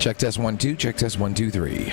Check test 1 2, check test 1 2 3.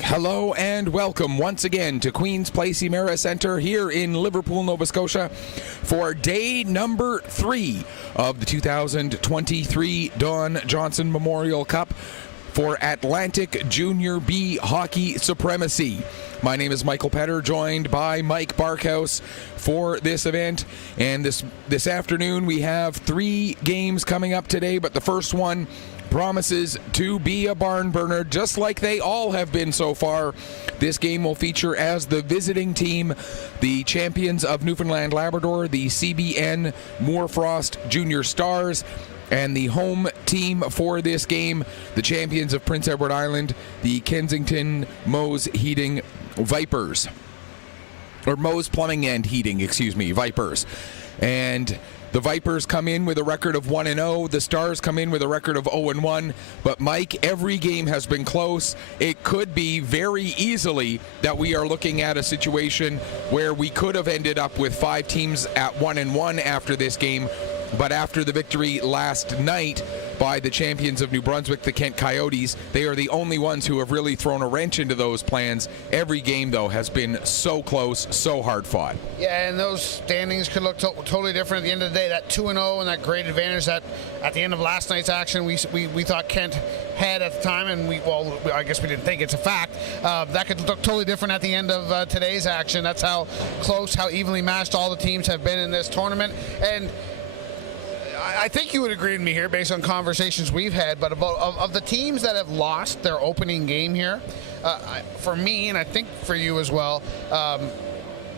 Hello and welcome once again to Queen's Place Emera Centre here in Liverpool, Nova Scotia for day number 3 of the 2023 Don Johnson Memorial Cup for Atlantic Junior B Hockey Supremacy. My name is Michael Petter, joined by Mike Barkhouse for this event. And this afternoon we have 3 games coming up today, but the first one promises to be a barn burner, just like they all have been so far. This game will feature as the visiting team the champions of Newfoundland Labrador, the CBN Moor Junior Stars, and the home team for this game, the champions of Prince Edward Island, the Kensington Moase Heating Vipers. Or Moase Plumbing and Heating, Vipers. And the Vipers come in with a record of 1-0. The Stars come in with a record of 0-1. But Mike, every game has been close. It could be very easily that we are looking at a situation where we could have ended up with 5 teams at 1-1 after this game. But after the victory last night by the champions of New Brunswick, the Kent Coyotes, they are the only ones who have really thrown a wrench into those plans. Every game, though, has been so close, so hard fought. Yeah, and those standings could look totally different at the end of the day. That 2-0 and that great advantage that at the end of last night's action we thought Kent had at the time, and I guess we didn't think, it's a fact. That could look totally different at the end of today's action. That's how close, how evenly matched all the teams have been in this tournament. And I think you would agree with me here based on conversations we've had, but of the teams that have lost their opening game here, for me, and I think for you as well,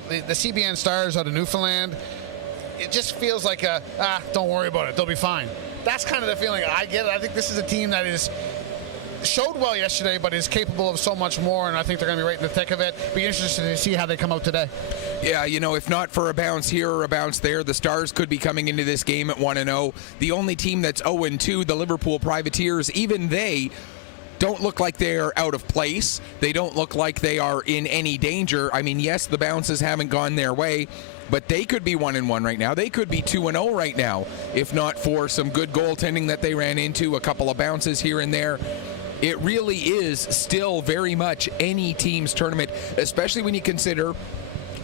the CBN Stars out of Newfoundland, it just feels like don't worry about it, they'll be fine. That's kind of the feeling I get. I think this is a team that showed well yesterday, but is capable of so much more, and I think they're going to be right in the thick of it. Be interested to see how they come out today. Yeah, if not for a bounce here or a bounce there, the Stars could be coming into this game at 1-0. The only team that's 0-2, the Liverpool Privateers, even they don't look like they're out of place. They don't look like they are in any danger. I mean, yes, the bounces haven't gone their way, but they could be 1-1 right now. They could be 2-0 right now, if not for some good goaltending that they ran into, a couple of bounces here and there. It really is still very much any team's tournament, especially when you consider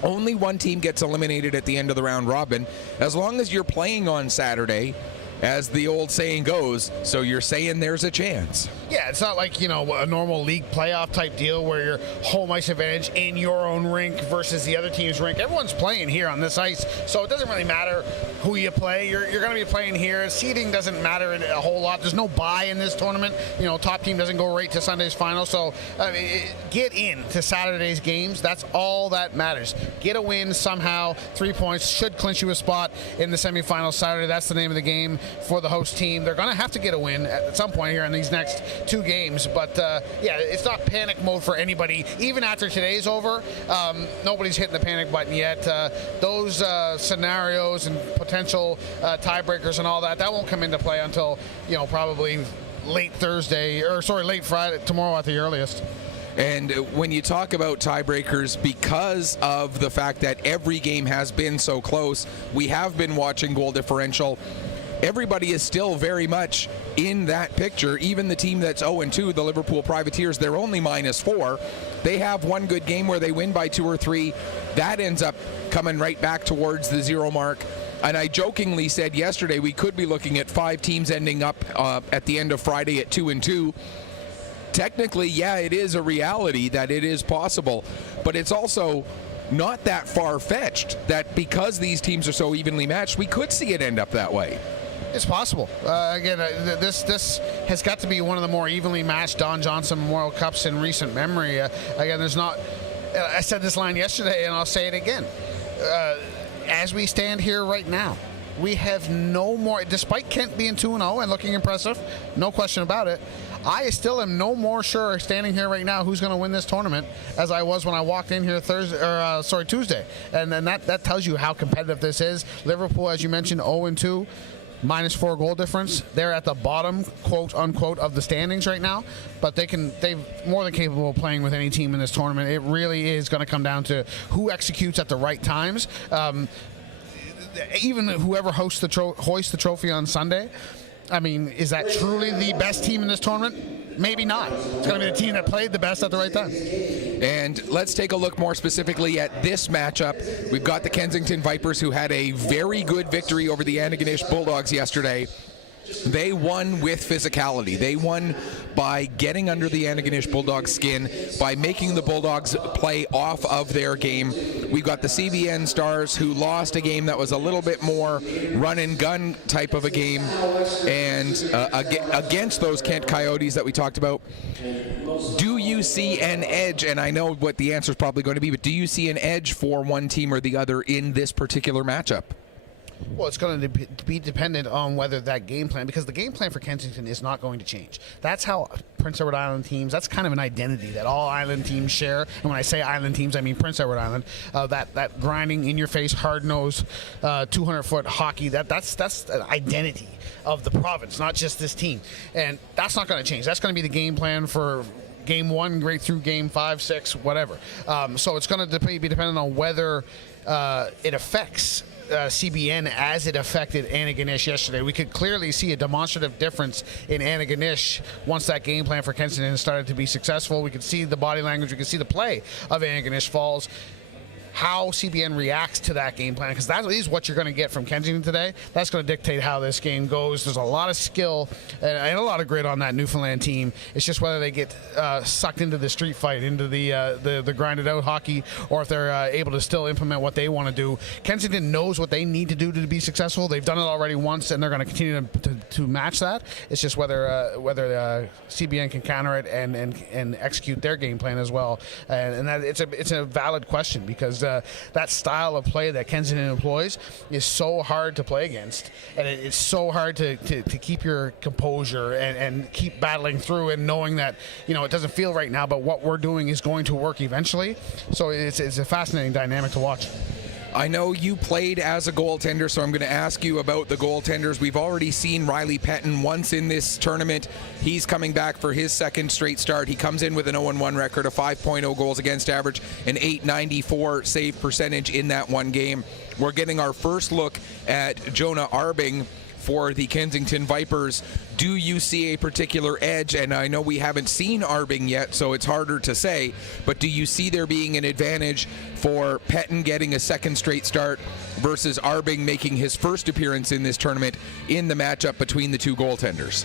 only one team gets eliminated at the end of the round robin. As long as you're playing on Saturday, as the old saying goes, so you're saying there's a chance. Yeah, it's not like, a normal league playoff type deal where you're home ice advantage in your own rink versus the other team's rink. Everyone's playing here on this ice, so it doesn't really matter who you play. You're going to be playing here. Seeding doesn't matter a whole lot. There's no bye in this tournament. Top team doesn't go right to Sunday's final, so get in to Saturday's games. That's all that matters. Get a win somehow. 3 points should clinch you a spot in the semifinals Saturday. That's the name of the game. for the host team. They're going to have to get a win at some point here in these next 2 games. But, yeah, it's not panic mode for anybody. Even after today's over, nobody's hitting the panic button yet. Those scenarios and potential tiebreakers and all that won't come into play until, probably late Friday, tomorrow at the earliest. And when you talk about tiebreakers, because of the fact that every game has been so close, we have been watching goal differential. Everybody is still very much in that picture. Even the team that's 0-2, the Liverpool Privateers, they're only -4. They have one good game where they win by 2 or 3. That ends up coming right back towards the 0 mark. And I jokingly said yesterday we could be looking at 5 teams ending up at the end of Friday at 2-2. Technically, yeah, it is a reality that it is possible, but it's also not that far-fetched that because these teams are so evenly matched, we could see it end up that way. It's possible. Again, this has got to be one of the more evenly matched Don Johnson Memorial Cups in recent memory. Again, there's not... I said this line yesterday, and I'll say it again. As we stand here right now, we have no more... Despite Kent being 2-0 and looking impressive, no question about it, I still am no more sure standing here right now who's going to win this tournament as I was when I walked in here Tuesday. And then that tells you how competitive this is. Liverpool, as you mentioned, 0-2. -4 goal difference. They're at the bottom, quote unquote, of the standings right now, but they're more than capable of playing with any team in this tournament. It really is going to come down to who executes at the right times. Even whoever hoists the trophy on Sunday, I mean, is that truly the best team in this tournament? Maybe not. It's going to be the team that played the best at the right time. And let's take a look more specifically at this matchup. We've got the Kensington Vipers, who had a very good victory over the Antigonish Bulldogs yesterday. They won with physicality. They won by getting under the Antigonish Bulldogs' skin, by making the Bulldogs play off of their game. We've got the CBN Stars, who lost a game that was a little bit more run-and-gun type of a game, and against those Kent Coyotes that we talked about. Do you see an edge, and I know what the answer is probably going to be, but do you see an edge for one team or the other in this particular matchup? Well, it's going to be dependent on whether that game plan, because the game plan for Kensington is not going to change. That's how Prince Edward Island teams, that's kind of an identity that all island teams share. And when I say island teams, I mean Prince Edward Island. That grinding, in-your-face, hard-nosed, 200-foot hockey, that's an identity of the province, not just this team. And that's not going to change. That's going to be the game plan for Game 1 right through Game 5, 6, whatever. So it's going to be dependent on whether it affects CBN as it affected Antigonish yesterday. We could clearly see a demonstrative difference in Antigonish once that game plan for Kensington started to be successful. We could see the body language, we could see the play of Antigonish Falls. How CBN reacts to that game plan, because that is what you're going to get from Kensington today. That's going to dictate how this game goes. There's a lot of skill and a lot of grit on that Newfoundland team. It's just whether they get sucked into the street fight, into the grinded out hockey, or if they're able to still implement what they want to do. Kensington knows what they need to do to be successful. They've done it already once, and they're going to continue to match that. It's just whether CBN can counter it and execute their game plan as well. And that it's a valid question, because that style of play that Kensington employs is so hard to play against, and it's so hard to keep your composure and keep battling through and knowing that it doesn't feel right now, but what we're doing is going to work eventually. So it's a fascinating dynamic to watch. I know you played as a goaltender, so I'm going to ask you about the goaltenders. We've already seen Riley Pettin once in this tournament. He's coming back for his second straight start. He comes in with an 0-1 record, a 5.0 goals against average, an .894 save percentage in that one game. We're getting our first look at Jonah Arbing for the Kensington Vipers. Do you see a particular edge? And I know we haven't seen Arbing yet, so it's harder to say, but do you see there being an advantage for Pettin getting a second straight start versus Arbing making his first appearance in this tournament in the matchup between the two goaltenders?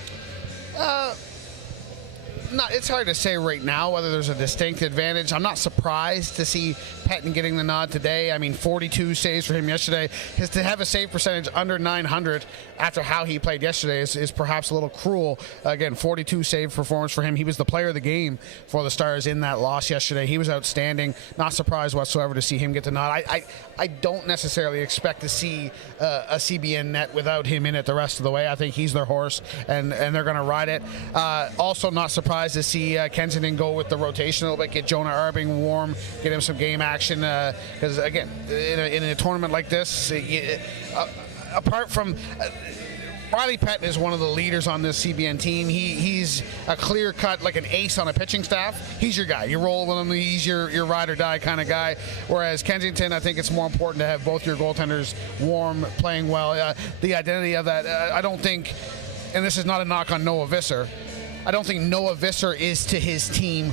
it's hard to say right now whether there's a distinct advantage. I'm not surprised to see Pettin getting the nod today. I mean, 42 saves for him yesterday. To have a save percentage under 900 after how he played yesterday is perhaps a little cruel. Again, 42 save performance for him. He was the player of the game for the Stars in that loss yesterday. He was outstanding. Not surprised whatsoever to see him get the nod. I don't necessarily expect to see a CBN net without him in it the rest of the way. I think he's their horse, and they're going to ride it. Also not surprised to see Kensington go with the rotation a little bit, get Jonah Arbing warm, get him some game action, because again, in a tournament like this, apart from Riley Pettin is one of the leaders on this CBN team. He's a clear cut, like an ace on a pitching staff. He's your guy. You roll with him. He's your ride or die kind of guy. Whereas Kensington, I think it's more important to have both your goaltenders warm, playing well. The identity of that, I don't think, and this is not a knock on Noah Visser, I don't think Noah Visser is to his team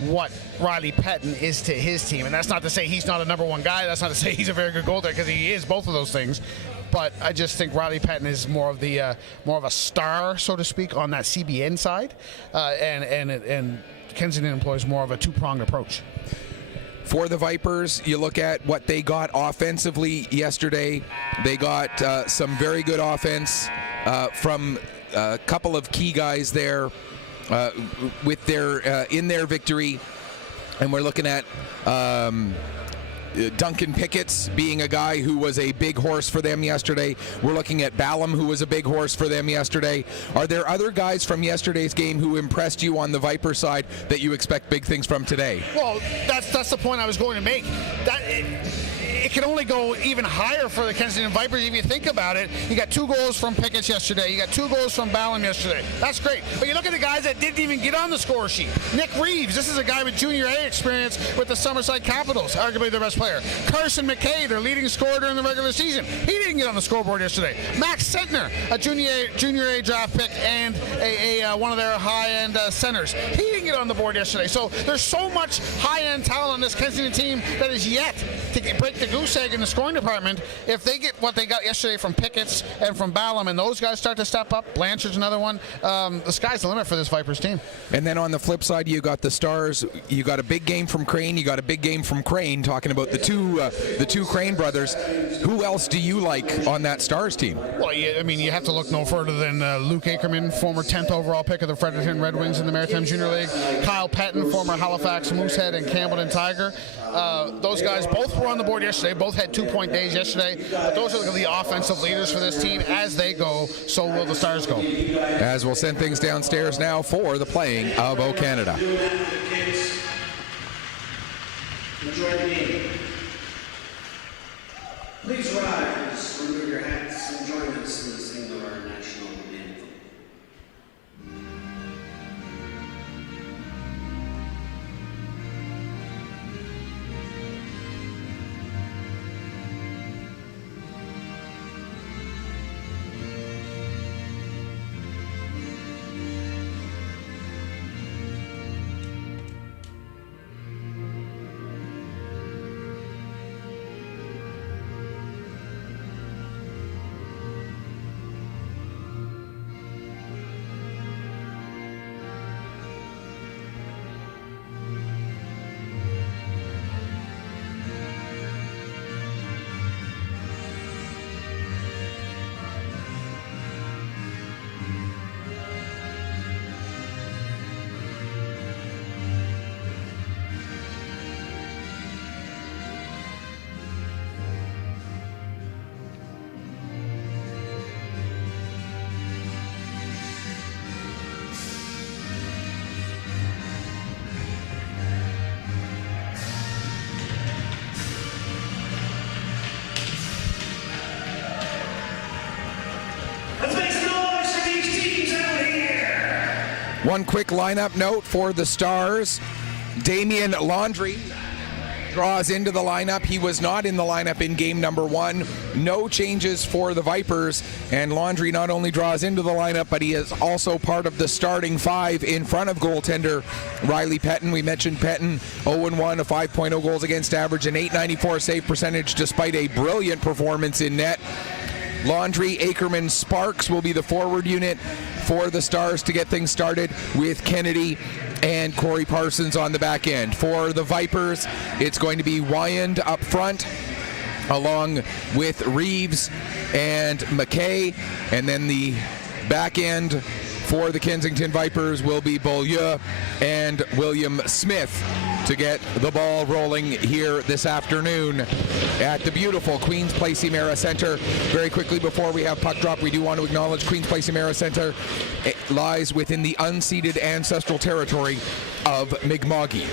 what Riley Pettin is to his team. And that's not to say he's not a number one guy. That's not to say he's a very good goaltender, because he is both of those things. But I just think Riley Pettin is more of a star, so to speak, on that CBN side, and Kensington employs more of a two-pronged approach. For the Vipers, you look at what they got offensively yesterday. They got some very good offense from a couple of key guys there with their in their victory, and we're looking at Duncan Pickett's being a guy who was a big horse for them yesterday. We're looking at Ballum, who was a big horse for them yesterday. Are there other guys from yesterday's game who impressed you on the Viper side that you expect big things from today? Well, that's the point I was going to make. It can only go even higher for the Kensington Vipers if you think about it. You got 2 goals from Pickett yesterday. You got 2 goals from Ballum yesterday. That's great. But you look at the guys that didn't even get on the score sheet. Nick Reeves, this is a guy with junior A experience with the Summerside Capitals, arguably their best player. Carson McKay, their leading scorer during the regular season. He didn't get on the scoreboard yesterday. Max Sentner, a junior A draft pick and one of their high-end centers. He didn't get on the board yesterday. So there's so much high-end talent on this Kensington team that is yet to break the goose egg in the scoring department. If they get what they got yesterday from Pickett's and from Ballum, and those guys start to step up, Blanchard's another one, the sky's the limit for this Vipers team. And then on the flip side, you got the Stars. You got a big game from Crane. You got a big game from Crane, talking about the two Crane brothers. Who else do you like on that Stars team? Well, you have to look no further than Luke Ackerman, former 10th overall pick of the Fredericton Red Wings in the Maritime Junior League. Kyle Pettin, former Halifax Moosehead and Campbellton Tiger. Those guys both were on the board yesterday. Both had 2-point days yesterday. But those are the offensive leaders for this team. As they go, so will the Stars go. As we'll send things downstairs now for the playing of O Canada. Enjoy the game. Please rise, remove your hats, and join us in the singing of our national anthem. One quick lineup note for the Stars. Damian Laundrie draws into the lineup. He was not in the lineup in game number 1. No changes for the Vipers, and Laundrie not only draws into the lineup, but he is also part of the starting 5 in front of goaltender Riley Pettin. We mentioned Pettin, 0-1, a 5.0 goals against average, an .894 save percentage despite a brilliant performance in net. Laundry, Ackerman, Sparks will be the forward unit for the Stars to get things started, with Kennedy and Corey Parsons on the back end. For the Vipers, it's going to be Wyand up front, along with Reeves and McKay, and then the back end for the Kensington Vipers will be Beaulieu and William Smith to get the ball rolling here this afternoon at the beautiful Queens Place Emera Center. Very quickly before we have puck drop, we do want to acknowledge Queens Place Emera Center. It lies within the unceded ancestral territory of Mi'kma'ki.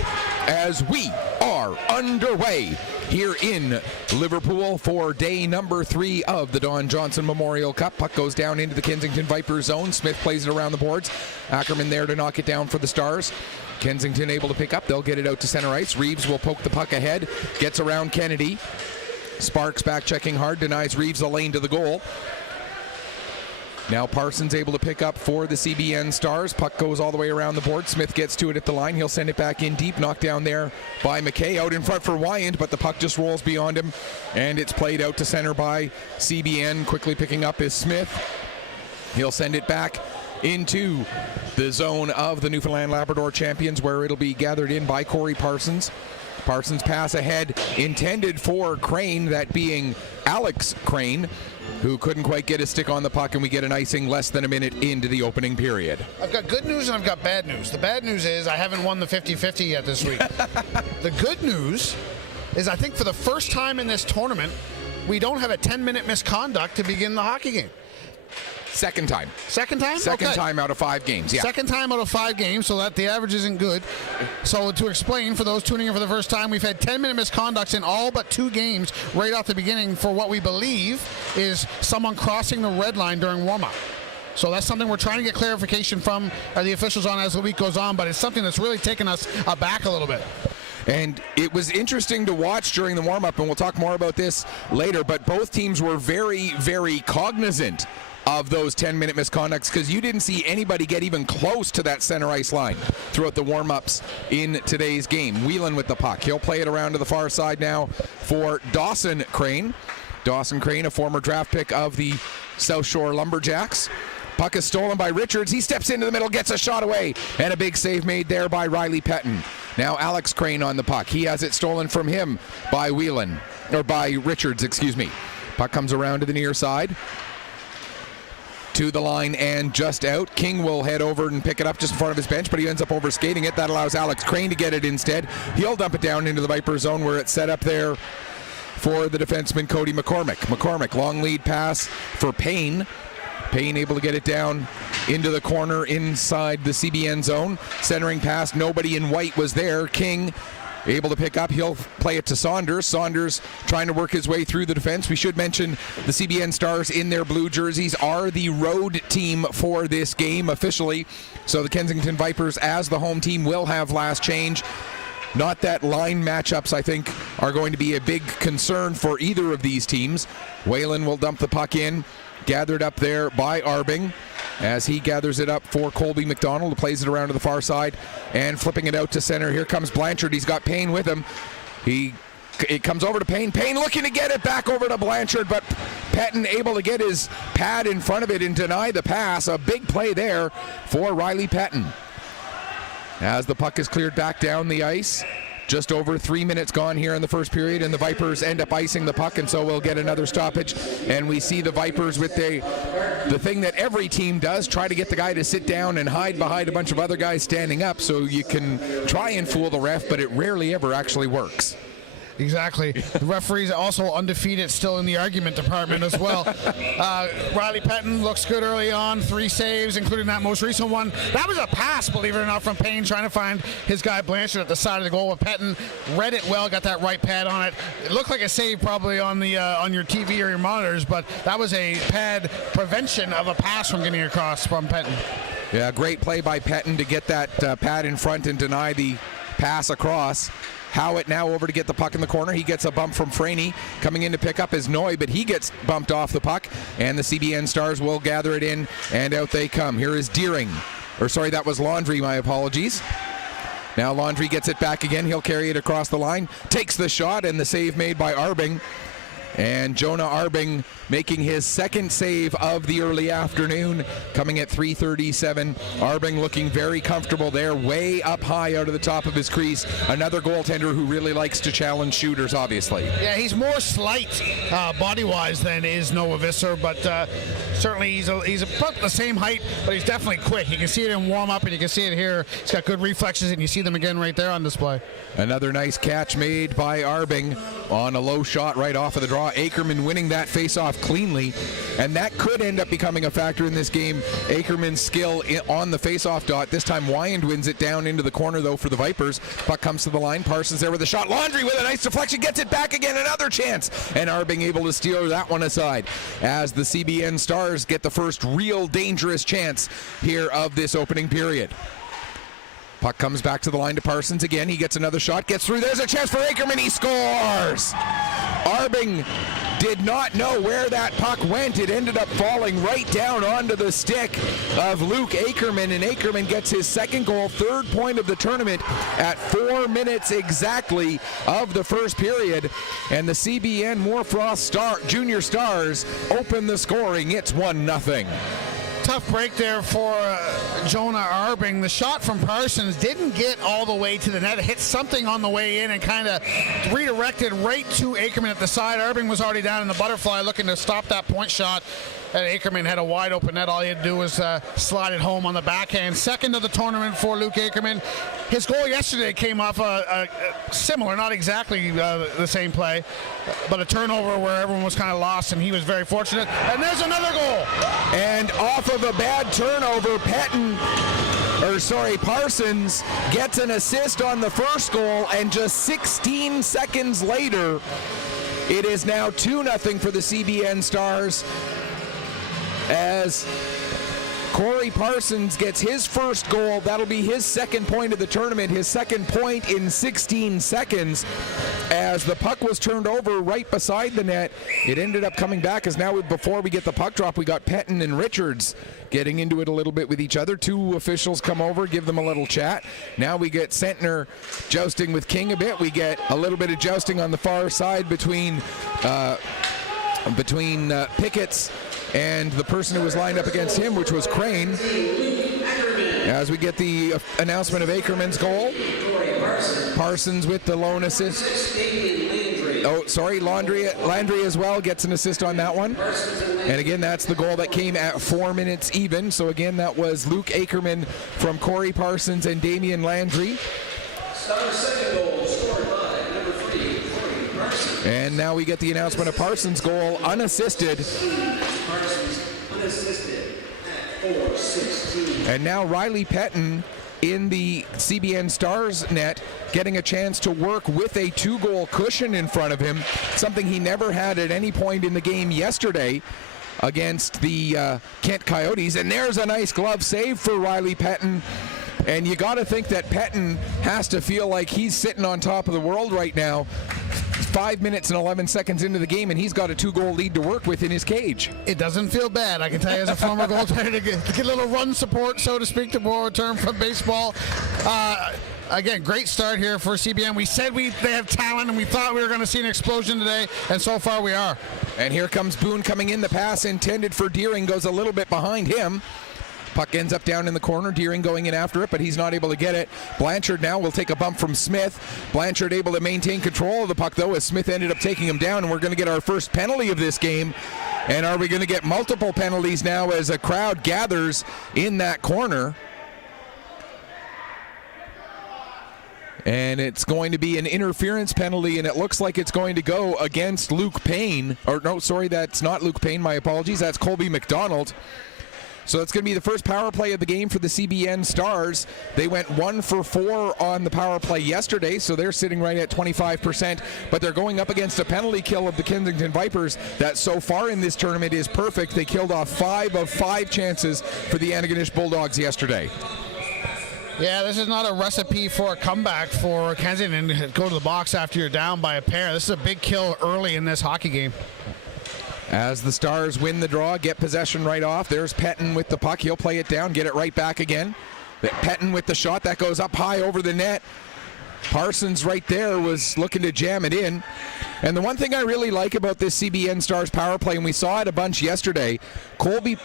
As we are underway here in Liverpool for day number 3 of the Don Johnson Memorial Cup. Puck goes down into the Kensington Vipers zone. Smith plays it around the boards. Ackerman there to knock it down for the Stars. Kensington able to pick up. They'll get it out to center ice. Reeves will poke the puck ahead. Gets around Kennedy. Sparks back checking hard. Denies Reeves the lane to the goal. Now Parsons able to pick up for the CBN Stars. Puck goes all the way around the board. Smith gets to it at the line. He'll send it back in deep. Knocked down there by McKay. Out in front for Wyand, but the puck just rolls beyond him. And it's played out to center by CBN. Quickly picking up is Smith. He'll send it back into the zone of the Newfoundland Labrador champions, where it'll be gathered in by Corey Parsons. Parsons pass ahead intended for Crane, that being Alex Crane, who couldn't quite get his stick on the puck, and we get an icing less than a minute into the opening period. I've got good news and I've got bad news. The bad news is I haven't won the 50-50 yet this week. The good news is I think for the first time in this tournament, we don't have a 10-minute misconduct to begin the hockey game. Second time. Second time? Second okay. time out of 5 games, yeah. Second time out of 5 games, so that the average isn't good. So to explain, for those tuning in for the first time, we've had 10-minute misconducts in all but 2 games right off the beginning for what we believe is someone crossing the red line during warm-up. So that's something we're trying to get clarification from the officials on as the week goes on, but it's something that's really taken us aback a little bit. And it was interesting to watch during the warm-up, and we'll talk more about this later, but both teams were very, very cognizant of those 10-minute misconducts, because you didn't see anybody get even close to that center ice line throughout the warm-ups in today's game. Whelan with the puck. He'll play it around to the far side now for Dawson Crane. Dawson Crane, a former draft pick of the South Shore Lumberjacks. Puck is stolen by Richards. He steps into the middle, gets a shot away, and a big save made there by Riley Pettin. Now Alex Crane on the puck. He has it stolen from him by Whelan, or by Richards, excuse me. Puck comes around to the near side, to the line and just out. King will head over and pick it up just in front of his bench, but he ends up over skating it. That allows Alex Crane to get it instead. He'll dump it down into the Viper zone, where it's set up there for the defenseman Cody McCormick. McCormick, long lead pass for Payne. Payne able to get it down into the corner inside the CBN zone. Centering pass, nobody in white was there. King able to pick up. He'll play it to Saunders. Saunders trying to work his way through the defense. We should mention the CBN Stars in their blue jerseys are the road team for this game officially. So the Kensington Vipers, as the home team, will have last change. Not that line matchups, I think, are going to be a big concern for either of these teams. Whelan will dump the puck in. Gathered up there by Arbing as he gathers it up for Colby McDonald, who plays it around to the far side and flipping it out to center. Here comes Blanchard. He's got Payne with him. It comes over to Payne. Payne looking to get it back over to Blanchard, but Pettin able to get his pad in front of it and deny the pass. A big play there for Riley Pettin. As the puck is cleared back down the ice. Just over 3 minutes gone here in the first period, and the Vipers end up icing the puck, and so we'll get another stoppage. And we see the Vipers with the thing that every team does, try to get the guy to sit down and hide behind a bunch of other guys standing up, so you can try and fool the ref, but it rarely ever actually works. Exactly. The referees also undefeated, still in the argument department as well. Riley Pettin looks good early on. 3 saves, including that most recent one. That was a pass, believe it or not, from Payne, trying to find his guy Blanchard at the side of the goal. But Pettin read it well, got that right pad on it. It looked like a save probably on the on your TV or your monitors, but that was a pad prevention of a pass from getting across from Pettin. Yeah, great play by Pettin to get that pad in front and deny the pass across. Howitt now over to get the puck in the corner. He gets a bump from Franey. Coming in to pick up is Noy, but he gets bumped off the puck, and the CBN Stars will gather it in, and out they come. Here is Deering. Or sorry, that was Laundry, my apologies. Now Laundry gets it back again. He'll carry it across the line. Takes the shot, and the save made by Arbing. And Jonah Arbing making his second save of the early afternoon, coming at 3:37. Arbing looking very comfortable there, way up high out of the top of his crease. Another goaltender who really likes to challenge shooters, obviously. Yeah, he's more slight body-wise than is Noah Visser, but certainly he's about the same height, but he's definitely quick. You can see it in warm-up, and you can see it here. He's got good reflexes, and you see them again right there on display. Another nice catch made by Arbing on a low shot right off of the draw. Ackerman winning that face-off cleanly, and that could end up becoming a factor in this game. Ackerman's skill on the face-off dot. This time Wyand wins it down into the corner, though, for the Vipers. Puck comes to the line. Parsons there with a shot. Laundrie with a nice deflection, gets it back again. Another chance, and Arbing able to steal that one aside as the CBN Stars get the first real dangerous chance here of this opening period. Puck comes back to the line to Parsons again. He gets another shot, gets through. There's a chance for Ackerman. He scores! Arbing did not know where that puck went. It ended up falling right down onto the stick of Luke Ackerman, and Ackerman gets his second goal, third point of the tournament at 4 minutes exactly of the first period. And the CBN Moor Junior Stars open the scoring. It's 1-0. Tough break there for Jonah Arbing. The shot from Parsons didn't get all the way to the net. It hit something on the way in and kind of redirected right to Ackerman at the side. Arbing was already down in the butterfly looking to stop that point shot. And Ackerman had a wide open net. All he had to do was slide it home on the backhand. Second of the tournament for Luke Ackerman. His goal yesterday came off a similar, not exactly the same play, but a turnover where everyone was kind of lost, and he was very fortunate. And there's another goal. And off of a bad turnover, Parsons gets an assist on the first goal, and just 16 seconds later, it is now 2-0 for the CBN Stars, as Corey Parsons gets his first goal. That'll be his second point of the tournament, his second point in 16 seconds. As the puck was turned over right beside the net, it ended up coming back, as now before we get the puck drop, we got Pettin and Richards getting into it a little bit with each other. Two officials come over, give them a little chat. Now we get Sentner jousting with King a bit. We get a little bit of jousting on the far side between Pickett's and the person who was lined up against him, which was Crane. As we get the announcement of Ackerman's goal. Parsons with the lone assist. Oh, sorry, Landry as well gets an assist on that one. And again, that's the goal that came at 4 minutes even. So again, that was Luke Ackerman from Corey Parsons and Damian Landry. Star's second goal scored by number 3, Corey Parsons. And now we get the announcement of Parsons' goal, unassisted. Parsons unassisted at 4:16. And now Riley Pettin in the CBN Stars net, getting a chance to work with a 2-goal cushion in front of him, something he never had at any point in the game yesterday against the Kent Coyotes. And there's a nice glove save for Riley Pettin. And you got to think that Pettin has to feel like he's sitting on top of the world right now. 5 minutes and 11 seconds into the game, and he's got a 2-goal lead to work with in his cage. It doesn't feel bad, I can tell you, as a former goaltender, to get a little run support, so to speak, to borrow a term from baseball. Again, great start here for CBN. We said they have talent, and we thought we were going to see an explosion today, and so far we are. And here comes Boone coming in. The pass intended for Deering goes a little bit behind him. Puck ends up down in the corner. Deering going in after it, but he's not able to get it. Blanchard now will take a bump from Smith. Blanchard able to maintain control of the puck, though, as Smith ended up taking him down, and we're going to get our first penalty of this game. And are we going to get multiple penalties now as a crowd gathers in that corner? And it's going to be an interference penalty, and it looks like it's going to go against Luke Payne. Or no, sorry, that's not Luke Payne. My apologies. That's Colby McDonald. So it's going to be the first power play of the game for the CBN Stars. They went 1 for 4 on the power play yesterday, so they're sitting right at 25%. But they're going up against a penalty kill of the Kensington Vipers that so far in this tournament is perfect. They killed off 5 of 5 chances for the Antigonish Bulldogs yesterday. Yeah, this is not a recipe for a comeback for Kensington. Go to the box after you're down by a pair. This is a big kill early in this hockey game. As the Stars win the draw, get possession right off. There's Pettin with the puck. He'll play it down, get it right back again. Pettin with the shot. That goes up high over the net. Parsons right there was looking to jam it in. And the one thing I really like about this CBN Stars power play, and we saw it a bunch yesterday, Corey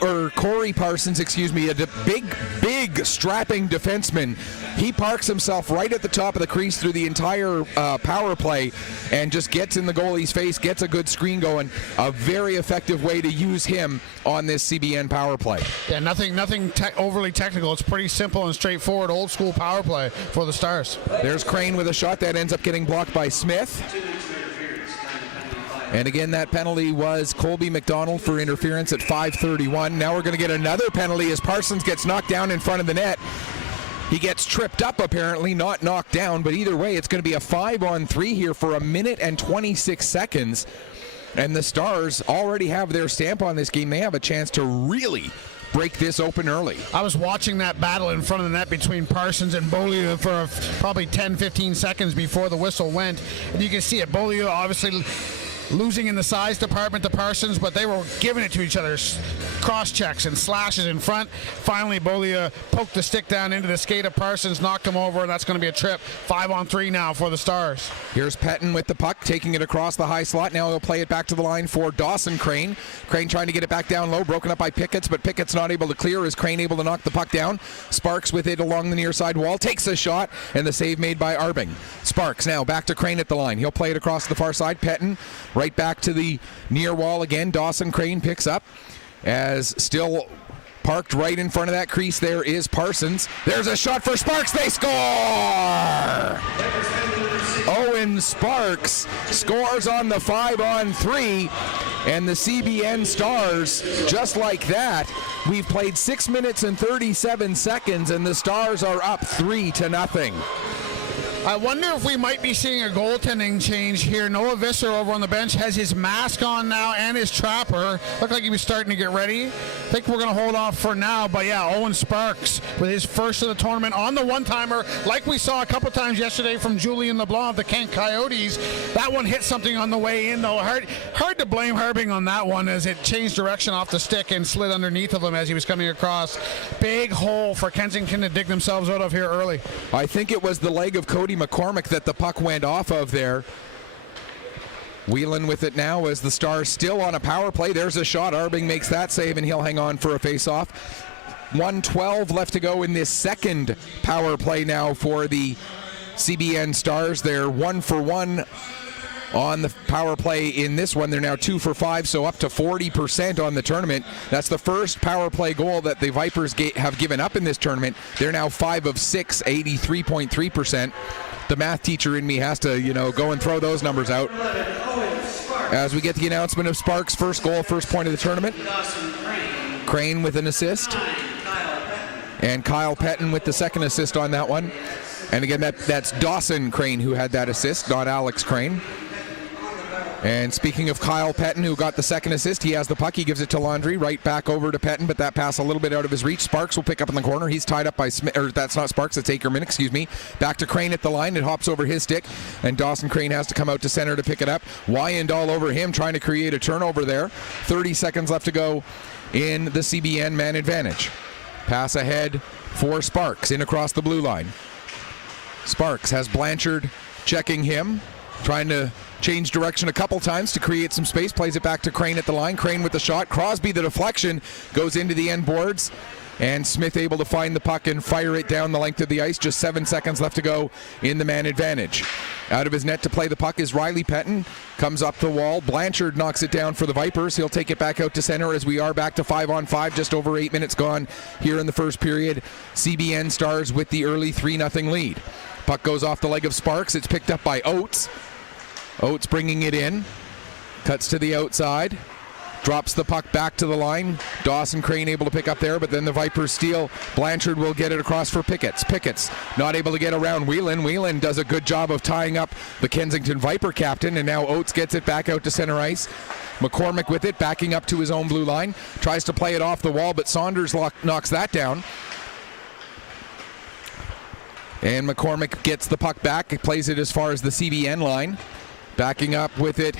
Parsons, a big strapping defenseman. He parks himself right at the top of the crease through the entire power play and just gets in the goalie's face, gets a good screen going. A very effective way to use him on this CBN power play. Yeah, nothing overly technical. It's pretty simple and straightforward, old school power play for the Stars. There's Crane with a shot that ends up getting blocked by Smith. And again, that penalty was Colby McDonald for interference at 5:31. Now we're going to get another penalty as Parsons gets knocked down in front of the net. He gets tripped up, apparently, not knocked down, but either way, it's going to be a 5-on-3 here for 1 minute and 26 seconds. And the Stars already have their stamp on this game. They have a chance to really break this open early. I was watching that battle in front of the net between Parsons and Beaulieu for probably 10-15 seconds before the whistle went. And you can see it. Beaulieu obviously losing in the size department to Parsons, but they were giving it to each other. Cross checks and slashes in front. Finally, Beaulieu poked the stick down into the skate of Parsons, knocked him over, and that's going to be a trip. 5-on-3 now for the Stars. Here's Pettin with the puck, taking it across the high slot. Now he'll play it back to the line for Dawson Crane. Crane trying to get it back down low, broken up by Pickett's, but Pickett's not able to clear. Is Crane able to knock the puck down? Sparks with it along the near side wall, takes a shot, and the save made by Arbing. Sparks now back to Crane at the line. He'll play it across the far side. Pettin right back to the near wall again. Dawson Crane picks up as still parked right in front of that crease there is Parsons. There's a shot for Sparks. They score! Owen Sparks scores on the 5-on-3, and the CBN Stars, just like that, we've played 6 minutes and 37 seconds, and the Stars are up 3-0. I wonder if we might be seeing a goaltending change here. Noah Visser over on the bench has his mask on now and his trapper. Looked like he was starting to get ready. I think we're going to hold off for now. But yeah, Owen Sparks with his first of the tournament on the one-timer, like we saw a couple times yesterday from Julien LeBlanc of the Kent Coyotes. That one hit something on the way in, though. Hard to blame Harbing on that one as it changed direction off the stick and slid underneath of him as he was coming across. Big hole for Kensington to dig themselves out of here early. I think it was the leg of Cody McCormick that the puck went off of there. Whelan with it now as the Stars still on a power play. There's a shot. Arbing makes that save, and he'll hang on for a face-off. 1:12 left to go in this second power play now for the CBN Stars. They're 1-for-1 on the power play in this one. They're now 2-for-5, so up to 40% on the tournament. That's the first power play goal that the Vipers have given up in this tournament. They're now 5 of 6, 83.3%. The math teacher in me has to, go and throw those numbers out. As we get the announcement of Sparks' first goal, first point of the tournament. Crane with an assist. And Kyle Pettin with the second assist on that one. And again, that's Dawson Crane who had that assist, not Alex Crane. And speaking of Kyle Pettin, who got the second assist, he has the puck. He gives it to Laundrie, right back over to Pettin, but that pass a little bit out of his reach. Sparks will pick up in the corner. He's tied up by Smith, or that's not Sparks, it's Akerman, excuse me. Back to Crane at the line. It hops over his stick, and Dawson Crane has to come out to center to pick it up. Wyandotte over him, trying to create a turnover there. 30 seconds left to go in the CBN man advantage. Pass ahead for Sparks, in across the blue line. Sparks has Blanchard checking him, trying to change direction a couple times to create some space. Plays it back to Crane at the line. Crane with the shot. Crosby, the deflection, goes into the end boards. And Smith able to find the puck and fire it down the length of the ice. Just 7 seconds left to go in the man advantage. Out of his net to play the puck is Riley Pettin. Comes up the wall. Blanchard knocks it down for the Vipers. He'll take it back out to center as we are back to 5-on-5. Just over 8 minutes gone here in the first period. CBN Stars with the early 3-0 lead. Puck goes off the leg of Sparks. It's picked up by Oates. Oates bringing it in. Cuts to the outside. Drops the puck back to the line. Dawson Crane able to pick up there, but then the Vipers steal. Blanchard will get it across for Pickett's. Pickett's not able to get around Whelan. Whelan does a good job of tying up the Kensington Viper captain, and now Oates gets it back out to center ice. McCormick with it, backing up to his own blue line. Tries to play it off the wall, but Saunders knocks that down. And McCormick gets the puck back. He plays it as far as the CBN line. Backing up with it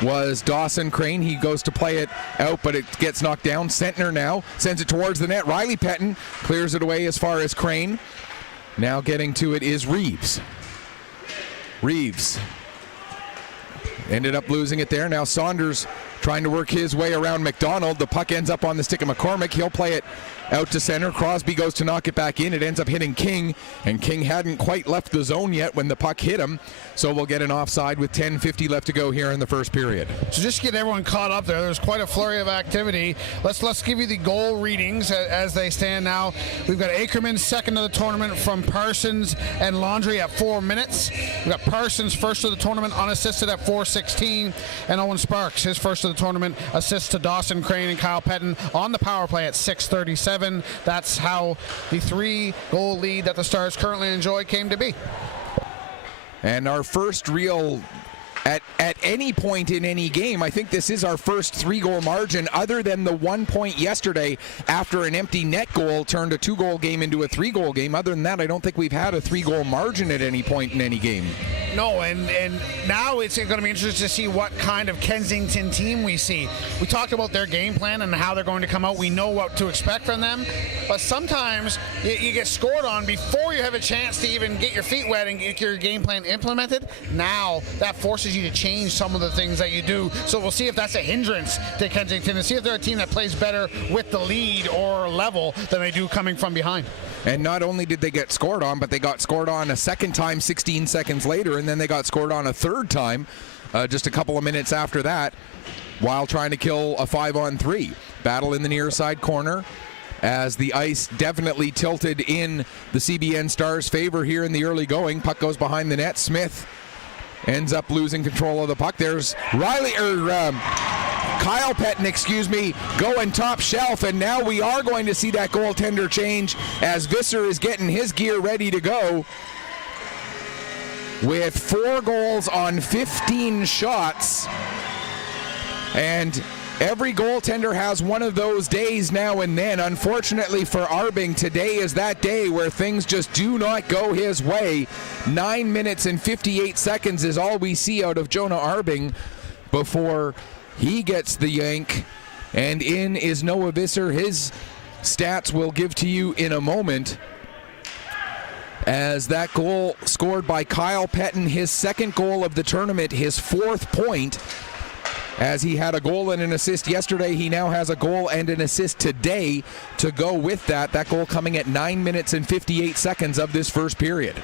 was Dawson Crane. He goes to play it out, but it gets knocked down. Sentner now sends it towards the net. Riley Pettin clears it away as far as Crane. Now getting to it is Reeves. Reeves Ended up losing it there. Now Saunders trying to work his way around McDonald. The puck ends up on the stick of McCormick. He'll play it out to center. Crosby goes to knock it back in. It ends up hitting King, and King hadn't quite left the zone yet when the puck hit him. So we'll get an offside with 10:50 left to go here in the first period. So just to get everyone caught up there's quite a flurry of activity. Let's give you the goal readings as they stand now. We've got Ackerman second of the tournament from Parsons and Laundrie at 4 minutes. We've got Parsons first of the tournament unassisted at 4:16, and Owen Sparks his first of the tournament assist to Dawson Crane and Kyle Pettin on the power play at 6:37. That's how the 3-goal lead that the Stars currently enjoy came to be. And our first real, at any point in any game, I think this is our first 3-goal margin other than the 1 point yesterday after an empty net goal turned a 2-goal game into a 3-goal game. Other than that, I don't think we've had a 3-goal margin at any point in any game. No, and now it's going to be interesting to see what kind of Kensington team we see. We talked about their game plan and how they're going to come out. We know what to expect from them, but sometimes you get scored on before you have a chance to even get your feet wet and get your game plan implemented. Now that forces you to change some of the things that you do. So we'll see if that's a hindrance to Kensington and see if they're a team that plays better with the lead or level than they do coming from behind. And not only did they get scored on, but they got scored on a second time 16 seconds later, and then they got scored on a third time just a couple of minutes after that while trying to kill a 5-on-3. Battle in the near side corner as the ice definitely tilted in the CBN Stars' favor here in the early going. Puck goes behind the net. Smith ends up losing control of the puck. There's Kyle Pettin, going top shelf, and now we are going to see that goaltender change as Visser is getting his gear ready to go. With 4 goals on 15 shots, and every goaltender has one of those days now and then. Unfortunately for Arbing, today is that day where things just do not go his way. 9 minutes and 58 seconds is all we see out of Jonah Arbing before he gets the yank. And in is Noah Visser. His stats we'll give to you in a moment. As that goal scored by Kyle Pettin, his second goal of the tournament, his 4th point. As he had a goal and an assist yesterday, he now has a goal and an assist today to go with that. That goal coming at 9 minutes and 58 seconds of this first period.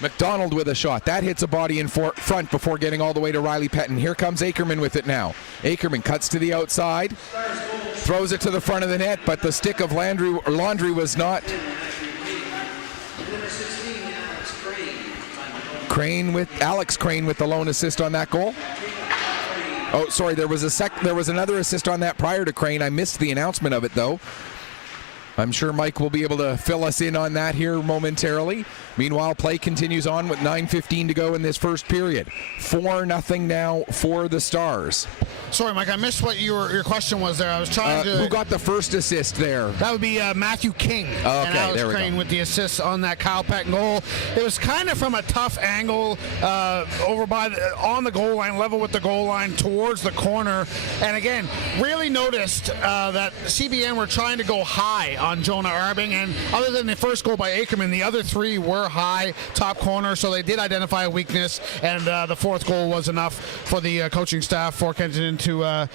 McDonald with a shot. That hits a body in front before getting all the way to Riley Pettin. Here comes Ackerman with it now. Ackerman cuts to the outside, throws it to the front of the net, but the stick of Laundrie was not. Alex Crane with the lone assist on that goal. Oh, sorry, there was another assist on that prior to Crane. I missed the announcement of it, though. I'm sure Mike will be able to fill us in on that here momentarily. Meanwhile, play continues on with 9:15 to go in this first period. 4-0 now for the Stars. Sorry, Mike, I missed what your question was there. I was trying to... Who got the first assist there? That would be Matthew King. Okay, and Alex there we Crane go. with the assist on that Kyle Pettin goal. It was kind of from a tough angle over on the goal line, level with the goal line towards the corner. And again, really noticed that CBN were trying to go high on Jonah Arbing. And other than the first goal by Ackerman, the other 3 were high, top corner. So they did identify a weakness. And the 4th goal was enough for the coaching staff for Kensington to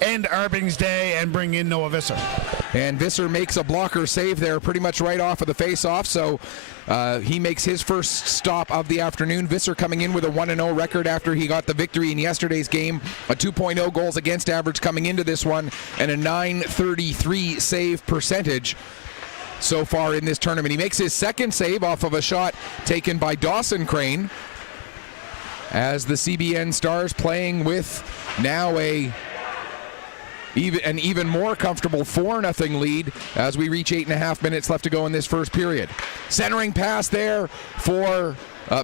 end Arbing's day and bring in Noah Visser. And Visser makes a blocker save there pretty much right off of the face-off, so he makes his first stop of the afternoon. Visser coming in with a 1-0 record after he got the victory in yesterday's game, a 2.0 goals against average coming into this one, and a .933 save percentage so far in this tournament. He makes his second save off of a shot taken by Dawson Crane, as the CBN Stars playing with now an even more comfortable 4-0 lead as we reach 8.5 minutes left to go in this first period. Centering pass there for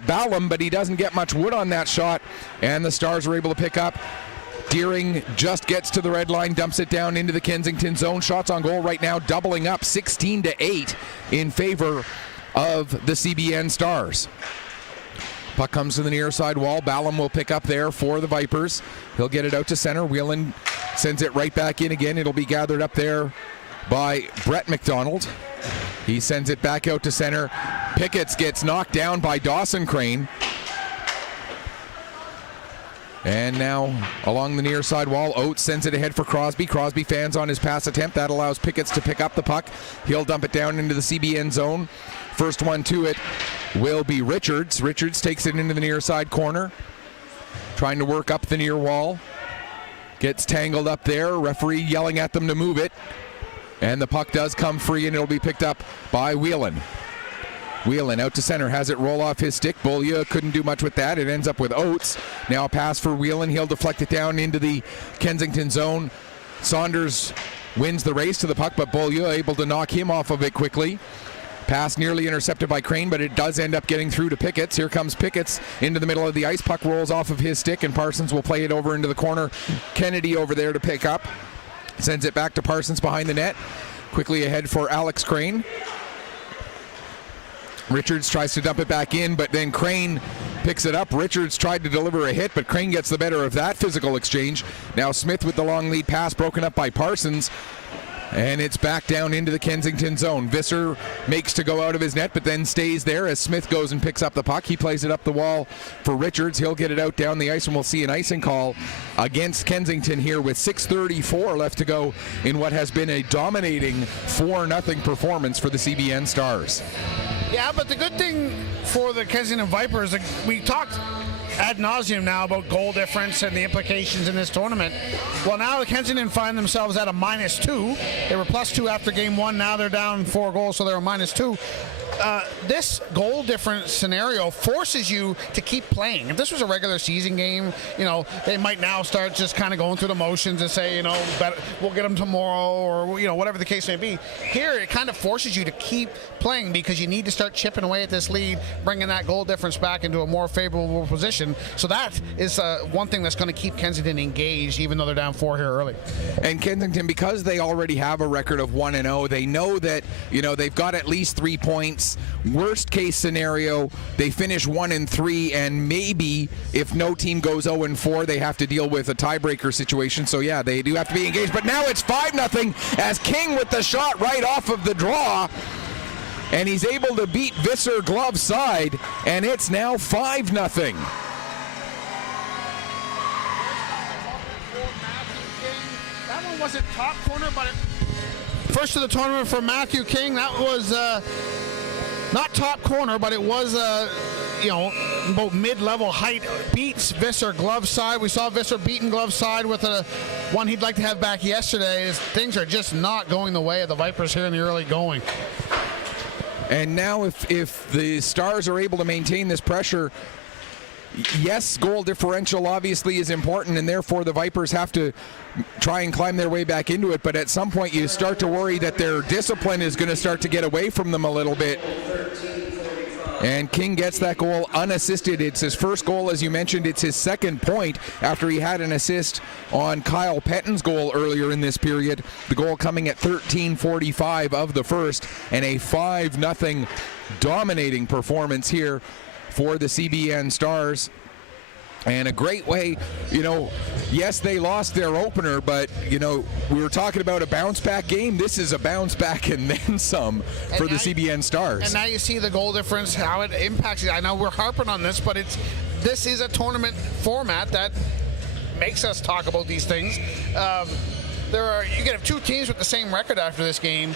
Ballum, but he doesn't get much wood on that shot, and the Stars are able to pick up. Deering just gets to the red line, dumps it down into the Kensington zone. Shots on goal right now doubling up 16-8 in favor of the CBN Stars. Puck comes to the near side wall. Ballum will pick up there for the Vipers. He'll get it out to center. Whelan sends it right back in again. It'll be gathered up there by Brett McDonald. He sends it back out to center. Pickett gets knocked down by Dawson Crane. And now along the near side wall, Oates sends it ahead for Crosby. Crosby fans on his pass attempt. That allows Pickett to pick up the puck. He'll dump it down into the CBN zone. First one to it will be Richards. Richards takes it into the near side corner, trying to work up the near wall. Gets tangled up there. Referee yelling at them to move it. And the puck does come free, and it'll be picked up by Whelan. Whelan out to center, has it roll off his stick. Beaulieu couldn't do much with that. It ends up with Oates. Now a pass for Whelan. He'll deflect it down into the Kensington zone. Saunders wins the race to the puck, but Beaulieu able to knock him off of it quickly. Pass nearly intercepted by Crane, but it does end up getting through to Pickett. Here comes Pickett into the middle of the ice. Puck rolls off of his stick, and Parsons will play it over into the corner. Kennedy over there to pick up. Sends it back to Parsons behind the net. Quickly ahead for Alex Crane. Richards tries to dump it back in, but then Crane picks it up. Richards tried to deliver a hit, but Crane gets the better of that physical exchange. Now Smith with the long lead pass broken up by Parsons. And it's back down into the Kensington zone. Visser makes to go out of his net, but then stays there as Smith goes and picks up the puck. He plays it up the wall for Richards. He'll get it out down the ice, and we'll see an icing call against Kensington here with 6:34 left to go in what has been a dominating 4-0 performance for the CBN Stars. Yeah, but the good thing for the Kensington Vipers, we talked ad nauseum now about goal difference and the implications in this tournament. Well, now the Kensington find themselves at a -2. They were +2 after game one. Now they're down 4 goals, so they're a -2. This goal difference scenario forces you to keep playing. If this was a regular season game, they might now start just kind of going through the motions and say, we'll get them tomorrow, or whatever the case may be. Here, it kind of forces you to keep playing because you need to start chipping away at this lead, bringing that goal difference back into a more favorable position. So that is one thing that's going to keep Kensington engaged, even though they're down 4 here early. And Kensington, because they already have a record of 1-0, they know that they've got at least 3 points. Worst case scenario, they finish 1-3, and maybe if no team goes 0-4, they have to deal with a tiebreaker situation. So yeah, they do have to be engaged. But now it's 5-0 as King with the shot right off of the draw, and he's able to beat Visser glove side, and it's now 5-0. That one wasn't top corner, but first of the tournament for Matthew King. That was not top corner, but it was about mid-level height. Beats Visser glove side. We saw Visser beaten glove side with one he'd like to have back yesterday. Things are just not going the way of the Vipers here in the early going. And now if the Stars are able to maintain this pressure, yes, goal differential obviously is important, and therefore the Vipers have to try and climb their way back into it. But at some point you start to worry that their discipline is going to start to get away from them a little bit. And King gets that goal unassisted. It's his first goal, as you mentioned. It's his second point after he had an assist on Kyle Pettin's goal earlier in this period. The goal coming at 13:45 of the first, and a 5-0 dominating performance here for the CBN Stars. And a great way, yes, they lost their opener, but, we were talking about a bounce-back game. This is a bounce-back and then some for the CBN Stars. And now you see the goal difference, how it impacts it. I know we're harping on this, but this is a tournament format that makes us talk about these things. You could have 2 teams with the same record after this game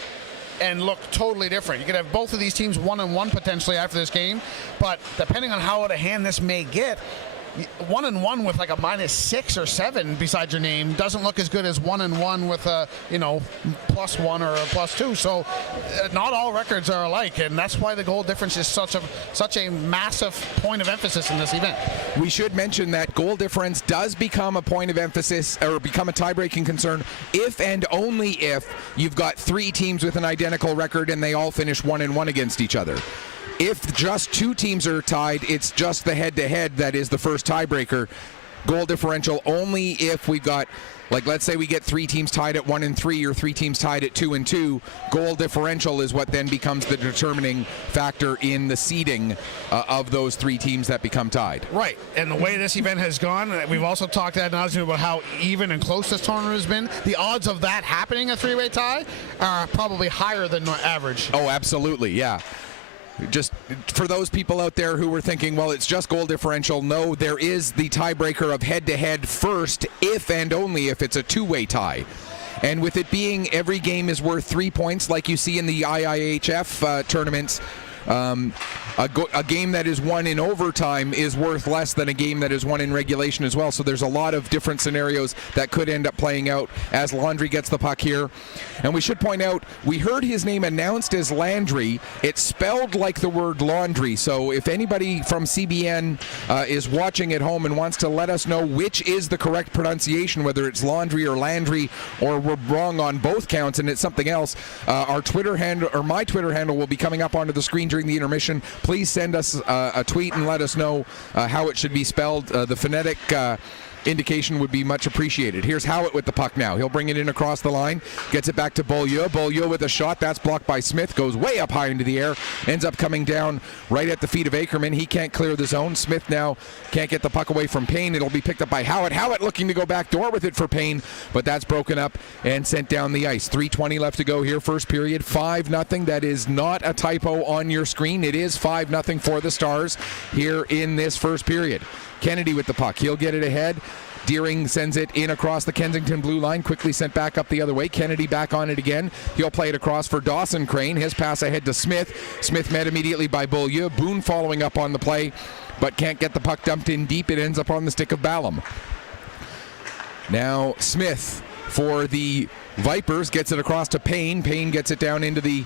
and look totally different. You could have both of these teams 1-1 potentially after this game, but depending on how out of hand this may get, 1-1 with like a -6 or 7 beside your name doesn't look as good as 1-1 with a +1 or a +2. So not all records are alike, and that's why the goal difference is such a massive point of emphasis in this event. We should mention that goal difference does become a point of emphasis, or become a tie-breaking concern, if and only if you've got 3 teams with an identical record and they all finish 1-1 against each other. If just 2 teams are tied, it's just the head-to-head that is the first tiebreaker. Goal differential only if we've got, let's say we get 3 teams tied at 1-3 or 3 teams tied at 2-2. Goal differential is what then becomes the determining factor in the seeding of those 3 teams that become tied. Right, and the way this event has gone, we've also talked ad nauseam about how even and close this tournament has been. The odds of that happening, a 3-way tie, are probably higher than average. Oh, absolutely, yeah. just for those people out there who were thinking, well, it's just goal differential, no, there is the tiebreaker of head-to-head first, if and only if it's a two-way tie. And with it being every game is worth 3 points, like you see in the IIHF tournaments, a game that is won in overtime is worth less than a game that is won in regulation as well. So there's a lot of different scenarios that could end up playing out as Landry gets the puck here. And we should point out, we heard his name announced as Landry. It's spelled like the word laundry. So if anybody from CBN is watching at home and wants to let us know which is the correct pronunciation, whether it's Laundry or Landry, or we're wrong on both counts and it's something else, our Twitter handle, or my Twitter handle, will be coming up onto the screen during the intermission. Please send us a tweet and let us know how it should be spelled. The phonetic indication would be much appreciated. Here's Howitt with the puck now. He'll bring it in across the line, gets it back to Beaulieu. Beaulieu with a shot. That's blocked by Smith. Goes way up high into the air. Ends up coming down right at the feet of Ackerman. He can't clear the zone. Smith now can't get the puck away from Payne. It'll be picked up by Howitt. Howitt looking to go back door with it for Payne, but that's broken up and sent down the ice. 3:20 left to go here, first period. 5-0. That is not a typo on your screen. It is 5-0 for the Stars here in this first period. Kennedy with the puck. He'll get it ahead. Deering sends it in across the Kensington blue line, quickly sent back up the other way. Kennedy back on it again. He'll play it across for Dawson Crane. His pass ahead to Smith. Smith met immediately by Beaulieu. Boone following up on the play, but can't get the puck dumped in deep. It ends up on the stick of Ballum. Now Smith for the Vipers gets it across to Payne. Payne gets it down into the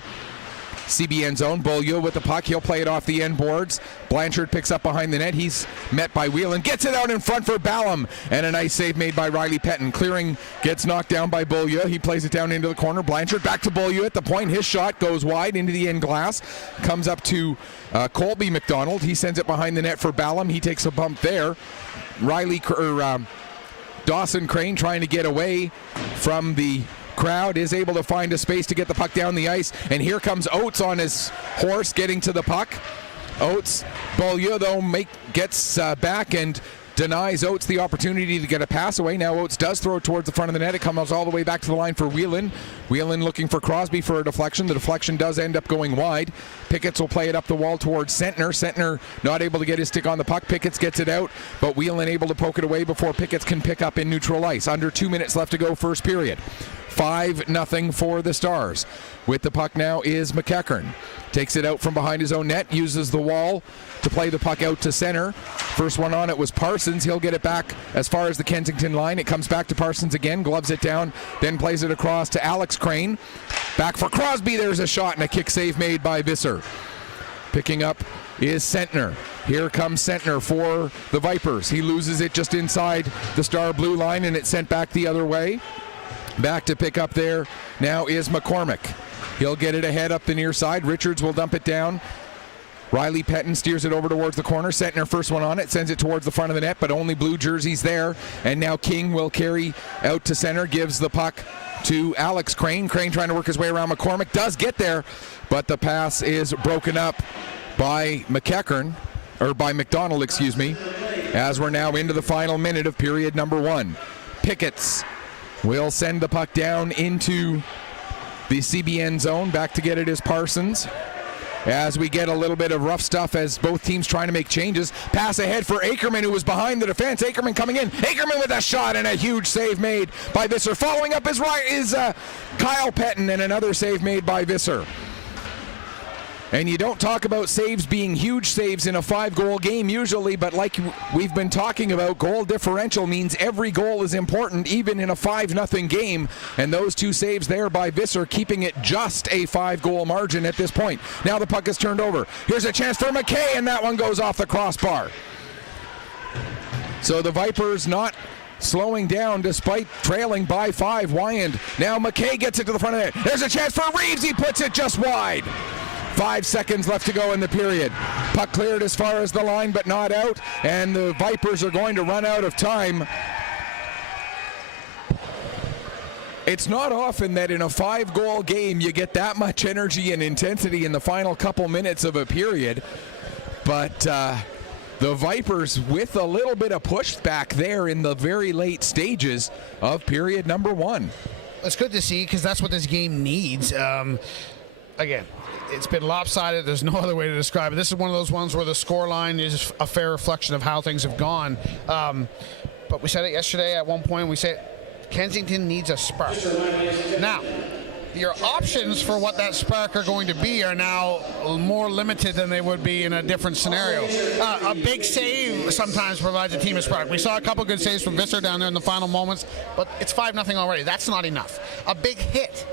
CBN zone. Beaulieu with the puck. He'll play it off the end boards. Blanchard picks up behind the net. He's met by Whelan. Gets it out in front for Ballum. And a nice save made by Riley Pettin. Clearing gets knocked down by Beaulieu. He plays it down into the corner. Blanchard back to Beaulieu at the point. His shot goes wide into the end glass. Comes up to Colby McDonald. He sends it behind the net for Ballum. He takes a bump there. Dawson Crane trying to get away from the crowd is able to find a space to get the puck down the ice, and here comes Oates on his horse getting to the puck. Oates, Beaulieu though gets back and denies Oates the opportunity to get a pass away. Now Oates does throw it towards the front of the net. It comes all the way back to the line for Whelan. Whelan looking for Crosby for a deflection. The deflection does end up going wide. Picketts will play it up the wall towards Sentner. Sentner not able to get his stick on the puck. Picketts gets it out, but Whelan able to poke it away before Picketts can pick up in neutral ice. Under 2 minutes left to go, first period. 5-0 for the Stars. With the puck now is McEachern. Takes it out from behind his own net, uses the wall to play the puck out to center. First one on it was Parsons. He'll get it back as far as the Kensington line. It comes back to Parsons again, gloves it down, then plays it across to Alex Crane. Back for Crosby. There's a shot and a kick save made by Visser. Picking up is Sentner. Here comes Sentner for the Vipers. He loses it just inside the Star blue line, and it's sent back the other way. Back to pick up there now is McCormick. He'll get it ahead up the near side. Richards will dump it down. Riley Pettin steers it over towards the corner. Sentner first one on it, sends it towards the front of the net, but only blue jerseys there. And now King will carry out to center, gives the puck to Alex Crane. Crane trying to work his way around McCormick, does get there, but the pass is broken up by McEachern, or by McDonald, excuse me, as we're now into the final minute of period number 1. Picketts will send the puck down into the CBN zone. Back to get it is Parsons. As we get a little bit of rough stuff as both teams trying to make changes. Pass ahead for Ackerman, who was behind the defense. Ackerman coming in. Ackerman with a shot and a huge save made by Visser. Following up is Kyle Pettin, and another save made by Visser. And you don't talk about saves being huge saves in a 5-goal game usually, but like we've been talking about, goal differential means every goal is important, even in a 5-0 game. And those two saves there by Visser, keeping it just a 5-goal margin at this point. Now the puck is turned over. Here's a chance for McKay, and that one goes off the crossbar. So the Vipers not slowing down despite trailing by 5. Wyand. Now McKay gets it to the front of the net. There's a chance for Reeves. He puts it just wide. 5 seconds left to go in the period. Puck cleared as far as the line, but not out, and the Vipers are going to run out of time. It's not often that in a 5-goal game you get that much energy and intensity in the final couple minutes of a period, but the Vipers with a little bit of pushback there in the very late stages of period number 1. It's good to see, because that's what this game needs. Again, it's been lopsided. There's no other way to describe it. This is one of those ones where the score line is a fair reflection of how things have gone. But we said it yesterday at one point. We said Kensington needs a spark. Now, your options for what that spark are going to be are now more limited than they would be in a different scenario. A big save sometimes provides a team a spark. We saw a couple good saves from Visser down there in the final moments, but it's 5-0 already. That's not enough. A big hit,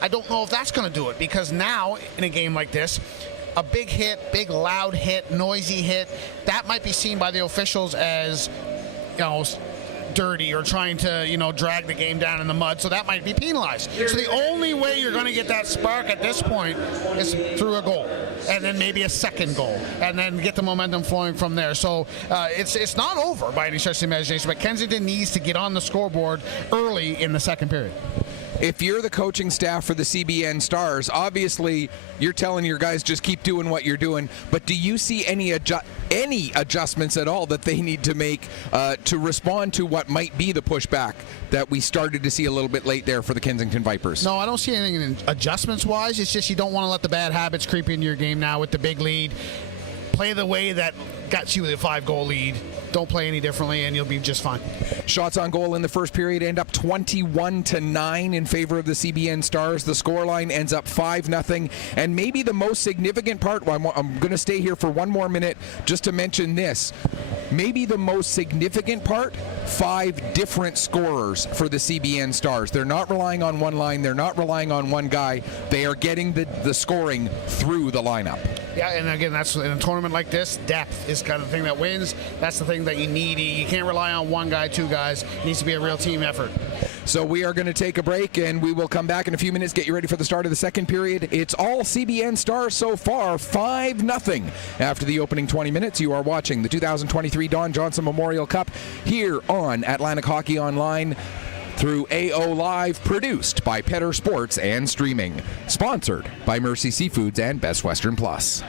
I don't know if that's going to do it, because now in a game like this, a big hit, big loud hit, noisy hit, that might be seen by the officials as, dirty or trying to, drag the game down in the mud, so that might be penalized. So the only way you're going to get that spark at this point is through a goal, and then maybe a second goal, and then get the momentum flowing from there. So it's not over by any stretch of the imagination, but Kensington needs to get on the scoreboard early in the second period. If you're the coaching staff for the CBN Stars, obviously you're telling your guys just keep doing what you're doing, but do you see any adjustments at all that they need to make to respond to what might be the pushback that we started to see a little bit late there for the Kensington Vipers? No, I don't see anything adjustments-wise. It's just you don't want to let the bad habits creep into your game now with the big lead. Play the way that got you the 5-goal lead. Don't play any differently, and you'll be just fine. Shots on goal in the first period end up 21-9 in favor of the CBN Stars. The scoreline ends up 5-0. And maybe the most significant part, I'm going to stay here for one more minute just to mention this. Maybe the most significant part, 5 different scorers for the CBN Stars. They're not relying on one line. They're not relying on one guy. They are getting the scoring through the lineup. Yeah, and again, that's in a tournament like this, depth is kind of the thing that wins. That's the thing that you need. You can't rely on one guy, two guys. It needs to be a real team effort. So we are going to take a break, and we will come back in a few minutes, get you ready for the start of the second period. It's all CBN Stars so far, 5-0. After the opening 20 minutes, you are watching the 2023 Don Johnson Memorial Cup here on Atlantic Hockey Online through AO Live, produced by Petter Sports and streaming. Sponsored by Mercy Seafoods and Best Western Plus.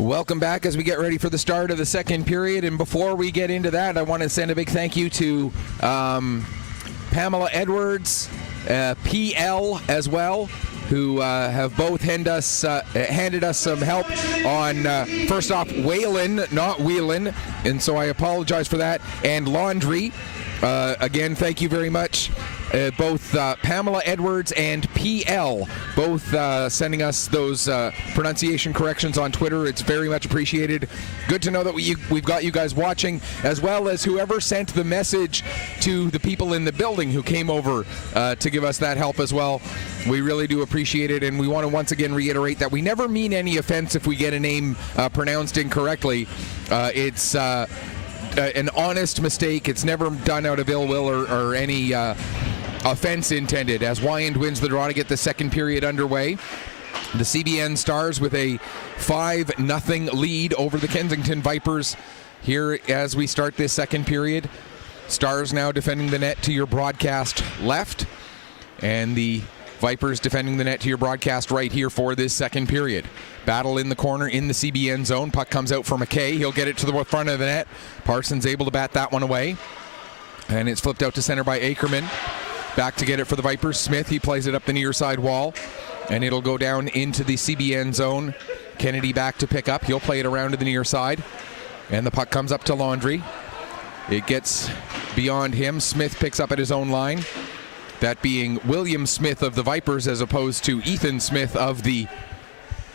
Welcome back as we get ready for the start of the second period. And before we get into that, I want to send a big thank you to Pamela Edwards, PL as well, who have both handed us some help on, first off, Whalen, not Whelan, and so I apologize for that, and Laundry. Again, thank you very much. Both Pamela Edwards and PL, both sending us those pronunciation corrections on Twitter. It's very much appreciated. Good to know that we've got you guys watching, as well as whoever sent the message to the people in the building who came over to give us that help as well. We really do appreciate it, and we want to once again reiterate that we never mean any offense if we get a name pronounced incorrectly. It's an honest mistake. It's never done out of ill will or any offense intended, as Wyand wins the draw to get the second period underway. The CBN Stars with a 5-0 lead over the Kensington Vipers here as we start this second period. Stars now defending the net to your broadcast left, and the Vipers defending the net to your broadcast right here for this second period. Battle in the corner in the CBN zone. Puck comes out for McKay. He'll get it to the front of the net. Parsons able to bat that one away. And it's flipped out to center by Ackerman. Back to get it for the Vipers. Smith, he plays it up the near side wall. And it'll go down into the CBN zone. Kennedy back to pick up. He'll play it around to the near side. And the puck comes up to Laundry. It gets beyond him. Smith picks up at his own line. That being William Smith of the Vipers as opposed to Ethan Smith of the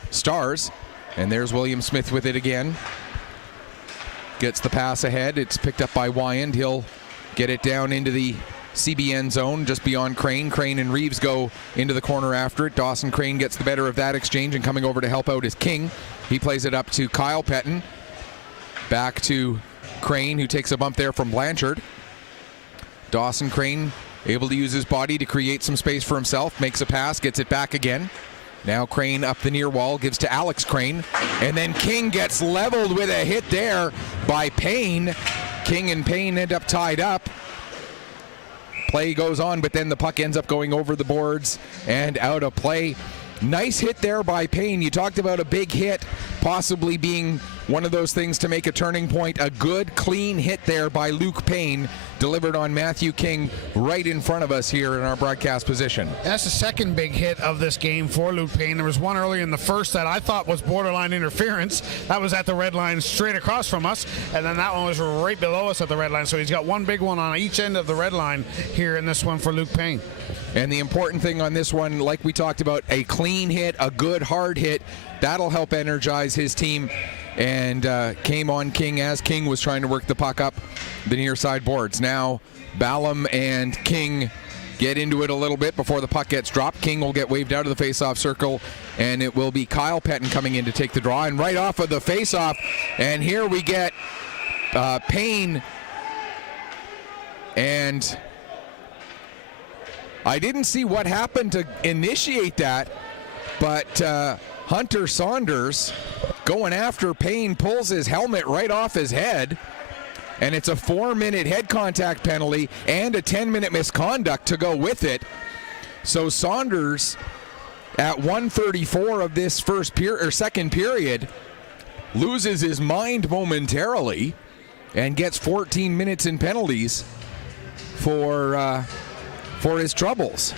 Stars. And there's William Smith with it again. Gets the pass ahead. It's picked up by Wyand. He'll get it down into the CBN zone just beyond Crane. Crane and Reeves go into the corner after it. Dawson Crane gets the better of that exchange, and coming over to help out is King. He plays it up to Kyle Pettin. Back to Crane, who takes a bump there from Blanchard. Dawson Crane able to use his body to create some space for himself. Makes a pass, gets it back again. Now Crane up the near wall, gives to Alex Crane. And then King gets leveled with a hit there by Payne. King and Payne end up tied up. Play goes on, but then the puck ends up going over the boards and out of play. Nice hit there by Payne. You talked about a big hit possibly being one of those things to make a turning point. A good, clean hit there by Luke Payne, delivered on Matthew King right in front of us here in our broadcast position. And that's the second big hit of this game for Luke Payne. There was one earlier in the first that I thought was borderline interference. That was at the red line straight across from us, and then that one was right below us at the red line. So he's got one big one on each end of the red line here in this one for Luke Payne. And the important thing on this one, like we talked about, a clean hit, a good hard hit, that'll help energize his team. And came on King as King was trying to work the puck up the near side boards. Now Ballum and King get into it a little bit before the puck gets dropped. King will get waved out of the face-off circle, and it will be Kyle Pettin coming in to take the draw. And right off of the face-off, and here we get Payne. And I didn't see what happened to initiate that, but Hunter Saunders going after Payne pulls his helmet right off his head, and it's a 4-minute head contact penalty and a 10-minute misconduct to go with it. So Saunders, at 1:34 of this second period, loses his mind momentarily and gets 14 minutes in penalties for his troubles.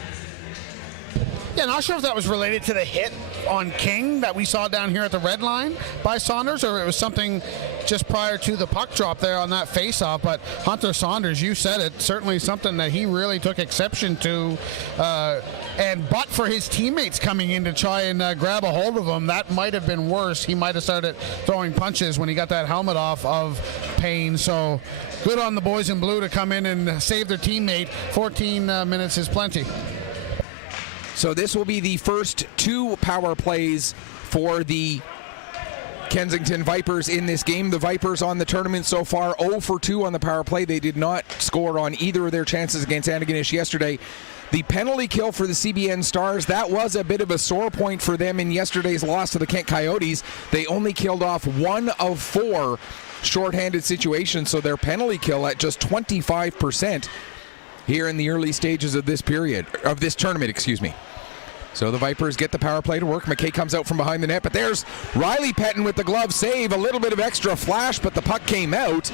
Yeah, not sure if that was related to the hit on King that we saw down here at the red line by Saunders, or it was something just prior to the puck drop there on that face-off. But Hunter Saunders, you said it, certainly something that he really took exception to. But for his teammates coming in to try and grab a hold of him, that might have been worse. He might have started throwing punches when he got that helmet off of Payne. So good on the boys in blue to come in and save their teammate. 14 minutes is plenty. So this will be the first 2 power plays for the Kensington Vipers in this game. The Vipers on the tournament so far 0 for 2 on the power play. They did not score on either of their chances against Antigonish yesterday. The penalty kill for the CBN Stars, that was a bit of a sore point for them in yesterday's loss to the Kent Coyotes. They only killed off 1 of 4 shorthanded situations, so their penalty kill at just 25% here in the early stages of this period, of this tournament, excuse me. So the Vipers get the power play to work. McKay comes out from behind the net, but there's Riley Pettin with the glove save. A little bit of extra flash, but the puck came out.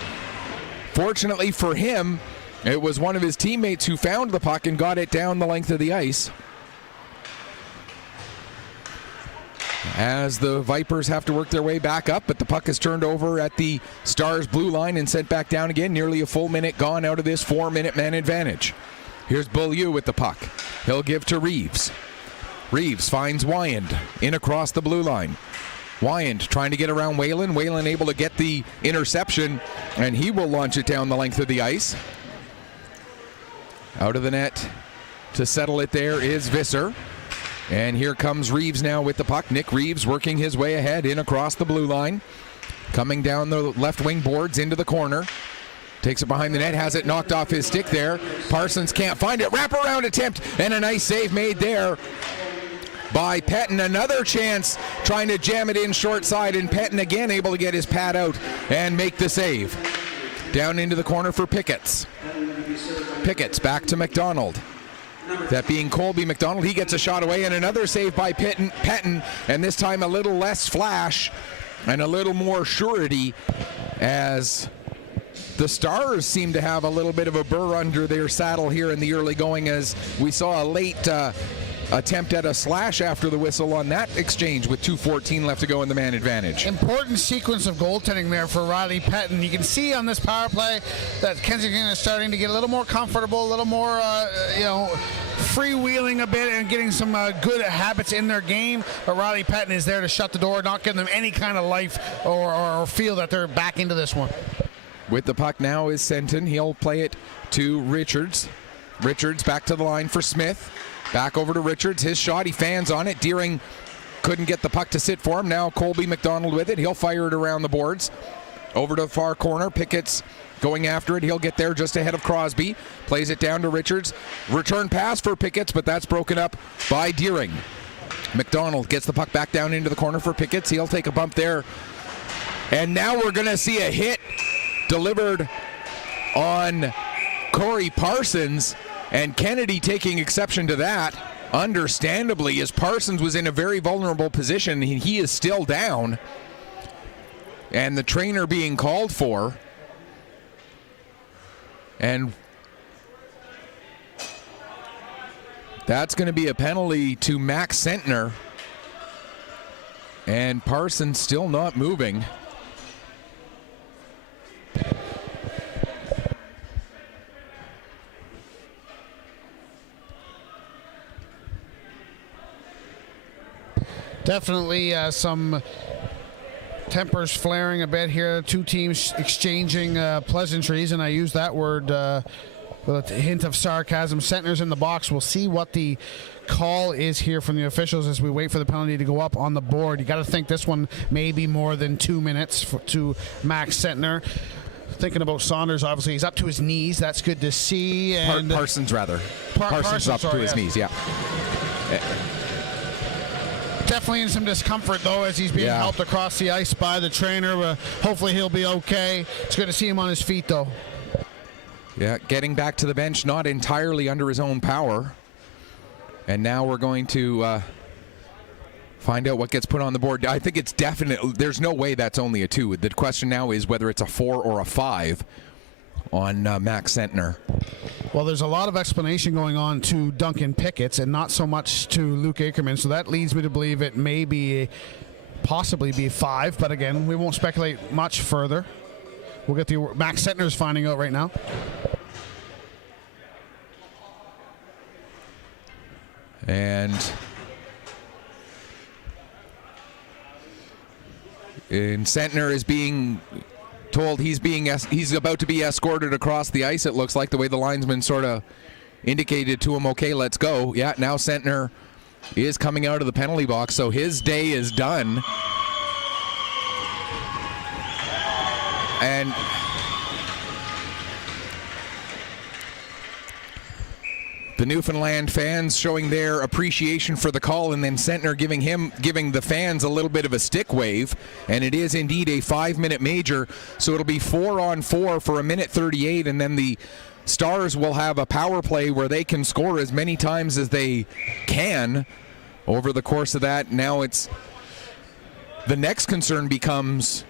Fortunately for him, it was one of his teammates who found the puck and got it down the length of the ice. As the Vipers have to work their way back up, but the puck is turned over at the Stars' blue line and sent back down again. Nearly a full minute gone out of this 4-minute man advantage. Here's Beaulieu with the puck. He'll give to Reeves. Reeves finds Wyand in across the blue line. Wyand trying to get around Whalen. Whalen able to get the interception, and he will launch it down the length of the ice. Out of the net to settle it there is Visser. And here comes Reeves now with the puck. Nick Reeves working his way ahead in across the blue line. Coming down the left wing boards into the corner. Takes it behind the net, has it knocked off his stick there. Parsons can't find it. Wraparound attempt, and a nice save made there by Pettin. Another chance trying to jam it in short side, and Pettin again able to get his pad out and make the save. Down into the corner for Picketts. Picketts back to McDonald. That being Colby McDonald, he gets a shot away, and another save by Pettin, and this time a little less flash and a little more surety, as the Stars seem to have a little bit of a burr under their saddle here in the early going, as we saw a late attempt at a slash after the whistle on that exchange with 2:14 left to go in the man advantage. Important sequence of goaltending there for Riley Pettin. You can see on this power play that Kensington is starting to get a little more comfortable, a little more, freewheeling a bit and getting some good habits in their game. But Riley Pettin is there to shut the door, not giving them any kind of life or feel that they're back into this one. With the puck now is Senton. He'll play it to Richards. Richards back to the line for Smith. Back over to Richards. His shot, he fans on it. Deering couldn't get the puck to sit for him. Now Colby McDonald with it. He'll fire it around the boards. Over to the far corner. Pickett's going after it. He'll get there just ahead of Crosby. Plays it down to Richards. Return pass for Pickett's, but that's broken up by Deering. McDonald gets the puck back down into the corner for Pickett's. He'll take a bump there. And now we're going to see a hit delivered on Corey Parsons, and Kennedy taking exception to that, understandably, as Parsons was in a very vulnerable position. He is still down, and the trainer being called for, and that's going to be a penalty to Max Sentner, and Parsons still not moving. Definitely some tempers flaring a bit here. Two teams exchanging pleasantries, and I use that word with a hint of sarcasm. Sentner's in the box. We'll see what the call is here from the officials as we wait for the penalty to go up on the board. You got to think this one may be more than 2 minutes to Max Sentner. Thinking about Saunders, obviously he's up to his knees. That's good to see. And Parsons rather. Parsons up to his knees, yeah. Definitely in some discomfort, though, as he's being helped across the ice by the trainer. Hopefully he'll be okay. It's good to see him on his feet, though. Yeah, getting back to the bench, not entirely under his own power. And now we're going to find out what gets put on the board. I think it's definite. There's no way that's only a 2. The question now is whether it's a 4 or a 5 on Max Sentner. Well, there's a lot of explanation going on to Duncan Pickett's and not so much to Luke Ackerman, so that leads me to believe it may be possibly be 5, but again, we won't speculate much further. We'll get the Max Sentner's finding out right now. And Sentner is being told he's about to be escorted across the ice. It looks like the way the linesman sort of indicated to him, okay, let's go. Yeah, now Sentner is coming out of the penalty box, so his day is done. And the Newfoundland fans showing their appreciation for the call, and then Sentner giving the fans a little bit of a stick wave, and it is indeed a 5-minute major, so it'll be 4-on-4 for 1:38, and then the Stars will have a power play where they can score as many times as they can over the course of that, now it's the next concern becomes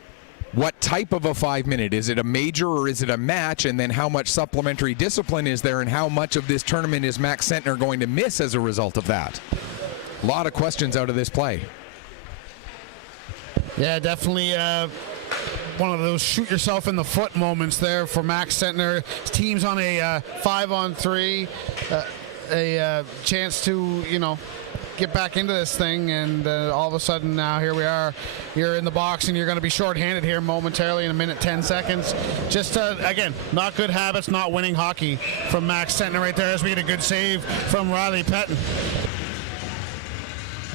what type of a 5-minute? Is it a major or is it a match? And then how much supplementary discipline is there, and how much of this tournament is Max Sentner going to miss as a result of that? A lot of questions out of this play. Yeah, definitely one of those shoot yourself in the foot moments there for Max Sentner. His team's on a 5-on-3, a chance to, get back into this thing, and all of a sudden now here we are. You're in the box and you're going to be shorthanded here momentarily in a minute 10 seconds. Just again, not good habits, not winning hockey from Max Sentner right there, as we get a good save from Riley Pettin.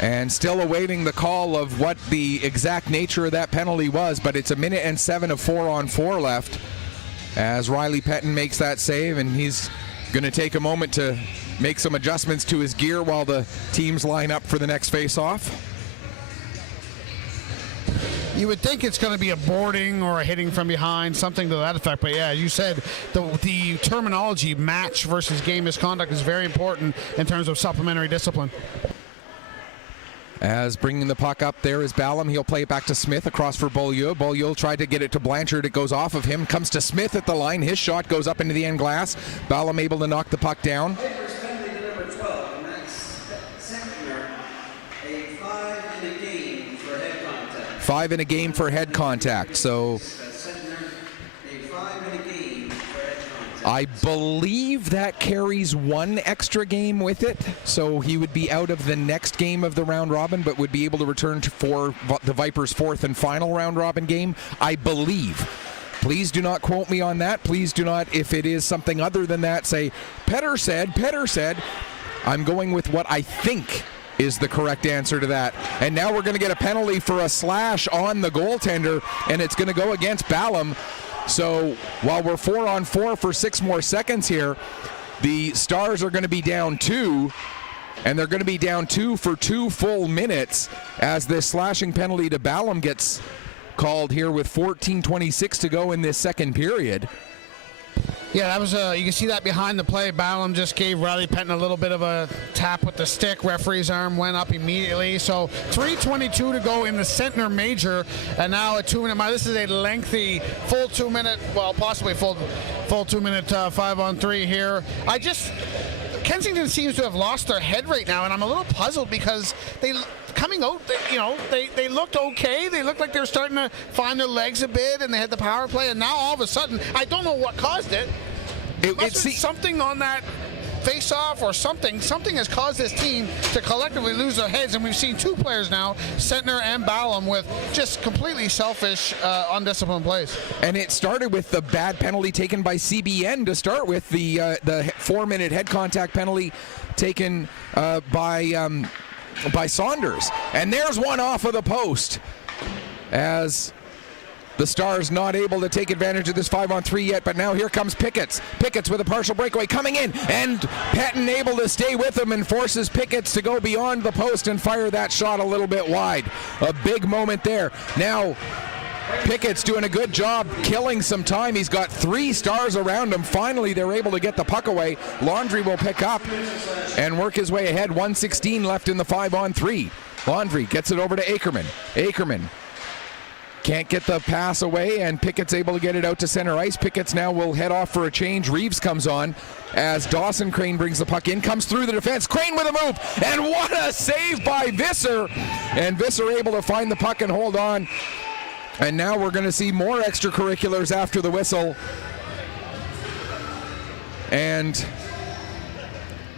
And still awaiting the call of what the exact nature of that penalty was, but it's a minute and 7 of 4-on-4 left as Riley Pettin makes that save, and he's going to take a moment to make some adjustments to his gear while the teams line up for the next face-off. You would think it's going to be a boarding or a hitting from behind, something to that effect. But yeah, you said the terminology match versus game misconduct is very important in terms of supplementary discipline. As bringing the puck up there is Ballum. He'll play it back to Smith across for Beaulieu. Beaulieu tried to get it to Blanchard. It goes off of him. Comes to Smith at the line. His shot goes up into the end glass. Ballum able to knock the puck down. Number 12, Max Sentner, a 5 in a game for head contact. 5 in a game for head contact. So I believe that carries 1 extra game with it, so he would be out of the next game of the round robin, but would be able to return for the Vipers' 4th and final round robin game, I believe. Please do not quote me on that. Please do not, if it is something other than that, say, Petter said. I'm going with what I think is the correct answer to that. And now we're going to get a penalty for a slash on the goaltender, and it's going to go against Ballum. So while we're 4-on-4 for 6 more seconds here, the Stars are going to be down 2, and they're going to be down 2 for 2 full minutes as this slashing penalty to Ballum gets called here with 14:26 to go in this second period. Yeah, that was you can see that behind the play. Ballum just gave Riley Pettin a little bit of a tap with the stick. Referee's arm went up immediately. So 3:22 to go in the Sentner major, and now a 2-minute mile. This is a lengthy full 2-minute, well, possibly full 2-minute 5-on-3 here. Kensington seems to have lost their head right now, and I'm a little puzzled because coming out, they looked okay. They looked like they were starting to find their legs a bit, and they had the power play, and now all of a sudden, I don't know what caused it. It's something on that face-off or something. Something has caused this team to collectively lose their heads, and we've seen 2 players now, Sentner and Ballum, with just completely selfish, undisciplined plays. And it started with the bad penalty taken by CBN to start with, the 4-minute head contact penalty taken by Saunders. And there's one off of the post as the Stars not able to take advantage of this 5-on-3 yet, but now here comes Picketts. Picketts with a partial breakaway coming in, and Pettin able to stay with him and forces Picketts to go beyond the post and fire that shot a little bit wide. A big moment there. Now Pickett's doing a good job killing some time. He's got 3 Stars around him. Finally, they're able to get the puck away. Laundry will pick up and work his way ahead. 1:16 left in the 5-on-3. Laundry gets it over to Ackerman. Ackerman can't get the pass away, and Pickett's able to get it out to center ice. Pickett's now will head off for a change. Reeves comes on as Dawson Crane brings the puck in, comes through the defense. Crane with a move, and what a save by Visser. And Visser able to find the puck and hold on. And now we're going to see more extracurriculars after the whistle. And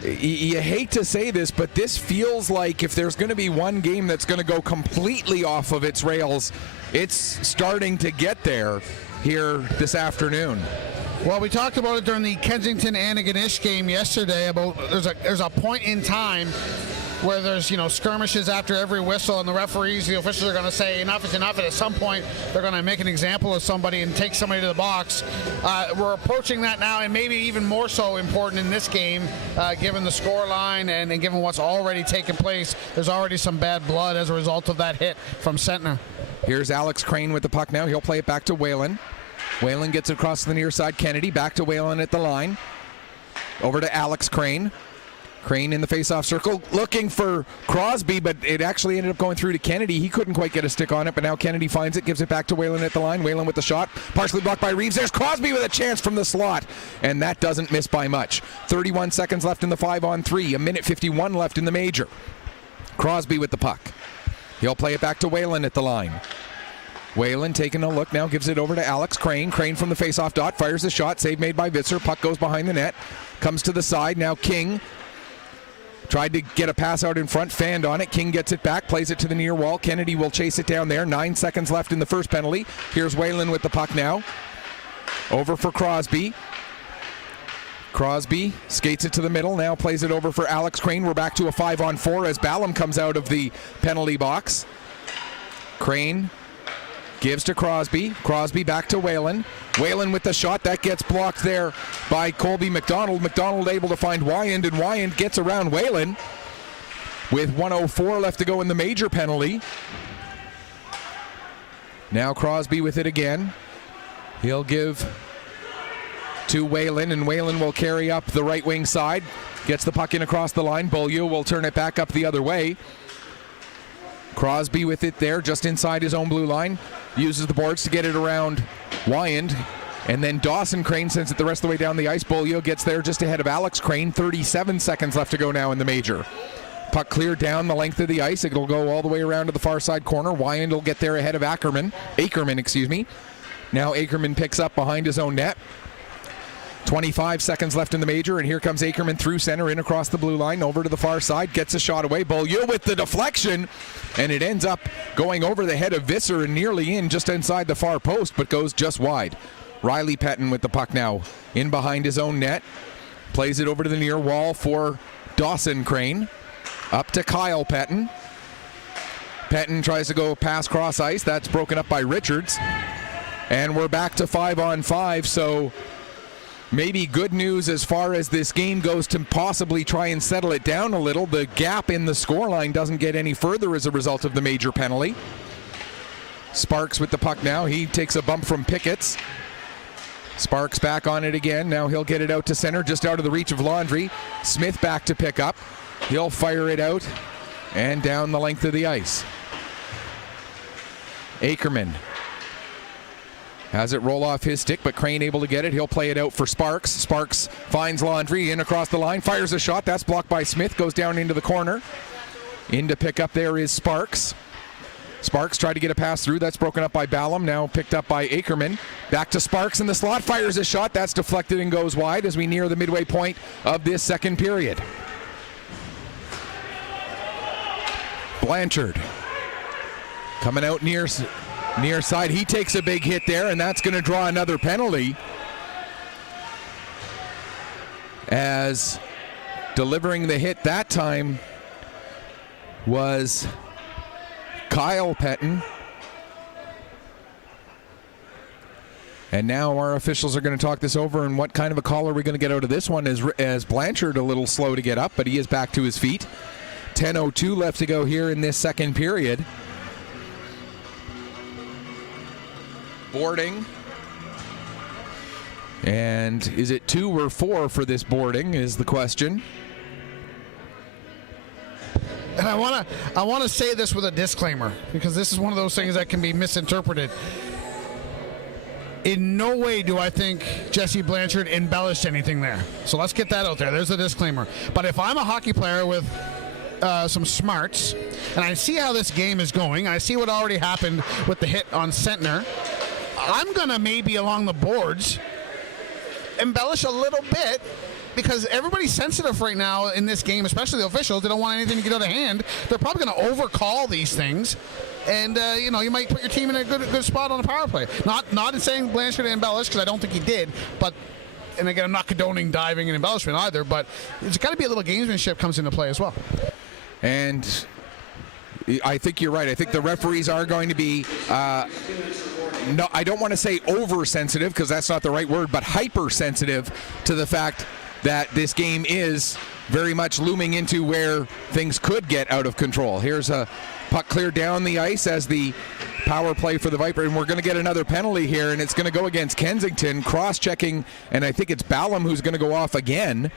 you hate to say this, but this feels like if there's going to be one game that's going to go completely off of its rails, it's starting to get there here this afternoon. Well, we talked about it during the Kensington Antigonish game yesterday about there's a point in time where there's skirmishes after every whistle, and the referees, the officials are going to say enough is enough, and at some point they're going to make an example of somebody and take somebody to the box. We're approaching that now, and maybe even more so important in this game, given the score line and given what's already taken place. There's already some bad blood as a result of that hit from Sentner. Here's Alex Crane with the puck now. He'll play it back to Whalen. Whalen gets it across to the near side. Kennedy back to Whalen at the line. Over to Alex Crane. Crane in the face-off circle, looking for Crosby, but it actually ended up going through to Kennedy. He couldn't quite get a stick on it, but now Kennedy finds it, gives it back to Whalen at the line. Whalen with the shot, partially blocked by Reeves. There's Crosby with a chance from the slot, and that doesn't miss by much. 31 seconds left in the 5-on-3, a minute 51 left in the major. Crosby with the puck. He'll play it back to Whalen at the line. Whalen taking a look now, gives it over to Alex Crane. Crane from the face-off dot, fires the shot, save made by Visser. Puck goes behind the net, comes to the side. Now King tried to get a pass out in front, fanned on it. King gets it back, plays it to the near wall. Kennedy will chase it down there. 9 seconds left in the first penalty. Here's Whalen with the puck now. Over for Crosby. Crosby skates it to the middle, now plays it over for Alex Crane. We're back to a 5-on-4 as Ballum comes out of the penalty box. Crane gives to Crosby. Crosby back to Whalen. Whalen with the shot. That gets blocked there by Colby McDonald. McDonald able to find Wyand, and Wyand gets around Whalen with 1:04 left to go in the major penalty. Now Crosby with it again. He'll give to Whalen, and Whalen will carry up the right wing side. Gets the puck in across the line. Beaulieu will turn it back up the other way. Crosby with it there, just inside his own blue line. Uses the boards to get it around Wyand. And then Dawson Crane sends it the rest of the way down the ice. Beaulieu gets there just ahead of Alex Crane. 37 seconds left to go now in the major. Puck cleared down the length of the ice. It'll go all the way around to the far side corner. Wyand will get there ahead of Ackerman. Now Ackerman picks up behind his own net. 25 seconds left in the major, and here comes Ackerman through center, in across the blue line, over to the far side, gets a shot away. Beaulieu with the deflection, and it ends up going over the head of Visser and nearly in just inside the far post, but goes just wide. Riley Pettin with the puck now, in behind his own net. Plays it over to the near wall for Dawson Crane. Up to Kyle Pettin. Pettin tries to go pass cross ice. That's broken up by Richards. And we're back to 5-on-5, so maybe good news as far as this game goes to possibly try and settle it down a little. The gap in the scoreline doesn't get any further as a result of the major penalty. Sparks with the puck now. He takes a bump from Pickett's. Sparks back on it again. Now he'll get it out to center, just out of the reach of Laundry. Smith back to pick up. He'll fire it out and down the length of the ice. Ackerman has it roll off his stick, but Crane able to get it. He'll play it out for Sparks. Sparks finds Laundry in across the line, fires a shot. That's blocked by Smith, goes down into the corner. In to pick up there is Sparks. Sparks tried to get a pass through. That's broken up by Ballum, now picked up by Ackerman. Back to Sparks in the slot, fires a shot. That's deflected and goes wide as we near the midway point of this second period. Blanchard coming out near side. He takes a big hit there, and that's going to draw another penalty, as delivering the hit that time was Kyle Pettin. And now our officials are going to talk this over, and what kind of a call are we going to get out of this one, as Blanchard a little slow to get up, but he is back to his feet. 10:02 left to go here in this second period. Boarding. And is it 2 or 4 for this boarding is the question. And I want to say this with a disclaimer, because this is one of those things that can be misinterpreted. In no way do I think Jesse Blanchard embellished anything there. So let's get that out there. There's a disclaimer. But if I'm a hockey player with some smarts, and I see how this game is going, I see what already happened with the hit on Sentner, I'm going to maybe along the boards embellish a little bit, because everybody's sensitive right now in this game, especially the officials. They don't want anything to get out of hand. They're probably going to overcall these things, and you might put your team in a good spot on a power play. Not in saying Blanchard embellished, because I don't think he did, but, and again, I'm not condoning diving and embellishment either, but there's got to be a little gamesmanship comes into play as well. And I think you're right. I think the referees are going to be, no, I don't want to say oversensitive, because that's not the right word, but hypersensitive to the fact that this game is very much looming into where things could get out of control. Here's a puck cleared down the ice as the power play for the Viper, and we're going to get another penalty here, and it's going to go against Kensington. Cross-checking, and I think it's Ballum who's going to go off again.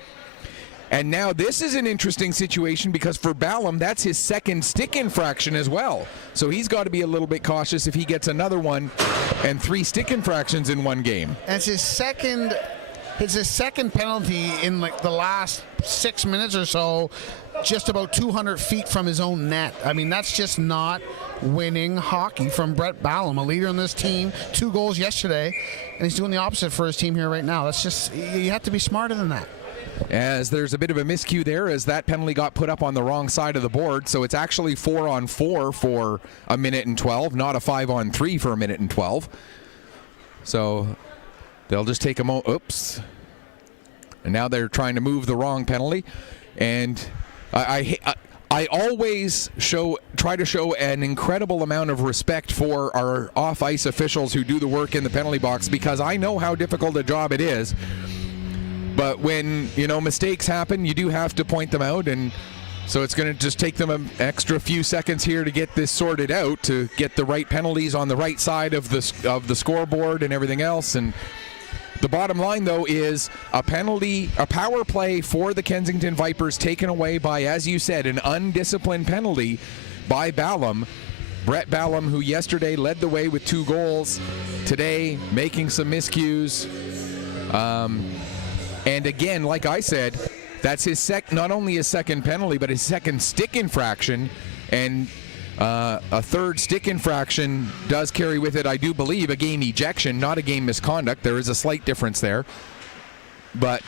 And now this is an interesting situation because for Ballum, that's his second stick infraction as well. So he's got to be a little bit cautious if he gets another one and 3 stick infractions in one game. And it's his second penalty in like the last 6 minutes or so, just about 200 feet from his own net. I mean, that's just not winning hockey from Brett Ballum, a leader on this team. 2 goals yesterday, and he's doing the opposite for his team here right now. That's just, you have to be smarter than that. As there's a bit of a miscue there as that penalty got put up on the wrong side of the board. So it's actually 4-on-4 for a minute and 12, not a 5-on-3 for a minute and 12. So they'll just take a moment. Oops. And now they're trying to move the wrong penalty. And I always try to show an incredible amount of respect for our off-ice officials who do the work in the penalty box, because I know how difficult a job it is. But when, mistakes happen, you do have to point them out, and so it's going to just take them an extra few seconds here to get this sorted out, to get the right penalties on the right side of the scoreboard and everything else. And the bottom line, though, is a power play for the Kensington Vipers taken away by, as you said, an undisciplined penalty by Ballum. Brett Ballum, who yesterday led the way with 2 goals, today making some miscues. And again, like I said, that's his not only his second penalty, but his second stick infraction. And a 3rd stick infraction does carry with it, I do believe, a game ejection, not a game misconduct. There is a slight difference there. But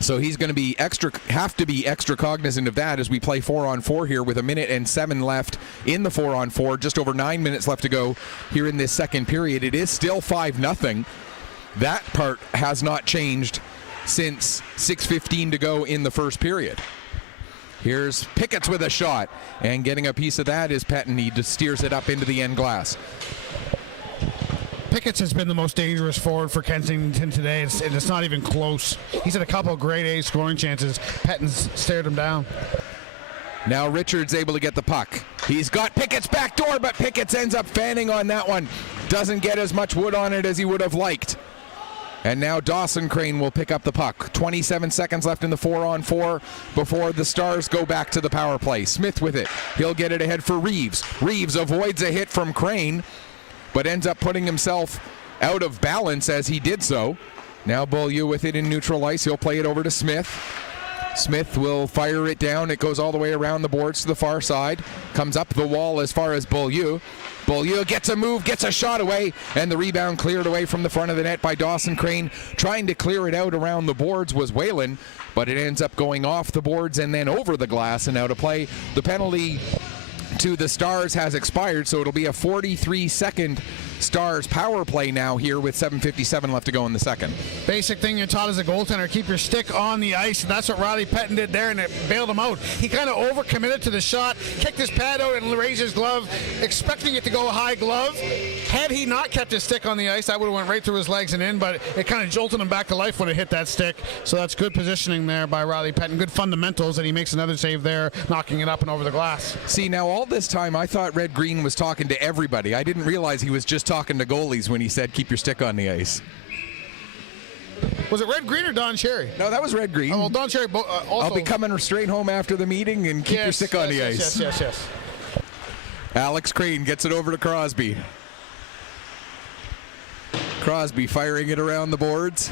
so he's going to have to be extra cognizant of that as we play 4-on-4 here with 1 minute and 7 left in the 4-on-4. Just over 9 minutes left to go here in this second period. It is still 5-0. That part has not changed since 6:15 to go in the first period. Here's Pickett's with a shot, and getting a piece of that is Pettin. He just steers it up into the end glass. Pickett's has been the most dangerous forward for Kensington today, and it's not even close. He's had a couple of grade A scoring chances. Pettin's stared him down. Now Richards able to get the puck. He's got Pickett's back door, but Pickett's ends up fanning on that one. Doesn't get as much wood on it as he would have liked. And now Dawson Crane will pick up the puck. 27 seconds left in the 4-on-4 before the Stars go back to the power play. Smith with it. He'll get it ahead for Reeves. Reeves avoids a hit from Crane, but ends up putting himself out of balance as he did so. Now Beaulieu with it in neutral ice. He'll play it over to Smith. Smith will fire it down. It goes all the way around the boards to the far side. Comes up the wall as far as Beaulieu. Beaulieu gets a move, gets a shot away, and the rebound cleared away from the front of the net by Dawson Crane. Trying to clear it out around the boards was Whalen, but it ends up going off the boards and then over the glass and out of play. The penalty to the Stars has expired, so it'll be a 43-second Stars power play now here with 7:57 left to go in the second. Basic thing you're taught as a goaltender, keep your stick on the ice, and that's what Riley Pettin did there, and it bailed him out. He kind of overcommitted to the shot, kicked his pad out and raised his glove, expecting it to go high glove. Had he not kept his stick on the ice, that would have went right through his legs and in, but it kind of jolted him back to life when it hit that stick. So that's good positioning there by Riley Pettin. Good fundamentals, and he makes another save there, knocking it up and over the glass. See, now all this time I thought Red Green was talking to everybody. I didn't realize he was just talking to goalies when he said keep your stick on the ice. Was it Red Green or Don Cherry? No, that was Red Green. Oh, well, Don Cherry also. I'll be coming straight home after the meeting and keep your stick on the ice. Yes. Alex Crane gets it over to Crosby. Crosby firing it around the boards.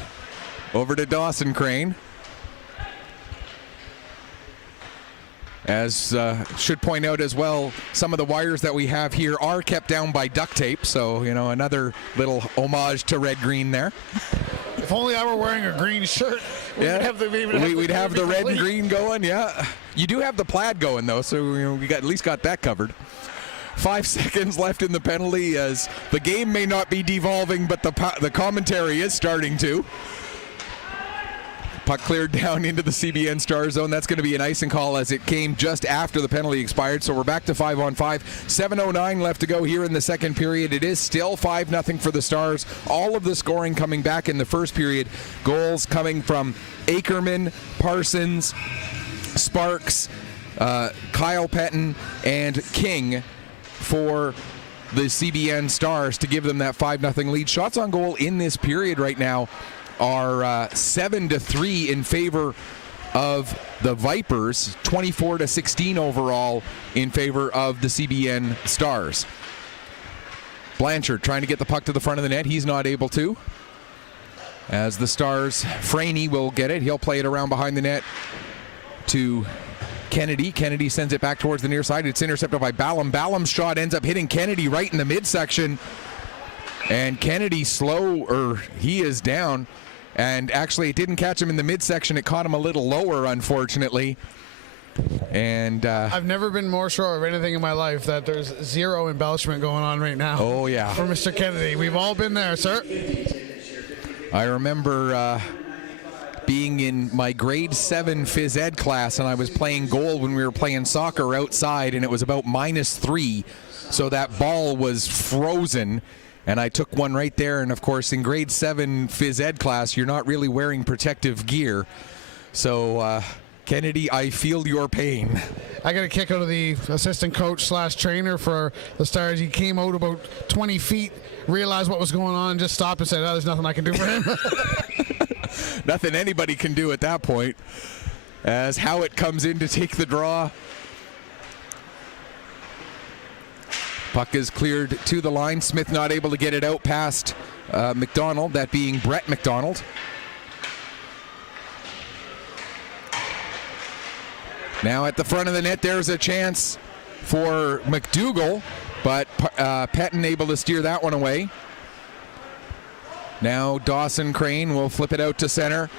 Over to Dawson Crane. As should point out as well, some of the wires that we have here are kept down by duct tape, so another little homage to Red Green there. If only I were wearing a green shirt, we'd have the red and green going. Yeah, you do have the plaid going though, so we at least got that covered. 5 seconds left in the penalty, as the game may not be devolving, but the commentary is starting to. Puck cleared down into the CBN Star zone. That's going to be an icing call as it came just after the penalty expired. So we're back to 5-on-5. 7:09 left to go here in the second period. It is still 5-0 for the Stars. All of the scoring coming back in the first period. Goals coming from Ackerman, Parsons, Sparks, Kyle Pettin, and King for the CBN Stars to give them that 5-0 lead. Shots on goal in this period right now are 7-3 in favor of the Vipers, 24-16 overall in favor of the CBN Stars. Blanchard trying to get the puck to the front of the net. He's not able to. As the Stars, Franey will get it. He'll play it around behind the net to Kennedy. Kennedy sends it back towards the near side. It's intercepted by Ballum. Ballum's shot ends up hitting Kennedy right in the midsection. And Kennedy he is down. And actually, it didn't catch him in the midsection. It caught him a little lower, unfortunately. And I've never been more sure of anything in my life that there's zero embellishment going on right now. Oh, yeah. For Mr. Kennedy. We've all been there, sir. I remember being in my grade 7 phys ed class, and I was playing goal when we were playing soccer outside, and it was about -3, so that ball was frozen, and I took one right there. And of course, in grade 7 phys ed class, you're not really wearing protective gear. So Kennedy, I feel your pain. I got a kick out of the assistant coach / trainer for the Stars. He came out about 20 feet, realized what was going on, and just stopped and said, "Oh, there's nothing I can do for him." Nothing anybody can do at that point. As Howitt comes in to take the draw. Puck is cleared to the line. Smith not able to get it out past McDonald, that being Brett McDonald. Now at the front of the net, there's a chance for McDougall, but Pettin able to steer that one away. Now Dawson Crane will flip it out to center.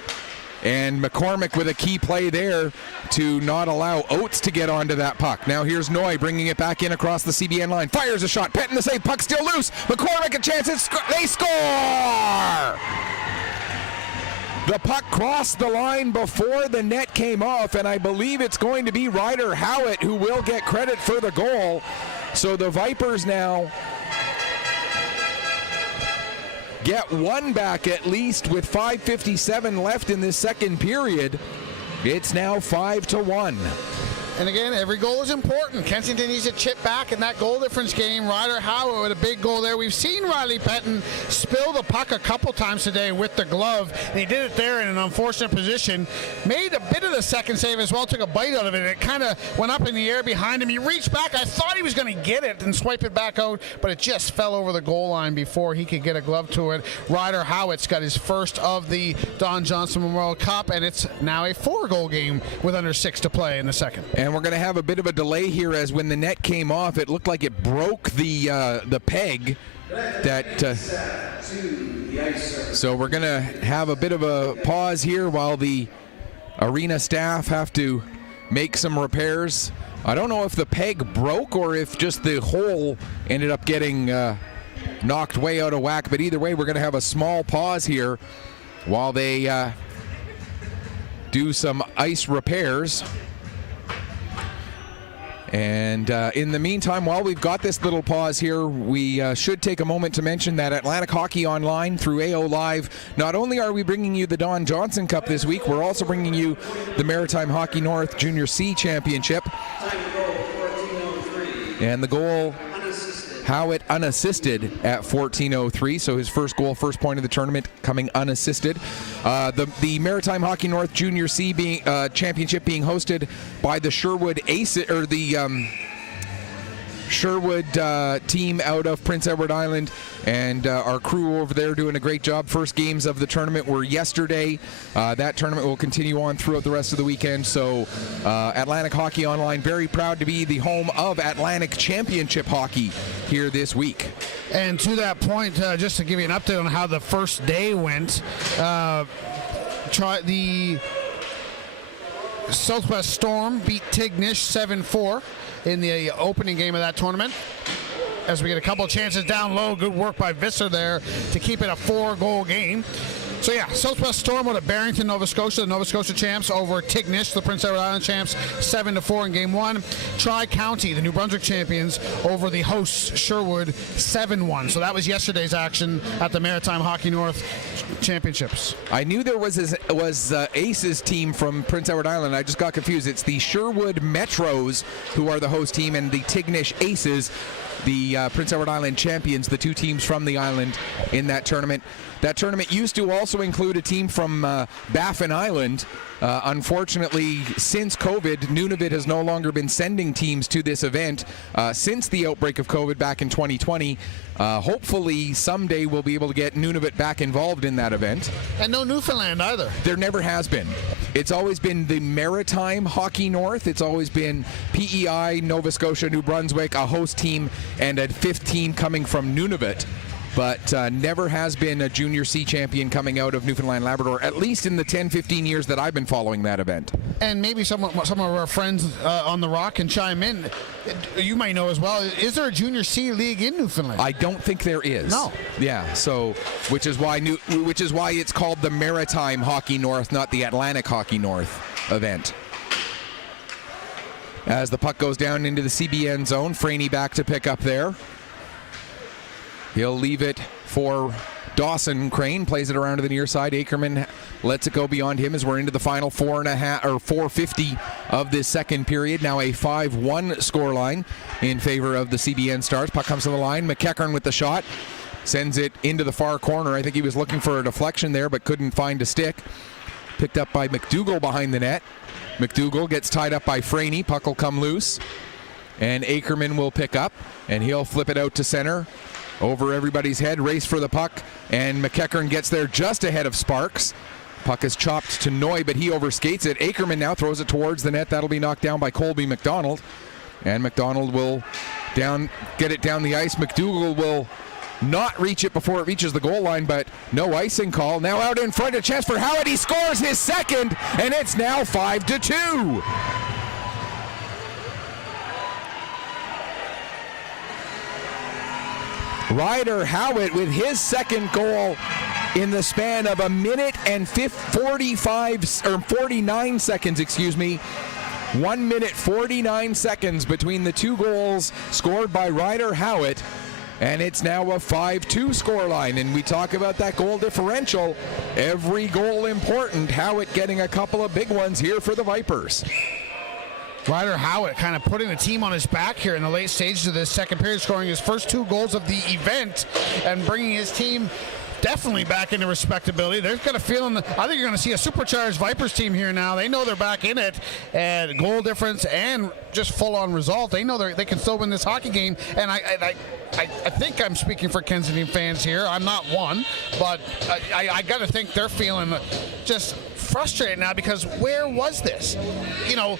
And McCormick with a key play there to not allow Oates to get onto that puck. Now here's Noy bringing it back in across the CBN line. Fires a shot. Pettin the save. Puck still loose. McCormick a chance. They score! The puck crossed the line before the net came off, and I believe it's going to be Ryder Howitt who will get credit for the goal. So the Vipers now get one back at least with 5:57 left in this second period. It's now 5-1. And again, every goal is important. Kensington needs to chip back in that goal difference game. Ryder Howitt with a big goal there. We've seen Riley Pettin spill the puck a couple times today with the glove, and he did it there in an unfortunate position. Made a bit of the second save as well, took a bite out of it. It kind of went up in the air behind him. He reached back. I thought he was going to get it and swipe it back out, but it just fell over the goal line before he could get a glove to it. Ryder Howitt's got his first of the Don Johnson Memorial Cup, and it's now a 4-goal game with under 6 to play in the second. And we're going to have a bit of a delay here, as when the net came off, it looked like it broke the peg. So we're going to have a bit of a pause here while the arena staff have to make some repairs. I don't know if the peg broke or if just the hole ended up getting knocked way out of whack, but either way, we're going to have a small pause here while they do some ice repairs. And in the meantime, while we've got this little pause here, we should take a moment to mention that Atlantic Hockey Online through AO Live, not only are we bringing you the Don Johnson Cup this week, we're also bringing you the Maritime Hockey North Junior C Championship. And the goal, Howitt unassisted at 14:03, so his first goal, first point of the tournament, coming unassisted. The Maritime Hockey North Junior C championship being hosted by the Sherwood Aces, or the Sherwood team out of Prince Edward Island, and our crew over there doing a great job. First games of the tournament were yesterday. That tournament will continue on throughout the rest of the weekend. So Atlantic Hockey Online, very proud to be the home of Atlantic Championship Hockey here this week. And to that point, just to give you an update on how the first day went, the Southwest Storm beat Tignish 7-4 in the opening game of that tournament. As we get a couple chances down low, good work by Visser there to keep it a 4-goal game. So yeah, Southwest Storm out of Barrington, Nova Scotia, the Nova Scotia champs over Tignish, the Prince Edward Island champs, 7-4 in game 1. Tri-County, the New Brunswick champions, over the hosts Sherwood, 7-1. So that was yesterday's action at the Maritime Hockey North Championships. I knew there was Aces team from Prince Edward Island. I just got confused. It's the Sherwood Metros who are the host team, and the Tignish Aces, the Prince Edward Island champions, the two teams from the island in that tournament. That tournament used to also also include a team from Baffin Island. Unfortunately, since COVID, Nunavut has no longer been sending teams to this event since the outbreak of COVID back in 2020. Hopefully, someday we'll be able to get Nunavut back involved in that event. And no Newfoundland either. There never has been. It's always been the Maritime Hockey North. It's always been PEI, Nova Scotia, New Brunswick, a host team, and a fifth team coming from Nunavut. But never has been a Junior C champion coming out of Newfoundland Labrador, at least in the 10-15 years that I've been following that event. And maybe some of our friends on the Rock can chime in. You might know as well, is there a Junior C league in Newfoundland? I don't think there is. No. Yeah, so which is why it's called the Maritime Hockey North, not the Atlantic Hockey North event. As the puck goes down into the CBN zone, Franey back to pick up there. He'll leave it for Dawson Crane, plays it around to the near side. Ackerman lets it go beyond him as we're into the final 4:50 of this second period. Now a 5-1 scoreline in favor of the CBN Stars. Puck comes to the line. McEachern with the shot. Sends it into the far corner. I think he was looking for a deflection there, but couldn't find a stick. Picked up by McDougall behind the net. McDougall gets tied up by Franey. Puck will come loose. And Ackerman will pick up, and he'll flip it out to center. Over everybody's head, race for the puck, and McEachern gets there just ahead of Sparks. Puck is chopped to Noy, but he overskates it. Ackerman now throws it towards the net. That'll be knocked down by Colby McDonald. And McDonald will get it down the ice. McDougall will not reach it before it reaches the goal line, but no icing call. Now out in front, a chance for Howard. He scores his second, and it's now 5-2. Ryder Howitt with his second goal in the span of a minute and 49 seconds, 1 minute 49 seconds between the two goals scored by Ryder Howitt, and it's now a 5-2 scoreline. And we talk about that goal differential. Every goal important. Howitt getting a couple of big ones here for the Vipers. Ryder Howitt kind of putting the team on his back here in the late stages of this second period, scoring his first two goals of the event and bringing his team definitely back into respectability. They've got a feeling that I think you're going to see a supercharged Vipers team here now. They know they're back in it, and goal difference and just full-on result. They know they can still win this hockey game, and I think I'm speaking for Kensington fans here. I'm not one, but I got to think they're feeling just frustrated now, because where was this? You know,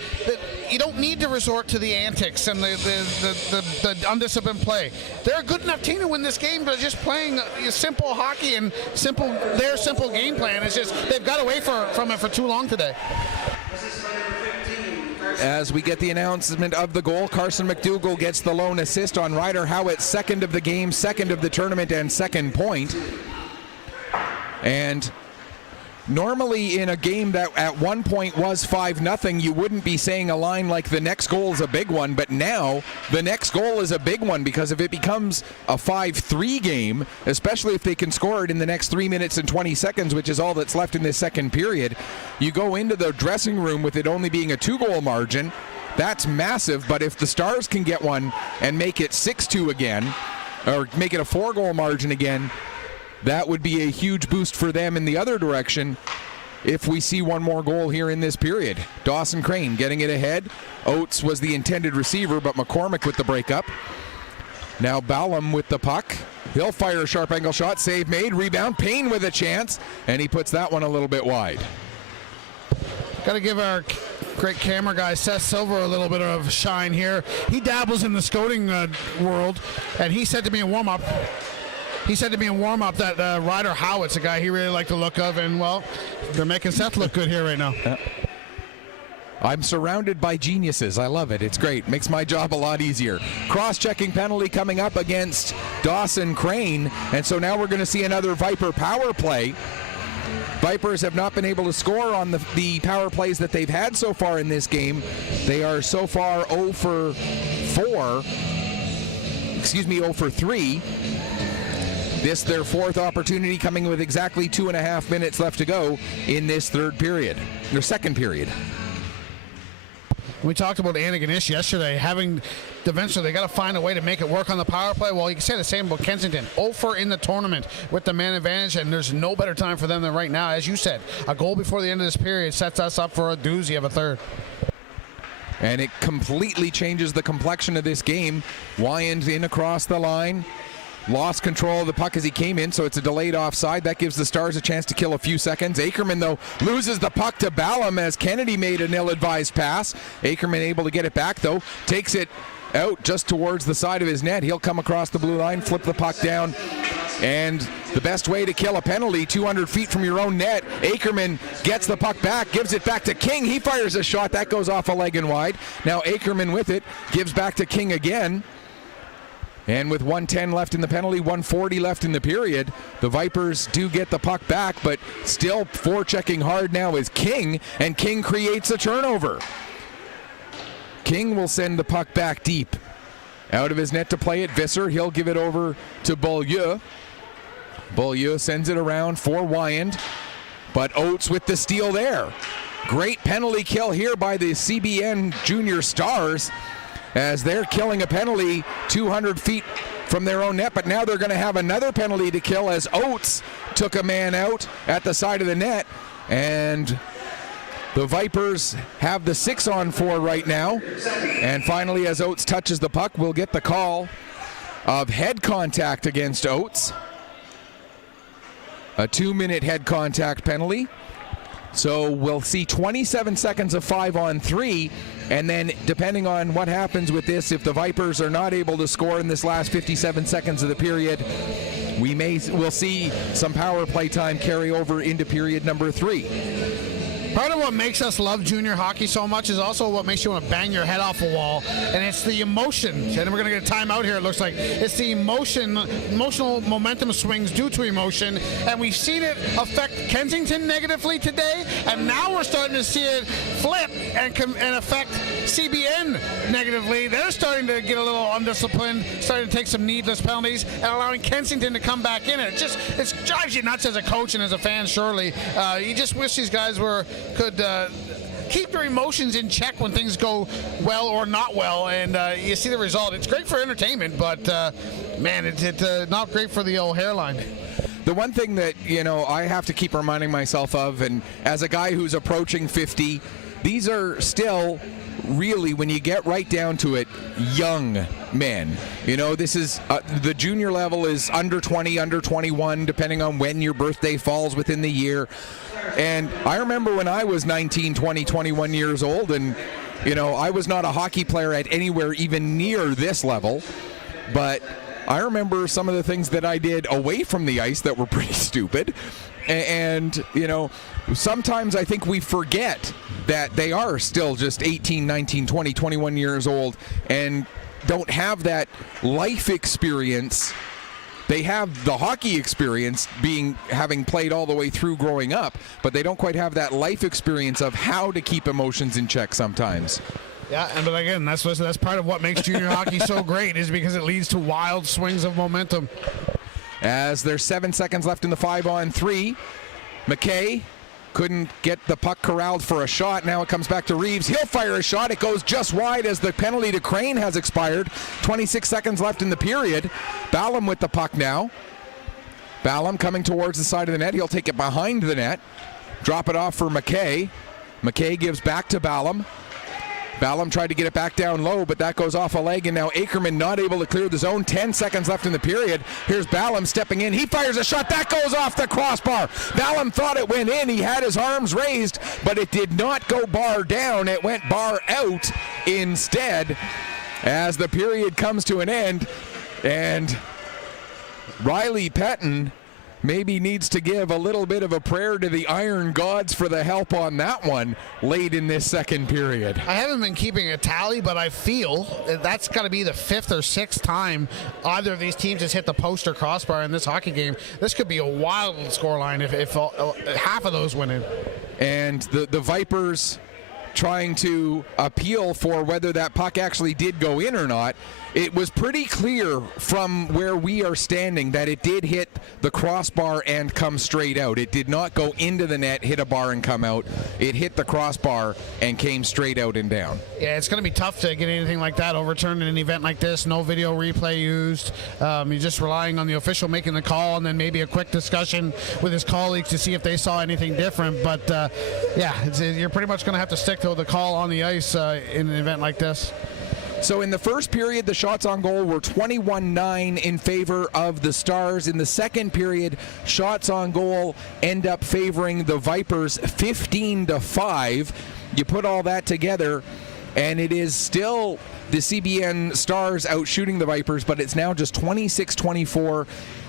you don't need to resort to the antics and the undisciplined play. They're a good enough team to win this game, but just playing simple hockey and their simple game plan is just, they've got away from it for too long today. As we get the announcement of the goal, Carson McDougall gets the lone assist on Ryder Howitt, second of the game, second of the tournament, and second point. And normally in a game that at one point was 5-0, you wouldn't be saying a line like the next goal is a big one, but now the next goal is a big one, because if it becomes a 5-3 game, especially if they can score it in the next 3 minutes and 20 seconds, which is all that's left in this second period, you go into the dressing room with it only being a 2-goal margin. That's massive, but if the Stars can get one and make it 6-2 again, or make it a 4-goal margin again, that would be a huge boost for them in the other direction if we see one more goal here in this period. Dawson Crane getting it ahead. Oates was the intended receiver, but McCormick with the breakup. Now Ballum with the puck. He'll fire a sharp angle shot. Save made. Rebound. Payne with a chance, and he puts that one a little bit wide. Got to give our great camera guy Seth Silver a little bit of shine here. He dabbles in the scouting world, and he said to me in warm-up, that Ryder Howitt's a guy he really liked the look of, and, well, they're making Seth look good here right now. I'm surrounded by geniuses. I love it. It's great. Makes my job a lot easier. Cross-checking penalty coming up against Dawson Crane, and so now we're going to see another Viper power play. Vipers have not been able to score on the power plays that they've had so far in this game. They are so far 0 for 3. This their fourth opportunity, coming with exactly 2.5 minutes left to go in this second period. We talked about Antigonish yesterday, having eventually they got to find a way to make it work on the power play. Well, you can say the same about Kensington. 0-for in the tournament with the man advantage, and there's no better time for them than right now. As you said, a goal before the end of this period sets us up for a doozy of a third. And it completely changes the complexion of this game. Wyand in across the line. Lost control of the puck as he came in, so it's a delayed offside. That gives the Stars a chance to kill a few seconds. Akerman, though, loses the puck to Ballum as Kennedy made an ill-advised pass. Akerman able to get it back, though. Takes it out just towards the side of his net. He'll come across the blue line, flip the puck down. And the best way to kill a penalty, 200 feet from your own net. Akerman gets the puck back, gives it back to King. He fires a shot. That goes off a leg and wide. Now Akerman with it, gives back to King again. And with 1:10 left in the penalty, 1:40 left in the period, the Vipers do get the puck back, but still forechecking hard now is King, and King creates a turnover. King will send the puck back deep. Out of his net to play it, Visser. He'll give it over to Beaulieu. Beaulieu sends it around for Wyand, but Oates with the steal there. Great penalty kill here by the CBN Junior Stars, as they're killing a penalty 200 feet from their own net, but now they're going to have another penalty to kill as Oates took a man out at the side of the net, and the Vipers have the 6-on-4 right now. And finally, as Oates touches the puck, we'll get the call of head contact against Oates. A 2-minute head contact penalty. So we'll see 27 seconds of 5-on-3, and then depending on what happens with this, if the Vipers are not able to score in this last 57 seconds of the period, we'll see some power play time carry over into period number 3. Part of what makes us love junior hockey so much is also what makes you want to bang your head off a wall, and it's the emotion. And we're going to get a timeout here, it looks like. It's the emotional momentum swings due to emotion, and we've seen it affect Kensington negatively today, and now we're starting to see it flip and affect CBN negatively. They're starting to get a little undisciplined, starting to take some needless penalties, and allowing Kensington to come back in. It drives you nuts as a coach and as a fan, surely. You just wish these guys could keep their emotions in check when things go well or not well, and you see the result. It's great for entertainment, but man, it's not great for the old hairline. The one thing that, I have to keep reminding myself of, and as a guy who's approaching 50, these are still really, when you get right down to it, young men. This is the junior level is under 20, under 21, depending on when your birthday falls within the year. And I remember when I was 19, 20, 21 years old, and I was not a hockey player at anywhere even near this level, but I remember some of the things that I did away from the ice that were pretty stupid. And sometimes I think we forget that they are still just 18, 19, 20, 21 years old and don't have that life experience. They have the hockey experience, having played all the way through growing up, but they don't quite have that life experience of how to keep emotions in check sometimes. Yeah, but again, that's part of what makes junior hockey so great, is because it leads to wild swings of momentum. As there's 7 seconds left in the 5-on-3, McKay couldn't get the puck corralled for a shot. Now it comes back to Reeves. He'll fire a shot. It goes just wide as the penalty to Crane has expired. 26 seconds left in the period. Ballum with the puck now. Ballum coming towards the side of the net. He'll take it behind the net. Drop it off for McKay. McKay gives back to Ballum. Ballum tried to get it back down low, but that goes off a leg, and now Akerman not able to clear the zone. 10 seconds left in the period. Here's Ballum stepping in. He fires a shot. That goes off the crossbar. Ballum thought it went in. He had his arms raised, but it did not go bar down. It went bar out instead as the period comes to an end, and Riley Pettin maybe needs to give a little bit of a prayer to the Iron Gods for the help on that one late in this second period. I haven't been keeping a tally, but I feel that's got to be the 5th or 6th time either of these teams has hit the post or crossbar in this hockey game. This could be a wild scoreline if half of those went in. And the Vipers trying to appeal for whether that puck actually did go in or not, it was pretty clear from where we are standing that it did hit the crossbar and come straight out. It did not go into the net, hit a bar, and come out. It hit the crossbar and came straight out and down. Yeah, it's going to be tough to get anything like that overturned in an event like this. No video replay used. You're just relying on the official making the call and then maybe a quick discussion with his colleagues to see if they saw anything different. But, you're pretty much going to have to stick to the call on the ice in an event like this. So in the first period, the shots on goal were 21-9 in favor of the Stars. In the second period, shots on goal end up favoring the Vipers 15-5. You put all that together, and it is still the CBN Stars out shooting the Vipers, but it's now just 26-24.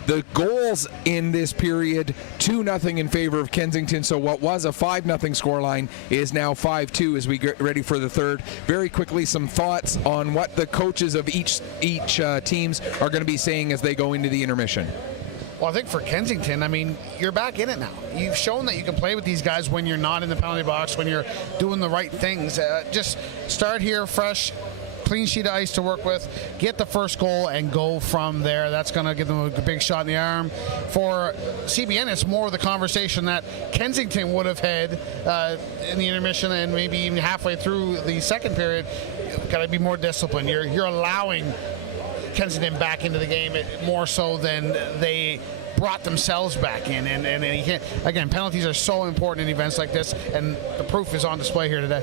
The goals in this period, 2-0 in favor of Kensington. So what was a 5-0 scoreline is now 5-2 as we get ready for the third. Very quickly, some thoughts on what the coaches of each teams are going to be saying as they go into the intermission. Well, I think for Kensington, I mean, you're back in it now. You've shown that you can play with these guys when you're not in the penalty box, when you're doing the right things. Just start here fresh, clean sheet of ice to work with, get the first goal, and go from there. That's going to give them a big shot in the arm. For CBN, it's more of the conversation that Kensington would have had in the intermission and maybe even halfway through the second period. You've got to be more disciplined. You're allowing Kensington back into the game more so than they brought themselves back in. And you can't, again, penalties are so important in events like this, and the proof is on display here today.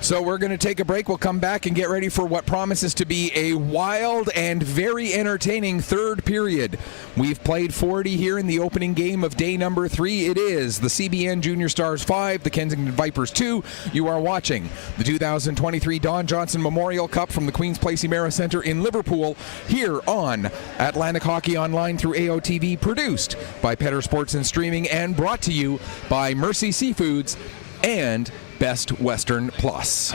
So we're going to take a break. We'll come back and get ready for what promises to be a wild and very entertaining third period. We've played 40 here in the opening game of day number 3. It is the CBN Junior Stars 5, the Kensington Vipers 2. You are watching the 2023 Don Johnson Memorial Cup from the Queen's Place Emera Centre in Liverpool here on Atlantic Hockey Online through AOTV, produced by Petter Sports and Streaming and brought to you by Mercy Seafoods and Best Western Plus.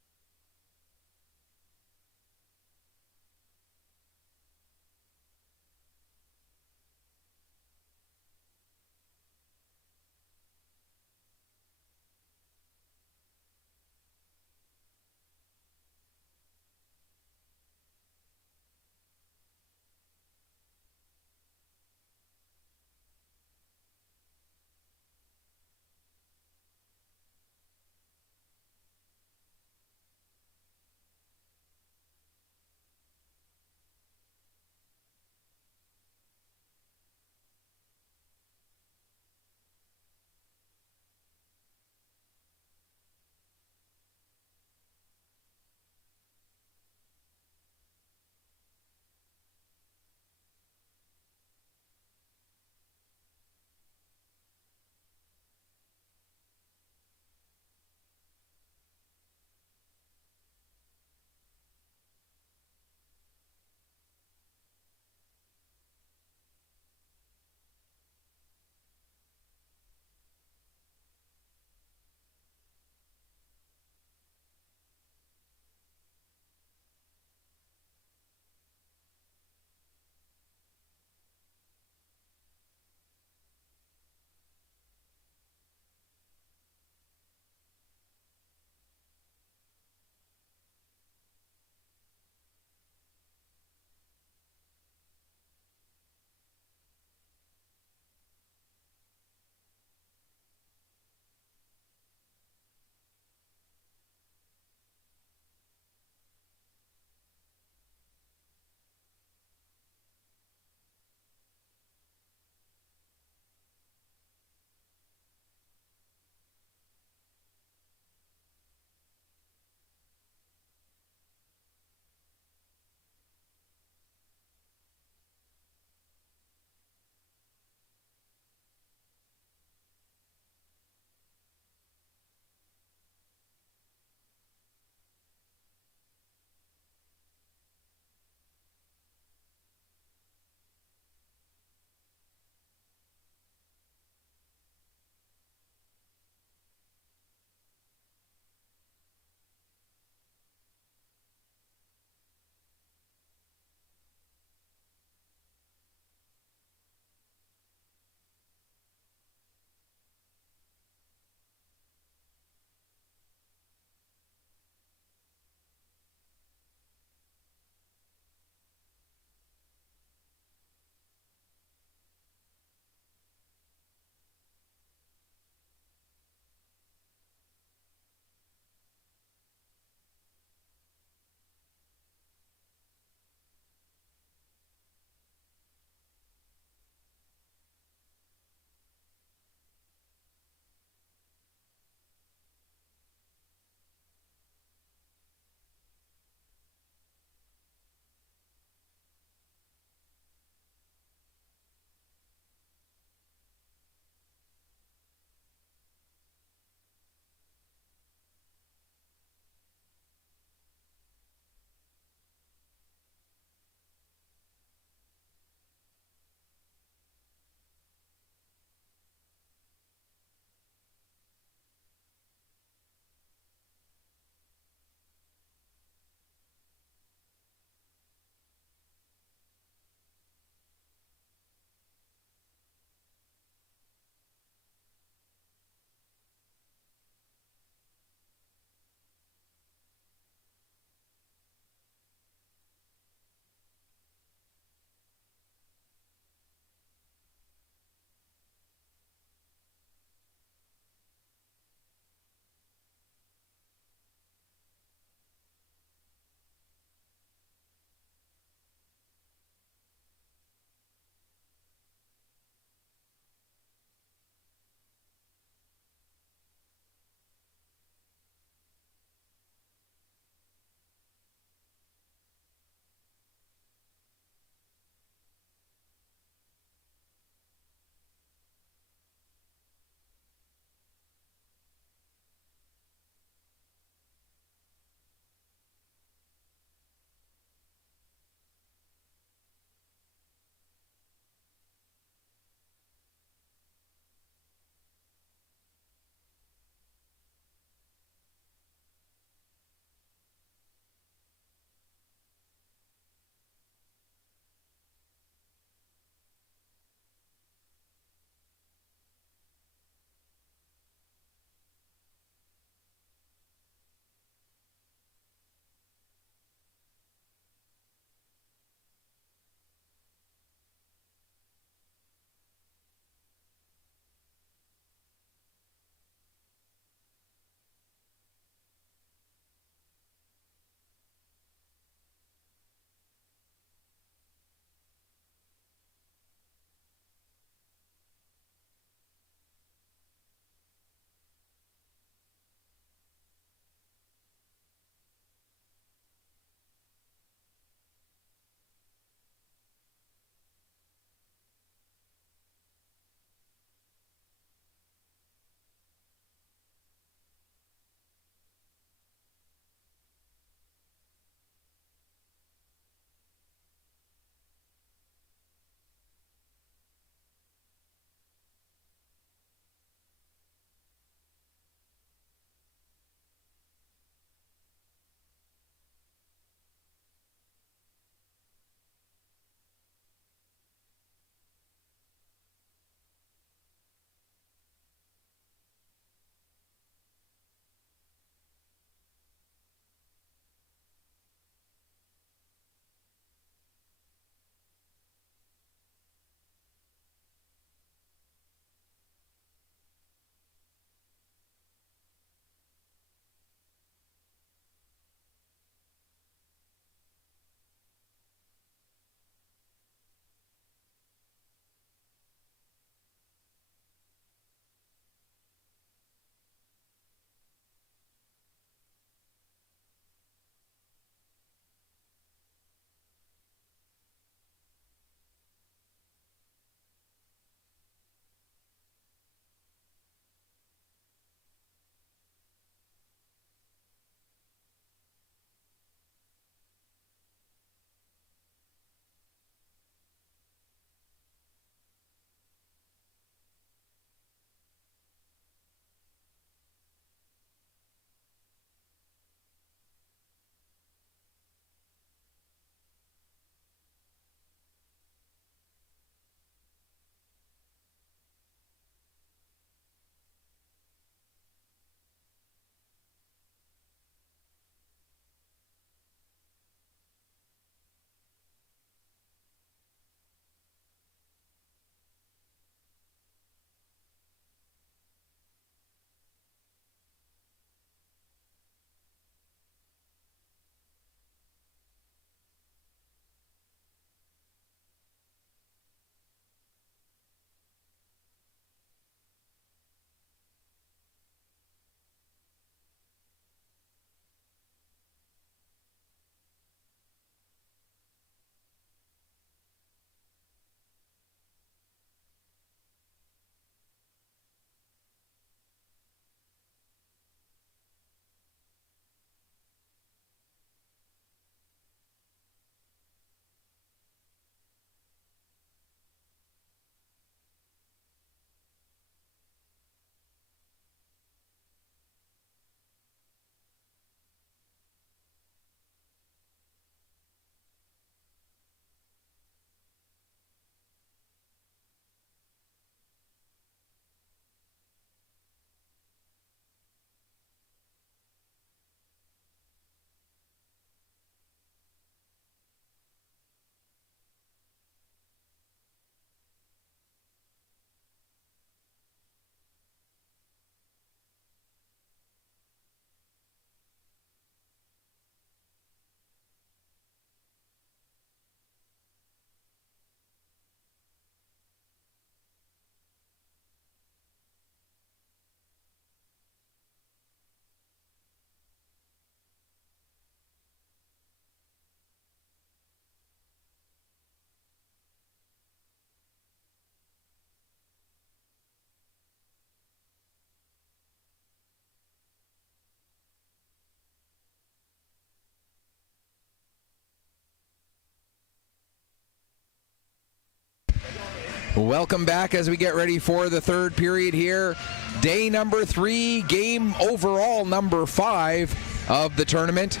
Welcome back as we get ready for the third period here. Day number 3, game overall number 5 of the tournament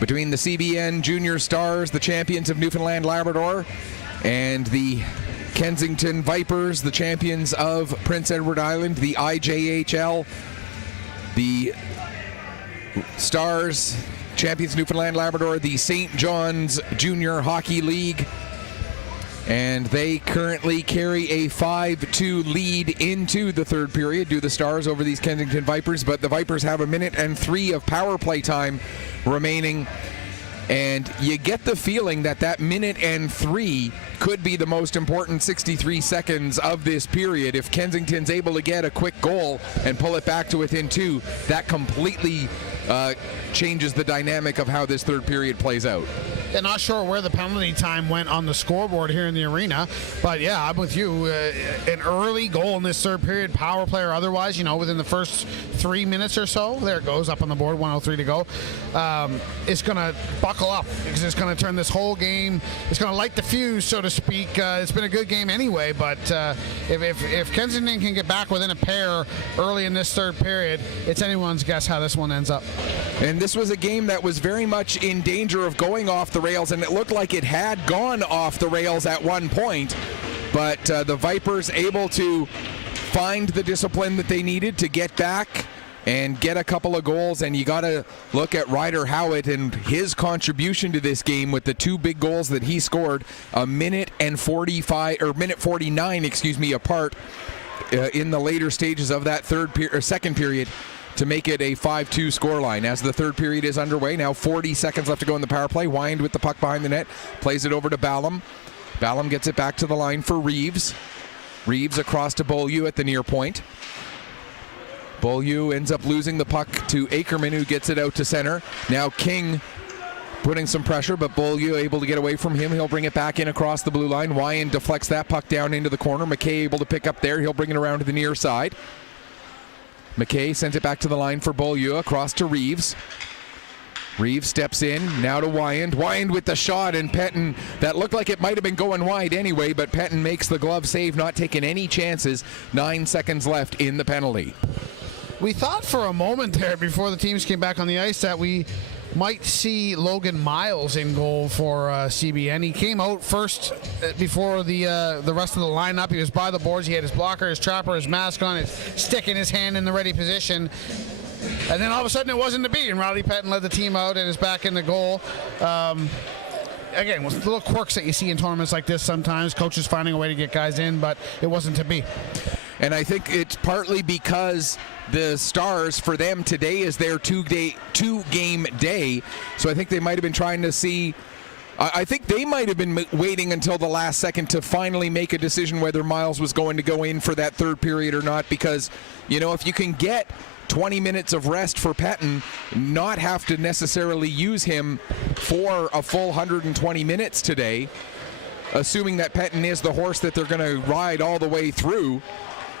between the CBN Junior Stars, the champions of Newfoundland Labrador, and the Kensington Vipers, the champions of Prince Edward Island, the IJHL. The Stars, champions Newfoundland Labrador, the St. John's Junior Hockey League. And they currently carry a 5-2 lead into the third period, do the Stars over these Kensington Vipers. But the Vipers have 1 minute and 3 of power play time remaining. And you get the feeling that that 1 minute and 3 could be the most important 63 seconds of this period. If Kensington's able to get a quick goal and pull it back to within 2, that completely changes the dynamic of how this third period plays out. And not sure where the penalty time went on the scoreboard here in the arena, but yeah, I'm with you. An early goal in this third period, power play or otherwise, within the first 3 minutes or so, there it goes, up on the board, 1:03 to go. It's going to buckle up because it's going to turn this whole game, it's going to light the fuse, so to speak. It's been a good game anyway, but if Kensington can get back within a pair early in this third period, it's anyone's guess how this one ends up. And this was a game that was very much in danger of going off the rails, and it looked like it had gone off the rails at one point, but the Vipers able to find the discipline that they needed to get back and get a couple of goals. And you got to look at Ryder Howitt and his contribution to this game with the 2 big goals that he scored, a minute and 49 apart in the later stages of that second period, to make it a 5-2 scoreline. As the third period is underway, now 40 seconds left to go in the power play. Wyand with the puck behind the net, plays it over to Ballum. Ballum gets it back to the line for Reeves. Reeves across to Beaulieu at the near point. Beaulieu ends up losing the puck to Ackerman, who gets it out to center. Now King putting some pressure, but Beaulieu able to get away from him. He'll bring it back in across the blue line. Wyand deflects that puck down into the corner. McKay able to pick up there. He'll bring it around to the near side. McKay sends it back to the line for Beaulieu, across to Reeves. Reeves steps in, now to Wyand. Wyand with the shot, and Pettin, that looked like it might have been going wide anyway, but Pettin makes the glove save, not taking any chances. 9 seconds left in the penalty. We thought for a moment there, before the teams came back on the ice, that we might see Logan Miles in goal for CBN. He came out first before the rest of the lineup. He was by the boards. He had his blocker, his trapper, his mask on, his stick in his hand in the ready position. And then all of a sudden it wasn't to be, and Riley Pettin led the team out and is back in the goal. Again, with little quirks that you see in tournaments like this sometimes, coaches finding a way to get guys in, but it wasn't to be. And I think it's partly because the Stars, for them, today is their two-game day. So I think they might have been trying to see. I think they might have been waiting until the last second to finally make a decision whether Miles was going to go in for that third period or not. Because, if you can get 20 minutes of rest for Pettin, not have to necessarily use him for a full 120 minutes today, assuming that Pettin is the horse that they're going to ride all the way through.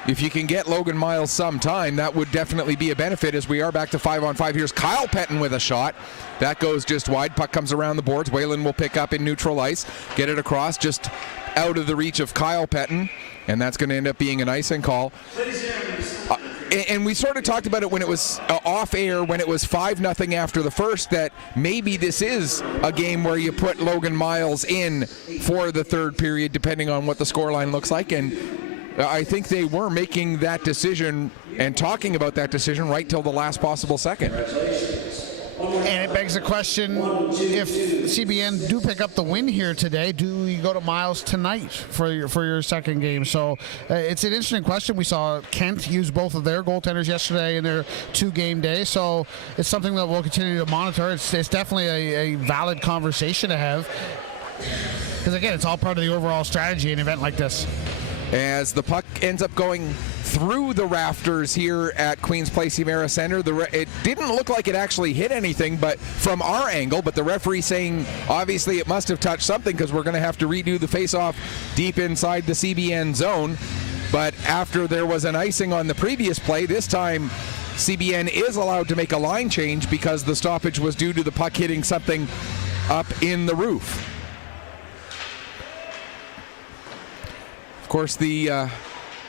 If you can get Logan Miles some time, that would definitely be a benefit, as we are back to 5-on-5. Here's Kyle Pettin with a shot. That goes just wide. Puck comes around the boards. Whalen will pick up in neutral ice, get it across just out of the reach of Kyle Pettin, and that's going to end up being an icing call. And we sort of talked about it when it was off air, when it was 5-0 after the first, that maybe this is a game where you put Logan Miles in for the third period, depending on what the scoreline looks like. And I think they were making that decision and talking about that decision right till the last possible second. And it begs the question, if CBN do pick up the win here today, do you go to Miles tonight for your second game? So it's an interesting question. We saw Kent use both of their goaltenders yesterday in their 2-game day, so it's something that we'll continue to monitor. It's definitely a valid conversation to have, because again, it's all part of the overall strategy in an event like this. As the puck ends up going through the rafters here at Queens Place Emera Center, it didn't look like it actually hit anything, but from our angle, but the referee saying obviously it must have touched something, because we're going to have to redo the face-off deep inside the CBN zone. But after there was an icing on the previous play, this time CBN is allowed to make a line change because the stoppage was due to the puck hitting something up in the roof. course, the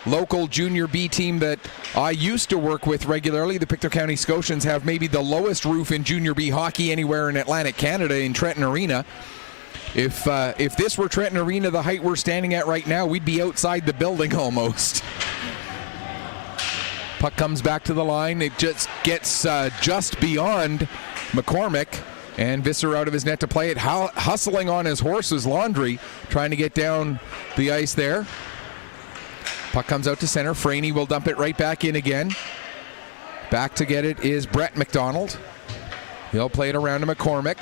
local Junior B team that I used to work with regularly, the Pictou County Scotians, have maybe the lowest roof in Junior B hockey anywhere in Atlantic Canada in Trenton Arena. If this were Trenton Arena, the height we're standing at right now, we'd be outside the building almost. Puck comes back to the line. It just gets just beyond McCormick, and Visser out of his net to play it. Hustling on his horse is Laundry, trying to get down the ice there. Puck comes out to center. Franey will dump it right back in again. Back to get it is Brett McDonald. He'll play it around to McCormick.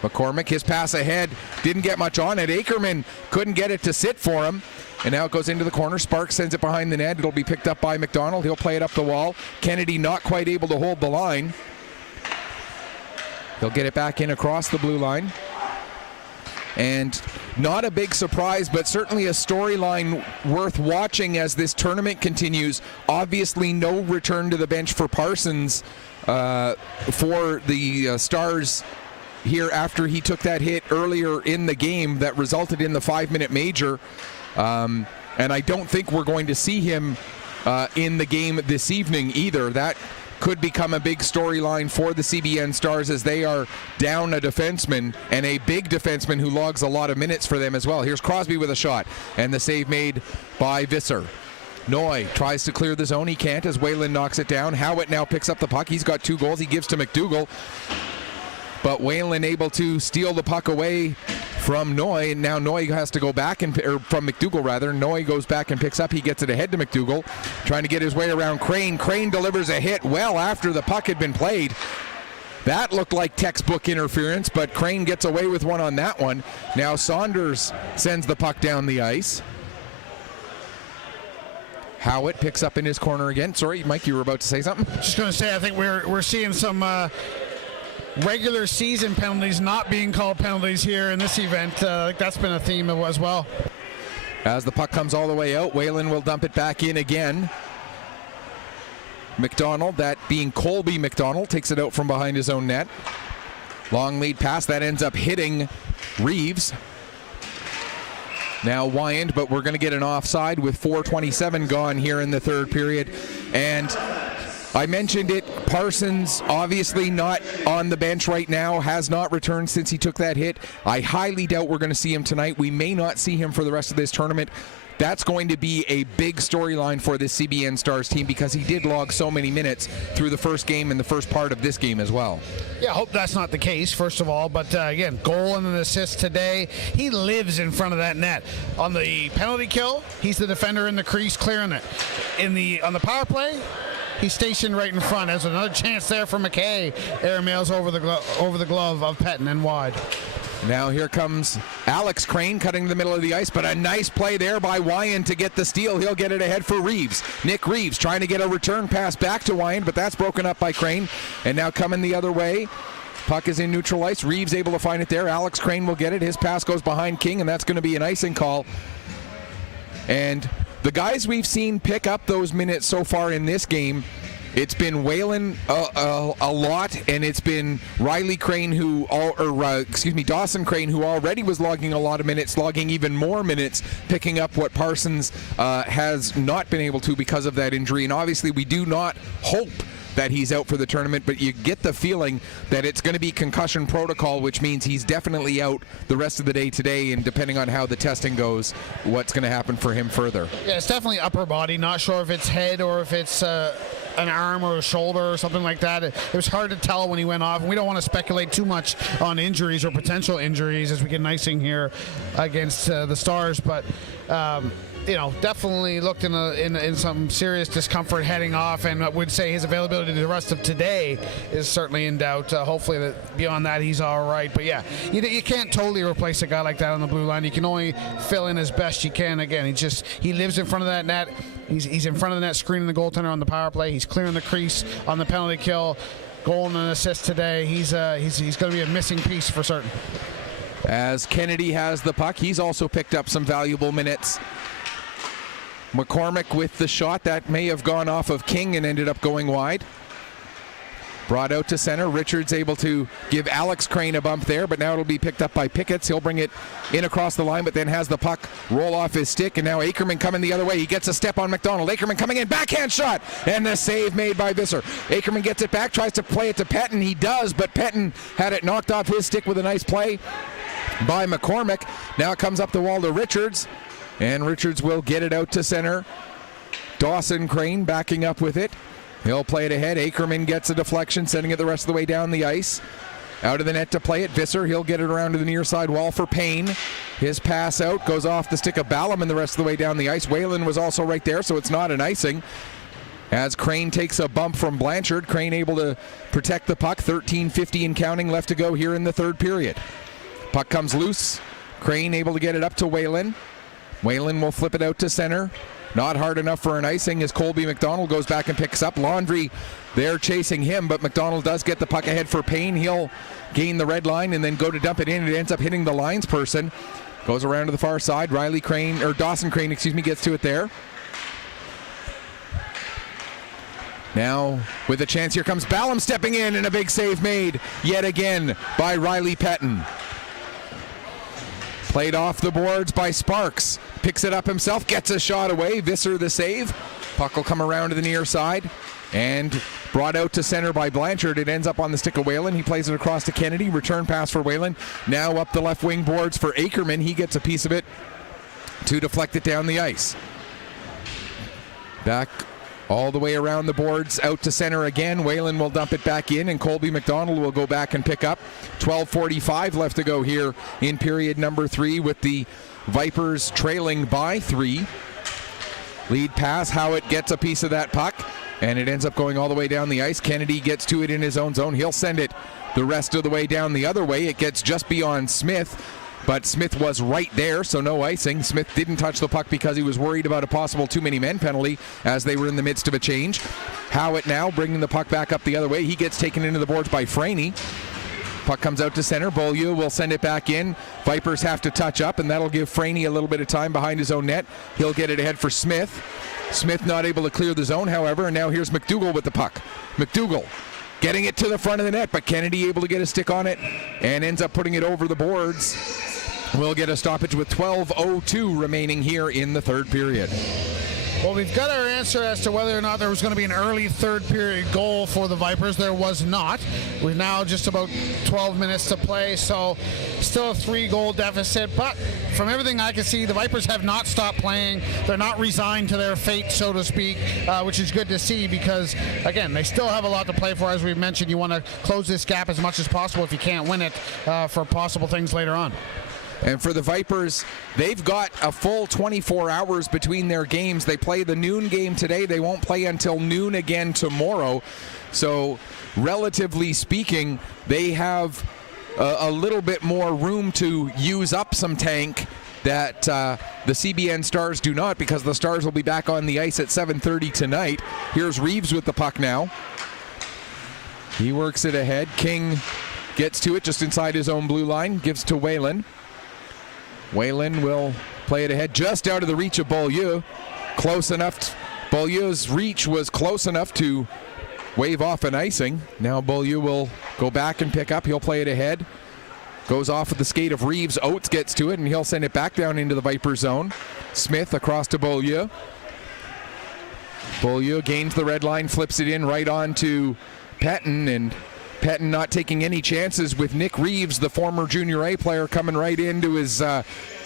McCormick, his pass ahead, didn't get much on it. Akerman couldn't get it to sit for him. And now it goes into the corner. Sparks sends it behind the net. It'll be picked up by McDonald. He'll play it up the wall. Kennedy not quite able to hold the line. He'll get it back in across the blue line. And not a big surprise, but certainly a storyline worth watching as this tournament continues. Obviously no return to the bench for Parsons for the Stars here after he took that hit earlier in the game that resulted in the 5-minute major. And I don't think we're going to see him in the game this evening either. That could become a big storyline for the CBN Stars as they are down a defenseman, and a big defenseman who logs a lot of minutes for them as well. Here's Crosby with a shot, and the save made by Visser. Noy tries to clear the zone. He can't as Whalen knocks it down. Howitt now picks up the puck. He's got 2 goals. He gives to McDougall. But Whalen able to steal the puck away from Noy, and now Noy has to go back, or from McDougall rather. Noy goes back and picks up. He gets it ahead to McDougall, trying to get his way around Crane. Crane delivers a hit well after the puck had been played. That looked like textbook interference, but Crane gets away with one on that one. Now Saunders sends the puck down the ice. Howitt picks up in his corner again. Sorry, Mike, you were about to say something? Just going to say, I think we're seeing some regular season penalties not being called penalties here in this event. That's been a theme as well. As the puck comes all the way out, Whalen will dump it back in again. McDonald, that being Colby McDonald, takes it out from behind his own net. Long lead pass that ends up hitting Reeves. Now Wyand, but we're going to get an offside with 4:27 gone here in the third period. And I mentioned it, Parsons obviously not on the bench right now, has not returned since he took that hit. I highly doubt we're going to see him tonight. We may not see him for the rest of this tournament. That's going to be a big storyline for this CBN Stars team because he did log so many minutes through the first game and the first part of this game as well. Yeah, I hope that's not the case, first of all. But again, goal and an assist today. He lives in front of that net. On the penalty kill, he's the defender in the crease clearing it. On the power play, he's stationed right in front. There's another chance there for McKay. Airmails over the glove of Pettin and wide. Now here comes Alex Crane cutting the middle of the ice, but a nice play there by Wyand to get the steal. He'll get it ahead for Reeves. Nick Reeves trying to get a return pass back to Wyand, but that's broken up by Crane. And now coming the other way, puck is in neutral ice. Reeves able to find it there. Alex Crane will get it. His pass goes behind King, and that's going to be an icing call. And the guys we've seen pick up those minutes so far in this game, it's been Whalen a lot, and it's been Riley Crane Dawson Crane, who already was logging a lot of minutes, logging even more minutes, picking up what Parsons has not been able to because of that injury. And obviously we do not hope that he's out for the tournament, but you get the feeling that it's going to be concussion protocol, which means he's definitely out the rest of the day today, and depending on how the testing goes, what's going to happen for him further. Yeah, it's definitely upper body. Not sure if it's head or if it's an arm or a shoulder or something like that. It was hard to tell when he went off, and we don't want to speculate too much on injuries or potential injuries as we get an icing here against the Stars, but definitely looked in some serious discomfort heading off, and I would say his availability the rest of today is certainly in doubt. Hopefully that beyond that he's all right. But yeah, you can't totally replace a guy like that on the blue line. You can only fill in as best you can. Again, he lives in front of that net. He's in front of the net screening the goaltender on the power play. He's clearing the crease on the penalty kill. Goal and an assist today. He's going to be a missing piece for certain. As Kennedy has the puck, he's also picked up some valuable minutes. McCormick with the shot that may have gone off of King and ended up going wide. Brought out to center. Richards able to give Alex Crane a bump there, but now it'll be picked up by Picketts. He'll bring it in across the line, but then has the puck roll off his stick, and now Akerman coming the other way. He gets a step on McDonald. Akerman coming in, backhand shot, and the save made by Visser. Akerman gets it back, tries to play it to Pettin. He does, but Pettin had it knocked off his stick with a nice play by McCormick. Now it comes up the wall to Richards, and Richards will get it out to center. Dawson Crane backing up with it. He'll play it ahead. Akerman gets a deflection, sending it the rest of the way down the ice. Out of the net to play it. Visser, he'll get it around to the near side wall for Payne. His pass out goes off the stick of Ballum and the rest of the way down the ice. Whalen was also right there, so it's not an icing. As Crane takes a bump from Blanchard. Crane able to protect the puck. 13:50 and counting left to go here in the third period. Puck comes loose. Crane able to get it up to Whalen. Whalen will flip it out to center. Not hard enough for an icing as Colby McDonald goes back and picks up. Laundry, they're chasing him, but McDonald does get the puck ahead for Payne. He'll gain the red line and then go to dump it in. It ends up hitting the lines person. Goes around to the far side. Dawson Crane, gets to it there. Now, with a chance, here comes Ballum stepping in, and a big save made yet again by Riley Pettin. Played off the boards by Sparks. Picks it up himself, gets a shot away. Visser the save. Puck will come around to the near side and brought out to center by Blanchard. It ends up on the stick of Whalen. He plays it across to Kennedy. Return pass for Whalen. Now up the left wing boards for Akerman. He gets a piece of it to deflect it down the ice. Back all the way around the boards, out to center again. Whalen will dump it back in, and Colby McDonald will go back and pick up. 12:45 left to go here in period number 3, with the Vipers trailing by 3. Lead pass, Howitt gets a piece of that puck, and it ends up going all the way down the ice. Kennedy gets to it in his own zone. He'll send it the rest of the way down the other way. It gets just beyond Smith, but Smith was right there, so no icing. Smith didn't touch the puck because he was worried about a possible too many men penalty as they were in the midst of a change. Howitt now bringing the puck back up the other way. He gets taken into the boards by Franey. Puck comes out to center. Beaulieu will send it back in. Vipers have to touch up, and that'll give Franey a little bit of time behind his own net. He'll get it ahead for Smith. Smith not able to clear the zone, however, and now here's McDougall with the puck. McDougall getting it to the front of the net, but Kennedy able to get a stick on it and ends up putting it over the boards. We'll get a stoppage with 12:02 remaining here in the third period. Well, we've got our answer as to whether or not there was going to be an early third period goal for the Vipers. There was not. We're now just about 12 minutes to play, so still a 3-goal deficit. But from everything I can see, the Vipers have not stopped playing. They're not resigned to their fate, so to speak, which is good to see because, again, they still have a lot to play for. As we've mentioned, you want to close this gap as much as possible if you can't win it for possible things later on. And for the Vipers, they've got a full 24 hours between their games. They play the noon game today. They won't play until noon again tomorrow. So, relatively speaking, they have a little bit more room to use up some tank that the CBN Stars do not, because the Stars will be back on the ice at 7:30 tonight. Here's Reeves with the puck now. He works it ahead. King gets to it just inside his own blue line, gives to Whalen. Whalen will play it ahead just out of the reach of Beaulieu. Close enough. Beaulieu's reach was close enough to wave off an icing. Now Beaulieu will go back and pick up. He'll play it ahead. Goes off with the skate of Reeves. Oates gets to it, and he'll send it back down into the Viper zone. Smith across to Beaulieu. Beaulieu gains the red line, flips it in right on to Pettin, and Pettin not taking any chances with Nick Reeves, the former Junior A player, coming right into his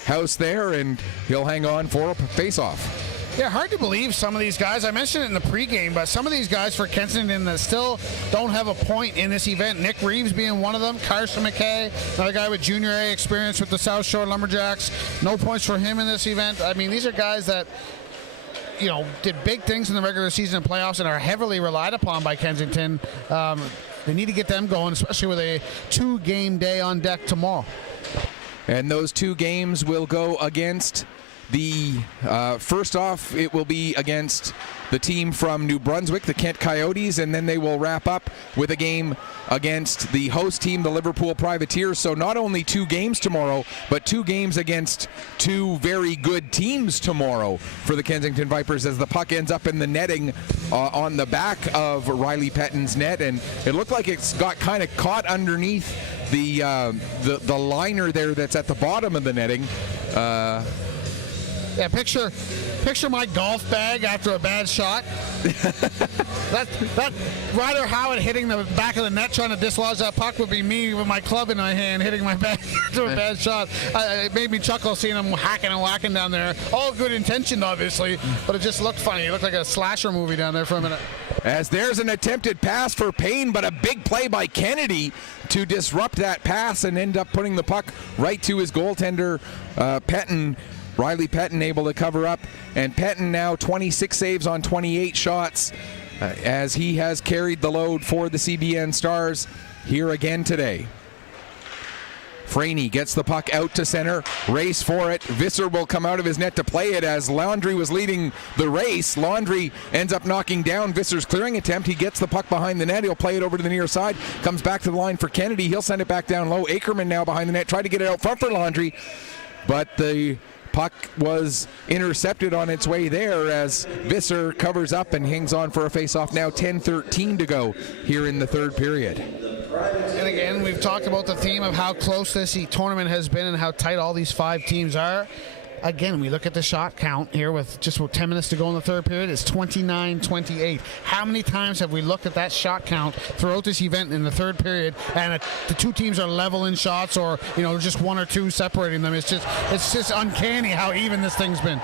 house there, and he'll hang on for a face-off. Yeah, hard to believe some of these guys. I mentioned it in the pregame, but some of these guys for Kensington that still don't have a point in this event. Nick Reeves being one of them. Carson McKay, another guy with Junior A experience with the South Shore Lumberjacks. No points for him in this event. I mean, these are guys that, you know, did big things in the regular season and playoffs and are heavily relied upon by Kensington. They need to get them going, especially with a 2-game day on deck tomorrow. And those 2 games will go against First off, it will be against the team from New Brunswick, the Kent Coyotes, and then they will wrap up with a game against the host team, the Liverpool Privateers. So not only 2 games tomorrow, but 2 games against 2 very good teams tomorrow for the Kensington Vipers, as the puck ends up in the netting on the back of Riley Pettin's net, and it looked like it's got kind of caught underneath the liner there that's at the bottom of the netting. Yeah, picture my golf bag after a bad shot. that Ryder Howard hitting the back of the net trying to dislodge that puck would be me with my club in my hand hitting my bag after a bad shot. It made me chuckle seeing him hacking and whacking down there. All good intention, obviously, but it just looked funny. It looked like a slasher movie down there for a minute. As there's an attempted pass for Payne, but a big play by Kennedy to disrupt that pass and end up putting the puck right to his goaltender, Pettin. Riley Pettin able to cover up, and Pettin now 26 saves on 28 shots as he has carried the load for the CBN Stars here again today. Franey gets the puck out to center, race for it. Visser will come out of his net to play it as Laundry was leading the race. Laundry ends up knocking down Visser's clearing attempt. He gets the puck behind the net. He'll play it over to the near side. Comes back to the line for Kennedy. He'll send it back down low. Ackerman now behind the net. Tried to get it out front for Laundry, but the puck was intercepted on its way there as Visser covers up and hangs on for a face-off. Now 10:13 to go here in the third period. And again, we've talked about the theme of how close this tournament has been and how tight all these 5 teams are. Again, we look at the shot count here with just about 10 minutes to go in the third period. It's 29-28. How many times have we looked at that shot count throughout this event in the third period, and the 2 teams are level in shots, or just 1 or 2 separating them? It's just uncanny how even this thing's been.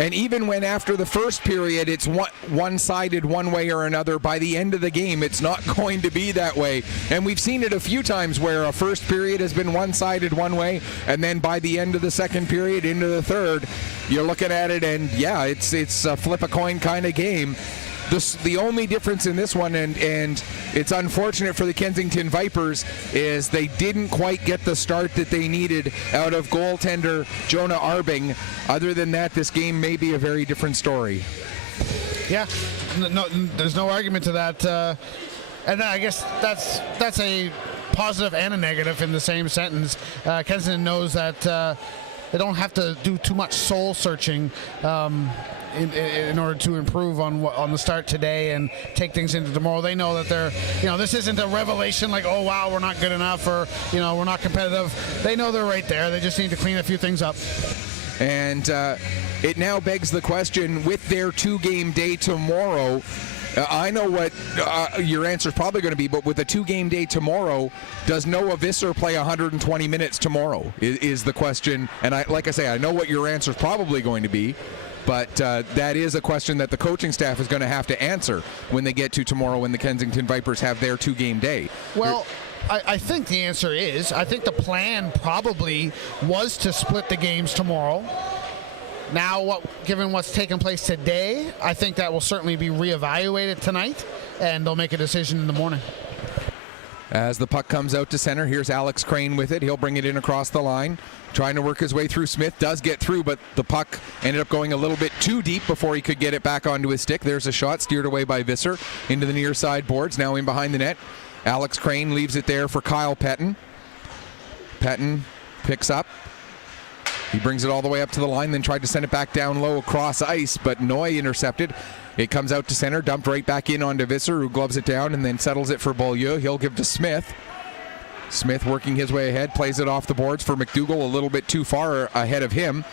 And even when after the first period it's one-sided one way or another, by the end of the game it's not going to be that way. And we've seen it a few times where a first period has been one-sided one way, and then by the end of the second period into the third, you're looking at it and yeah, it's a flip a coin kind of game. The only difference in this one, and it's unfortunate for the Kensington Vipers, is they didn't quite get the start that they needed out of goaltender Jonah Arbing. Other than that, this game may be a very different story. Yeah, no, there's no argument to that. And I guess that's a positive and a negative in the same sentence. Kensington knows that they don't have to do too much soul searching in order to improve on the start today and take things into tomorrow. They know that they're, this isn't a revelation like, oh wow, we're not good enough, or we're not competitive. They know they're right there. They just need to clean a few things up. And it now begs the question, with their 2-game day tomorrow, I know what your answer is probably going to be, but with a 2-game day tomorrow, does Noah Visser play 120 minutes tomorrow is the question. And like I say, I know what your answer is probably going to be, but that is a question that the coaching staff is going to have to answer when they get to tomorrow when the Kensington Vipers have their 2-game day. Well, I think the answer is, I think the plan probably was to split the games tomorrow. Now, given what's taken place today, I think that will certainly be reevaluated tonight, and they'll make a decision in the morning. As the puck comes out to center, here's Alex Crane with it. He'll bring it in across the line, trying to work his way through. Smith does get through, but the puck ended up going a little bit too deep before he could get it back onto his stick. There's a shot steered away by Visser into the near side boards, now in behind the net. Alex Crane leaves it there for Kyle Pettin. Pettin picks up. He brings it all the way up to the line, then tried to send it back down low across ice, but Noy intercepted. It comes out to center, dumped right back in onto Visser, who gloves it down and then settles it for Beaulieu. He'll give to Smith. Smith working his way ahead, plays it off the boards for McDougall, a little bit too far ahead of him.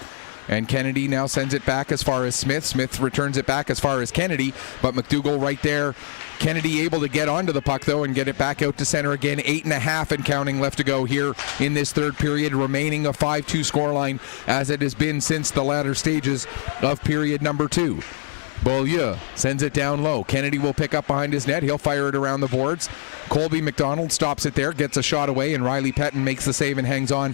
And Kennedy now sends it back as far as Smith. Smith returns it back as far as Kennedy, but McDougall right there. Kennedy able to get onto the puck, though, and get it back out to center again. 8.5 and counting left to go here in this third period, remaining a 5-2 scoreline as it has been since the latter stages of period number 2. Beaulieu sends it down low. Kennedy will pick up behind his net. He'll fire it around the boards. Colby McDonald stops it there, gets a shot away, and Riley Pettin makes the save and hangs on.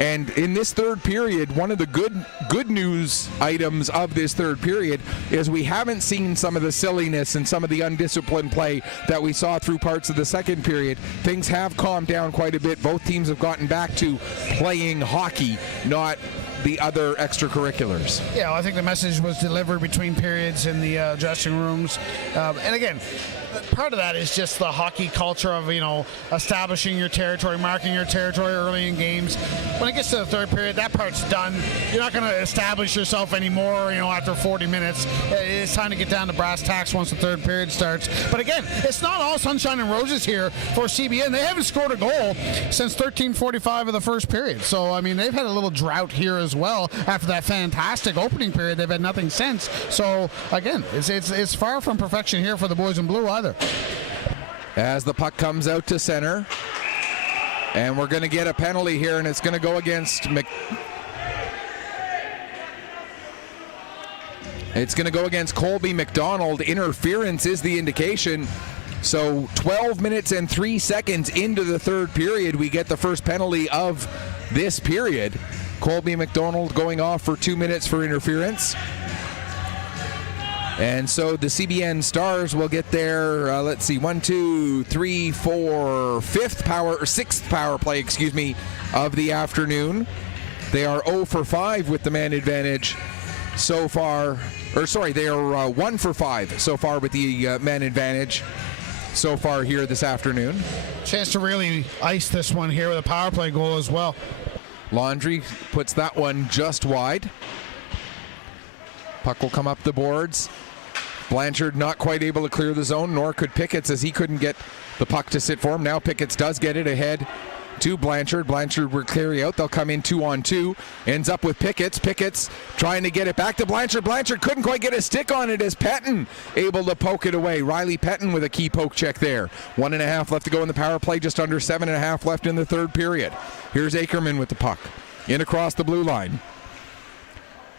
And in this third period, one of the good news items of this third period is we haven't seen some of the silliness and some of the undisciplined play that we saw through parts of the second period. Things have calmed down quite a bit. Both teams have gotten back to playing hockey, not the other extracurriculars. Yeah, well, I think the message was delivered between periods in the dressing rooms. And again, part of that is just the hockey culture of, establishing your territory, marking your territory early in games. When it gets to the third period, that part's done. You're not going to establish yourself anymore, after 40 minutes. It's time to get down to brass tacks once the third period starts. But again, it's not all sunshine and roses here for CBN. They haven't scored a goal since 13:45 of the first period. So, they've had a little drought here as well. After that fantastic opening period, they've had nothing since. So, again, it's far from perfection here for the boys in blue either. As the puck comes out to center, and we're going to get a penalty here, and it's going to go against It's going to go against Colby McDonald. Interference is the indication. So 12 minutes and 3 seconds into the third period, we get the first penalty of this period. Colby McDonald going off for 2 minutes for interference. And so the CBN Stars will get their, let's see, 1, 2, 3, 4, sixth power play, of the afternoon. They are 0 for 5 with the man advantage so far. They are 1 for 5 so far with the man advantage so far here this afternoon. Chance to really ice this one here with a power play goal as well. Laundry puts that one just wide. Puck will come up the boards. Blanchard not quite able to clear the zone, nor could Pickett's, as he couldn't get the puck to sit for him. Now Pickett's does get it ahead to Blanchard. Blanchard will carry out. They'll come in 2-on-2. Ends up with Pickett's. Pickett's trying to get it back to Blanchard. Blanchard couldn't quite get a stick on it as Pettin able to poke it away. Riley Pettin with a key poke check there. 1.5 left to go in the power play. Just under 7.5 left in the third period. Here's Ackerman with the puck. In across the blue line.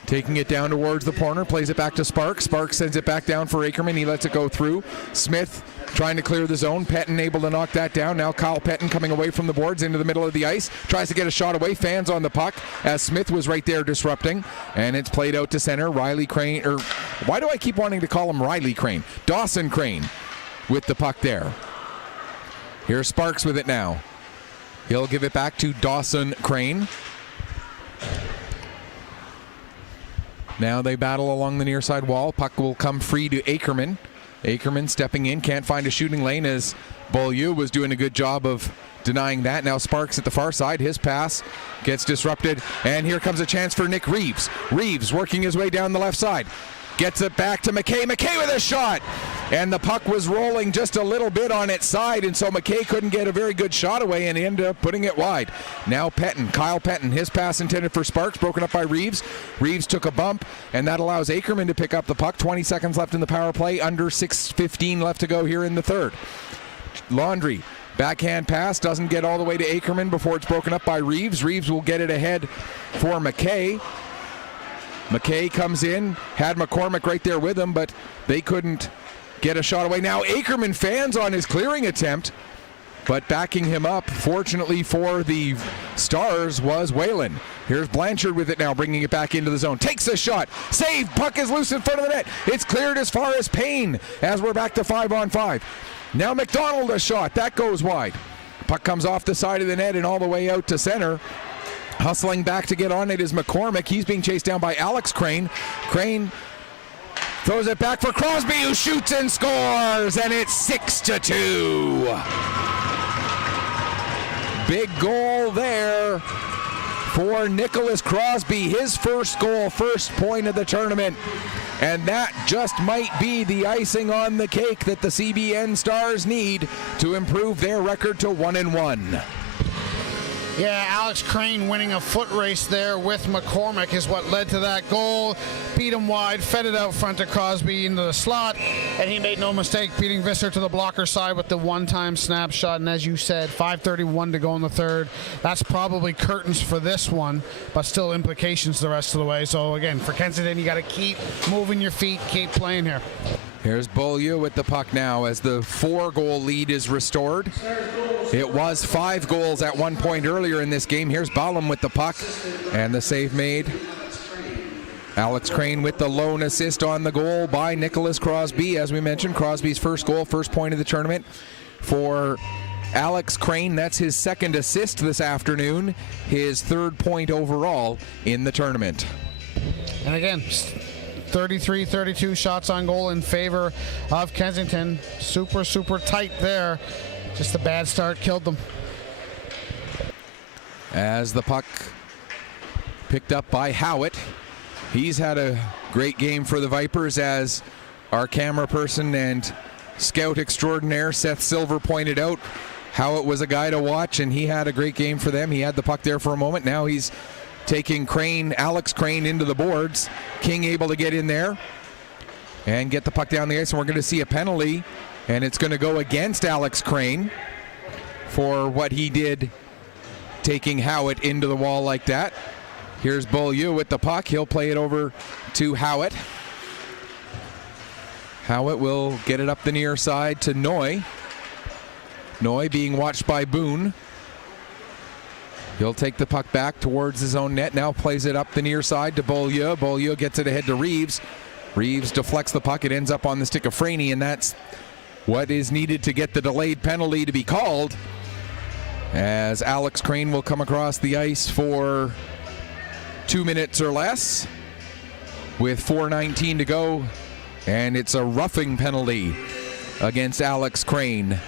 Taking it down towards the corner, plays it back to Sparks. Sparks sends it back down for Ackerman. He lets it go through. Smith trying to clear the zone. Pettin able to knock that down. Now Kyle Pettin coming away from the boards into the middle of the ice. Tries to get a shot away. Fans on the puck as Smith was right there disrupting. And it's played out to center. Riley Crane, or why do I keep wanting to call him Riley Crane? Dawson Crane with the puck there. Here's Sparks with it now. He'll give it back to Dawson Crane. Now they battle along the near side wall. Puck will come free to Ackerman. Ackerman stepping in, can't find a shooting lane as Beaulieu was doing a good job of denying that. Now Sparks at the far side. His pass gets disrupted, and here comes a chance for Nick Reeves. Reeves working his way down the left side. Gets it back to McKay. McKay with a shot! And the puck was rolling just a little bit on its side, and so McKay couldn't get a very good shot away and ended up putting it wide. Now Pettin, Kyle Pettin, his pass intended for Sparks, broken up by Reeves. Reeves took a bump, and that allows Ackerman to pick up the puck. 20 seconds left in the power play, under 6:15 left to go here in the third. Laundry, backhand pass, doesn't get all the way to Ackerman before it's broken up by Reeves. Reeves will get it ahead for McKay. McKay comes in, had McCormick right there with him, but they couldn't get a shot away. Now Ackerman fans on his clearing attempt, but backing him up, fortunately for the Stars, was Whalen. Here's Blanchard with it now, bringing it back into the zone. Takes a shot. Save. Puck is loose in front of the net. It's cleared as far as Payne as we're back to 5-on-5. Now McDonald a shot. That goes wide. Puck comes off the side of the net and all the way out to center. Hustling back to get on it is McCormick. He's being chased down by Alex Crane. Crane throws it back for Crosby, who shoots and scores, and it's 6-2. Big goal there for Nicholas Crosby. His first goal, first point of the tournament. And that just might be the icing on the cake that the CBN Stars need to improve their record to 1-1. Yeah, Alex Crane winning a foot race there with McCormick is what led to that goal. Beat him wide, fed it out front to Crosby into the slot, and he made no mistake beating Visser to the blocker side with the one-time snapshot. And as you said, 5:31 to go in the third. That's probably curtains for this one, but still implications the rest of the way. So again, for Kensington, you got to keep moving your feet, keep playing here. Here's Beaulieu with the puck now as the 4-goal lead is restored. It was 5 goals at one point earlier in this game. Here's Ballum with the puck and the save made. Alex Crane with the lone assist on the goal by Nicholas Crosby. As we mentioned, Crosby's first goal, first point of the tournament for Alex Crane, that's his second assist this afternoon, his third point overall in the tournament. And again, 33-32 shots on goal in favor of Kensington. Super, super tight there. Just a bad start killed them. As the puck picked up by Howitt. He's had a great game for the Vipers, as our camera person and scout extraordinaire Seth Silver pointed out. Howitt was a guy to watch, and he had a great game for them. He had the puck there for a moment. Now he's taking Alex Crane into the boards. King able to get in there and get the puck down the ice, and we're going to see a penalty, and it's going to go against Alex Crane for what he did, taking Howitt into the wall like that. Here's Beaulieu with the puck. He'll play it over to Howitt. Howitt will get it up the near side to Noy. Noy being watched by Boone. He'll take the puck back towards his own net. Now plays it up the near side to Beaulieu. Beaulieu gets it ahead to Reeves. Reeves deflects the puck. It ends up on the stick of Franey, and that's what is needed to get the delayed penalty to be called, as Alex Crane will come across the ice for 2 minutes or less with 4:19 to go, and it's a roughing penalty against Alex Crane.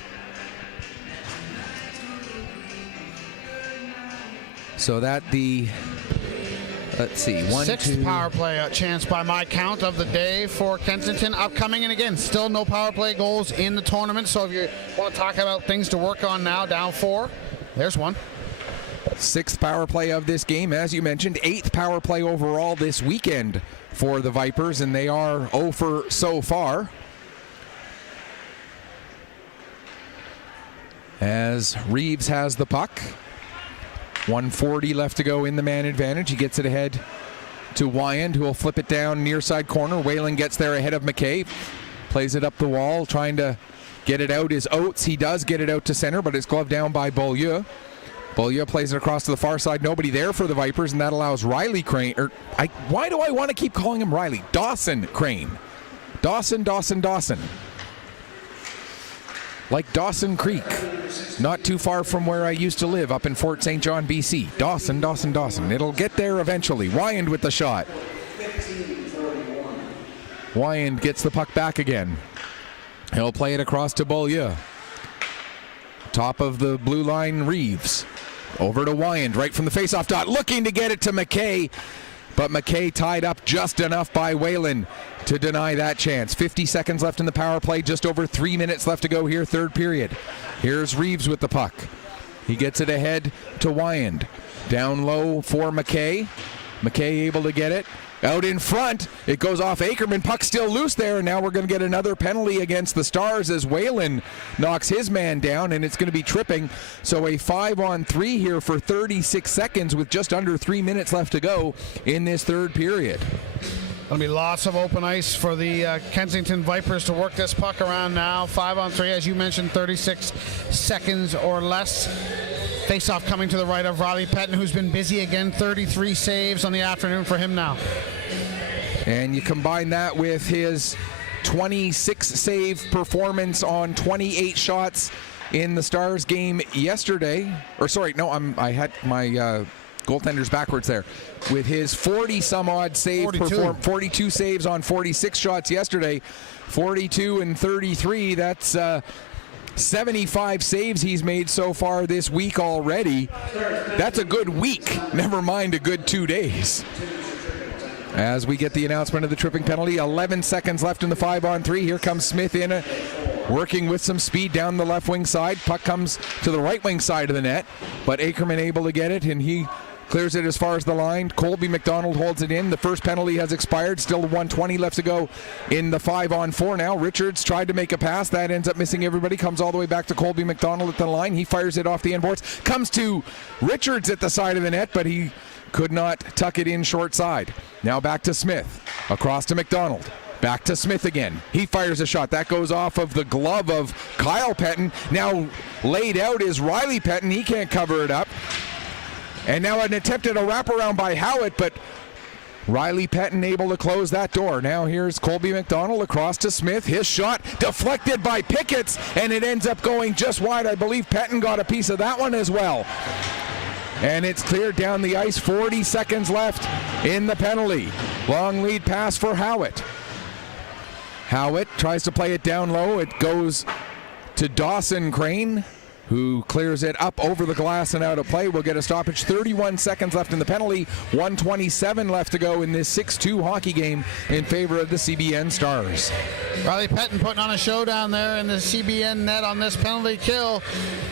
So that the, let's see, sixth power play chance by my count of the day for Kensington upcoming, and again, still no power play goals in the tournament. So if you want to talk about things to work on now, down 4, there's one. Sixth power play of this game, as you mentioned. 8th power play overall this weekend for the Vipers, and they are 0 for so far. As Reeves has the puck. 1:40 left to go in the man advantage. He gets it ahead to Wyand, who will flip it down near side corner. Whalen gets there ahead of McKay. Plays it up the wall, trying to get it out is Oates. He does get it out to center, but it's gloved down by Beaulieu. Beaulieu plays it across to the far side. Nobody there for the Vipers, and that allows Riley Crane. Why do I want to keep calling him Riley? Dawson Crane. Dawson. Like Dawson Creek, not too far from where I used to live up in Fort St. John, BC. Dawson. It'll get there eventually. Wyand with the shot. Wyand gets the puck back again. He'll play it across to Beaulieu. Top of the blue line, Reeves. Over to Wyand, right from the faceoff dot, looking to get it to McKay, but McKay tied up just enough by Whalen to deny that chance. 50 seconds left in the power play, just over 3 minutes left to go here, third period. Here's Reeves with the puck. He gets it ahead to Wyand. Down low for McKay. McKay able to get it. Out in front, it goes off Ackerman. Puck still loose there, and now we're going to get another penalty against the Stars as Whalen knocks his man down, and it's going to be tripping. So a 5-on-3 here for 36 seconds with just under 3 minutes left to go in this third period. There'll be lots of open ice for the Kensington Vipers to work this puck around now. 5-on-3, as you mentioned, 36 seconds or less. Face-off coming to the right of Riley Pettin, who's been busy again. 33 saves on the afternoon for him now. And you combine that with his 26 save performance on 28 shots in the Stars game yesterday. Or sorry, no, I had my goaltenders backwards there. With his 40-some-odd save 42 saves on 46 shots yesterday. 42 and 33, that's 75 saves he's made so far this week already. That's a good week, never mind a good 2 days. As we get the announcement of the tripping penalty, 11 seconds left in the 5-on-3. Here comes Smith in, working with some speed down the left wing side. Puck comes to the right wing side of the net, but Ackerman able to get it, and he clears it as far as the line. Colby McDonald holds it in. The first penalty has expired. Still 1:20 left to go in the 5-on-4 now. Richards tried to make a pass. That ends up missing everybody. Comes all the way back to Colby McDonald at the line. He fires it off the end boards. Comes to Richards at the side of the net, but he could not tuck it in short side. Now back to Smith. Across to McDonald. Back to Smith again. He fires a shot. That goes off of the glove of Kyle Pettin. Now laid out is Riley Pettin. He can't cover it up. And now an attempt at a wraparound by Howitt, but Riley Pettin able to close that door. Now here's Colby McDonald across to Smith. His shot deflected by Pickett's, and it ends up going just wide. I believe Pettin got a piece of that one as well. And it's cleared down the ice. 40 seconds left in the penalty. Long lead pass for Howitt. Howitt tries to play it down low. It goes to Dawson Crane, who clears it up over the glass and out of play. Will get a stoppage. 31 seconds left in the penalty. 1:27 left to go in this 6-2 hockey game in favor of the CBN Stars. Riley Pettin putting on a show down there in the CBN net on this penalty kill.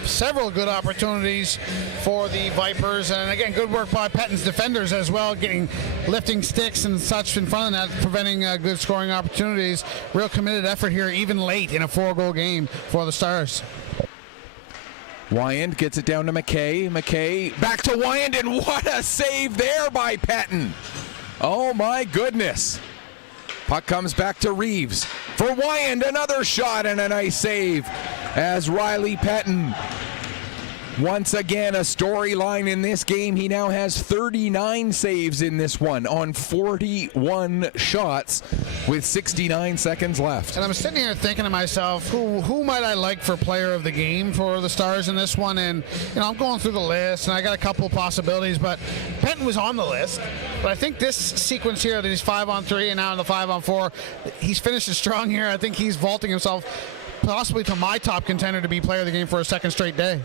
Several good opportunities for the Vipers, and again, good work by Pettin's defenders as well, lifting sticks and such in front of that, preventing good scoring opportunities. Real committed effort here, even late in a 4-goal game for the Stars. Wyand gets it down to McKay. McKay back to Wyand, and what a save there by Pettin. Oh my goodness. Puck comes back to Reeves. For Wyand, another shot and a nice save as Riley Pettin. Once again, a storyline in this game. He now has 39 saves in this one on 41 shots with 69 seconds left. And I'm sitting here thinking to myself, who might I like for player of the game for the Stars in this one? And, I'm going through the list, and I got a couple of possibilities, but Pettin was on the list. But I think this sequence here, that he's 5-on-3 and now in the 5-on-4, he's finished strong here. I think he's vaulting himself possibly to my top contender to be player of the game for a second straight day.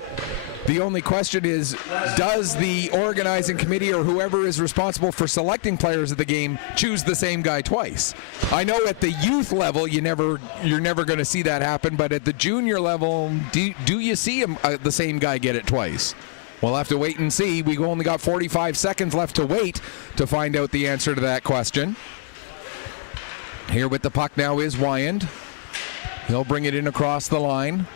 The only question is, does the organizing committee or whoever is responsible for selecting players of the game choose the same guy twice? I know at the youth level you're never going to see that happen, but at the junior level, do you see the same guy get it twice? We'll have to wait and see. We've only got 45 seconds left to wait to find out the answer to that question. Here with the puck now is Wyand. He'll bring it in across the line.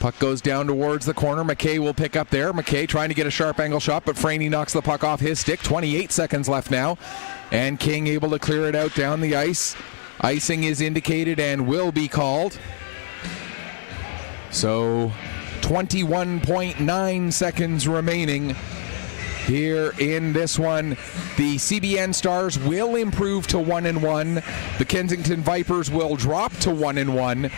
Puck goes down towards the corner. McKay will pick up there. McKay trying to get a sharp angle shot, but Franey knocks the puck off his stick. 28 seconds left now. And King able to clear it out down the ice. Icing is indicated and will be called. So 21.9 seconds remaining here in this one. The CBN Stars will improve to 1-1. The Kensington Vipers will drop to 1-1.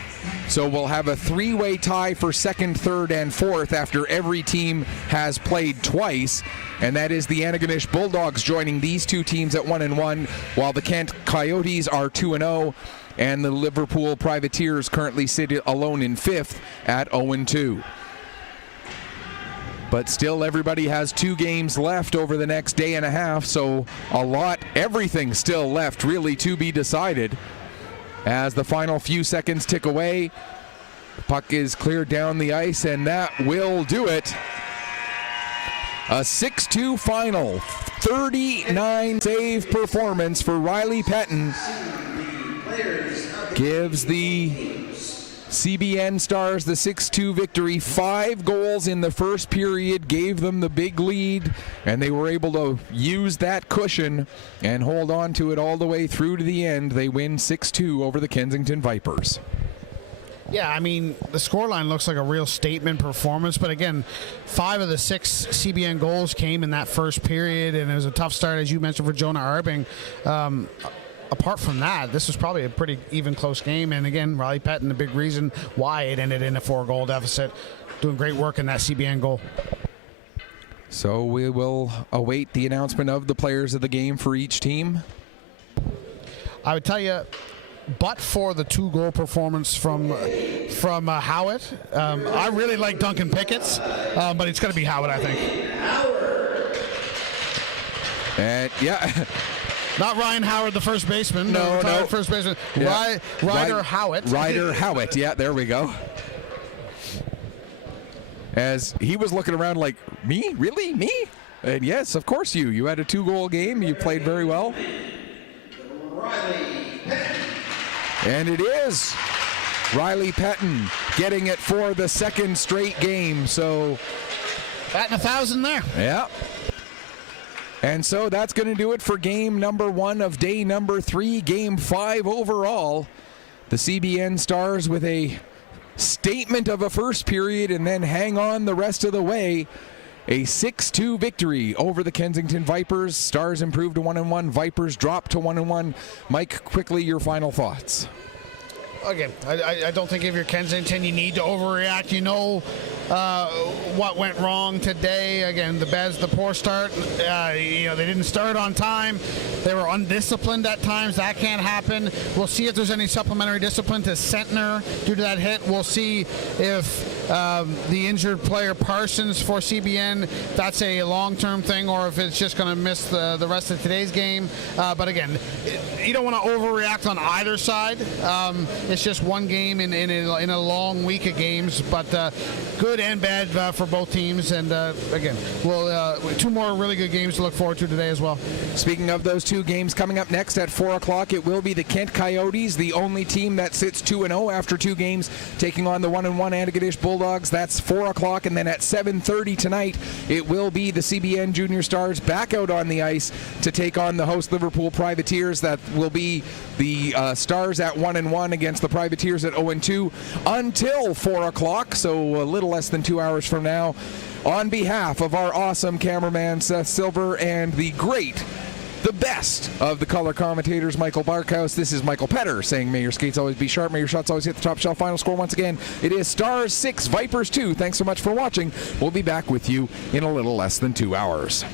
So we'll have a 3-way tie for second, third, and fourth after every team has played twice. And that is the Antigonish Bulldogs joining these two teams at 1-1, while the Kent Coyotes are 2-0, and the Liverpool Privateers currently sit alone in fifth at 0-2. But still, everybody has 2 games left over the next day and a half, so everything still left really to be decided. As the final few seconds tick away, the puck is cleared down the ice, and that will do it. A 6-2 final, 39 save performance for Riley Pettin gives the CBN Stars the 6-2 victory. 5 goals in the first period gave them the big lead, and they were able to use that cushion and hold on to it all the way through to the end. They win 6-2 over the Kensington Vipers. Yeah, I mean, the scoreline looks like a real statement performance, but again, 5 of the 6 CBN goals came in that first period, and it was a tough start, as you mentioned, for Jonah Arbing. Apart from that, this was probably a pretty even close game, and again, Riley Pettin, the big reason why it ended in a 4-goal deficit, doing great work in that CBN goal. So we will await the announcement of the players of the game for each team. I would tell you, but for the 2-goal performance from Howitt, I really like Duncan Pickett's, but it's going to be Howitt, I think. And yeah. Not Ryan Howard, the first baseman. No. First baseman. Yeah. Ryder Howitt. Ryder Howitt. Yeah, there we go. As he was looking around like, me? Really? Me? And yes, of course you. You had a 2-goal game. You played very well. And it is Riley Pettin getting it for the second straight game. So batting 1,000 there. Yeah. And so that's going to do it for game number 1 of day number 3, game 5 overall. The CBN Stars with a statement of a first period and then hang on the rest of the way A 6-2 victory over the Kensington Vipers. Stars improved to 1-1. Vipers dropped to 1-1. Mike, quickly your final thoughts. Again, I don't think if you're Kensington, you need to overreact. You know what went wrong today. Again, the poor start. They didn't start on time. They were undisciplined at times. That can't happen. We'll see if there's any supplementary discipline to Sentner due to that hit. We'll see if the injured player Parsons for CBN, that's a long-term thing, or if it's just going to miss the rest of today's game. But again, you don't want to overreact on either side. It's just one game in a long week of games, but good and bad for both teams. And again, we'll two more really good games to look forward to today as well. Speaking of those two games, coming up next at 4 o'clock, it will be the Kent Coyotes, the only team that sits 2-0 after two games, taking on the 1-1 Antigonish Bulldogs. That's 4 o'clock, and then at 7:30 tonight, it will be the CBN Junior Stars back out on the ice to take on the host Liverpool Privateers. That will be the Stars at 1-1 against the Privateers at 0-2 until 4 o'clock, so a little less than 2 hours from now. On behalf of our awesome cameraman Seth Silver and the best of the color commentators, Michael Barkhouse, this is Michael Petter saying may your skates always be sharp, may your shots always hit the top shelf. Final score once again, it is Stars 6, Vipers 2. Thanks so much for watching. We'll be back with you in a little less than 2 hours.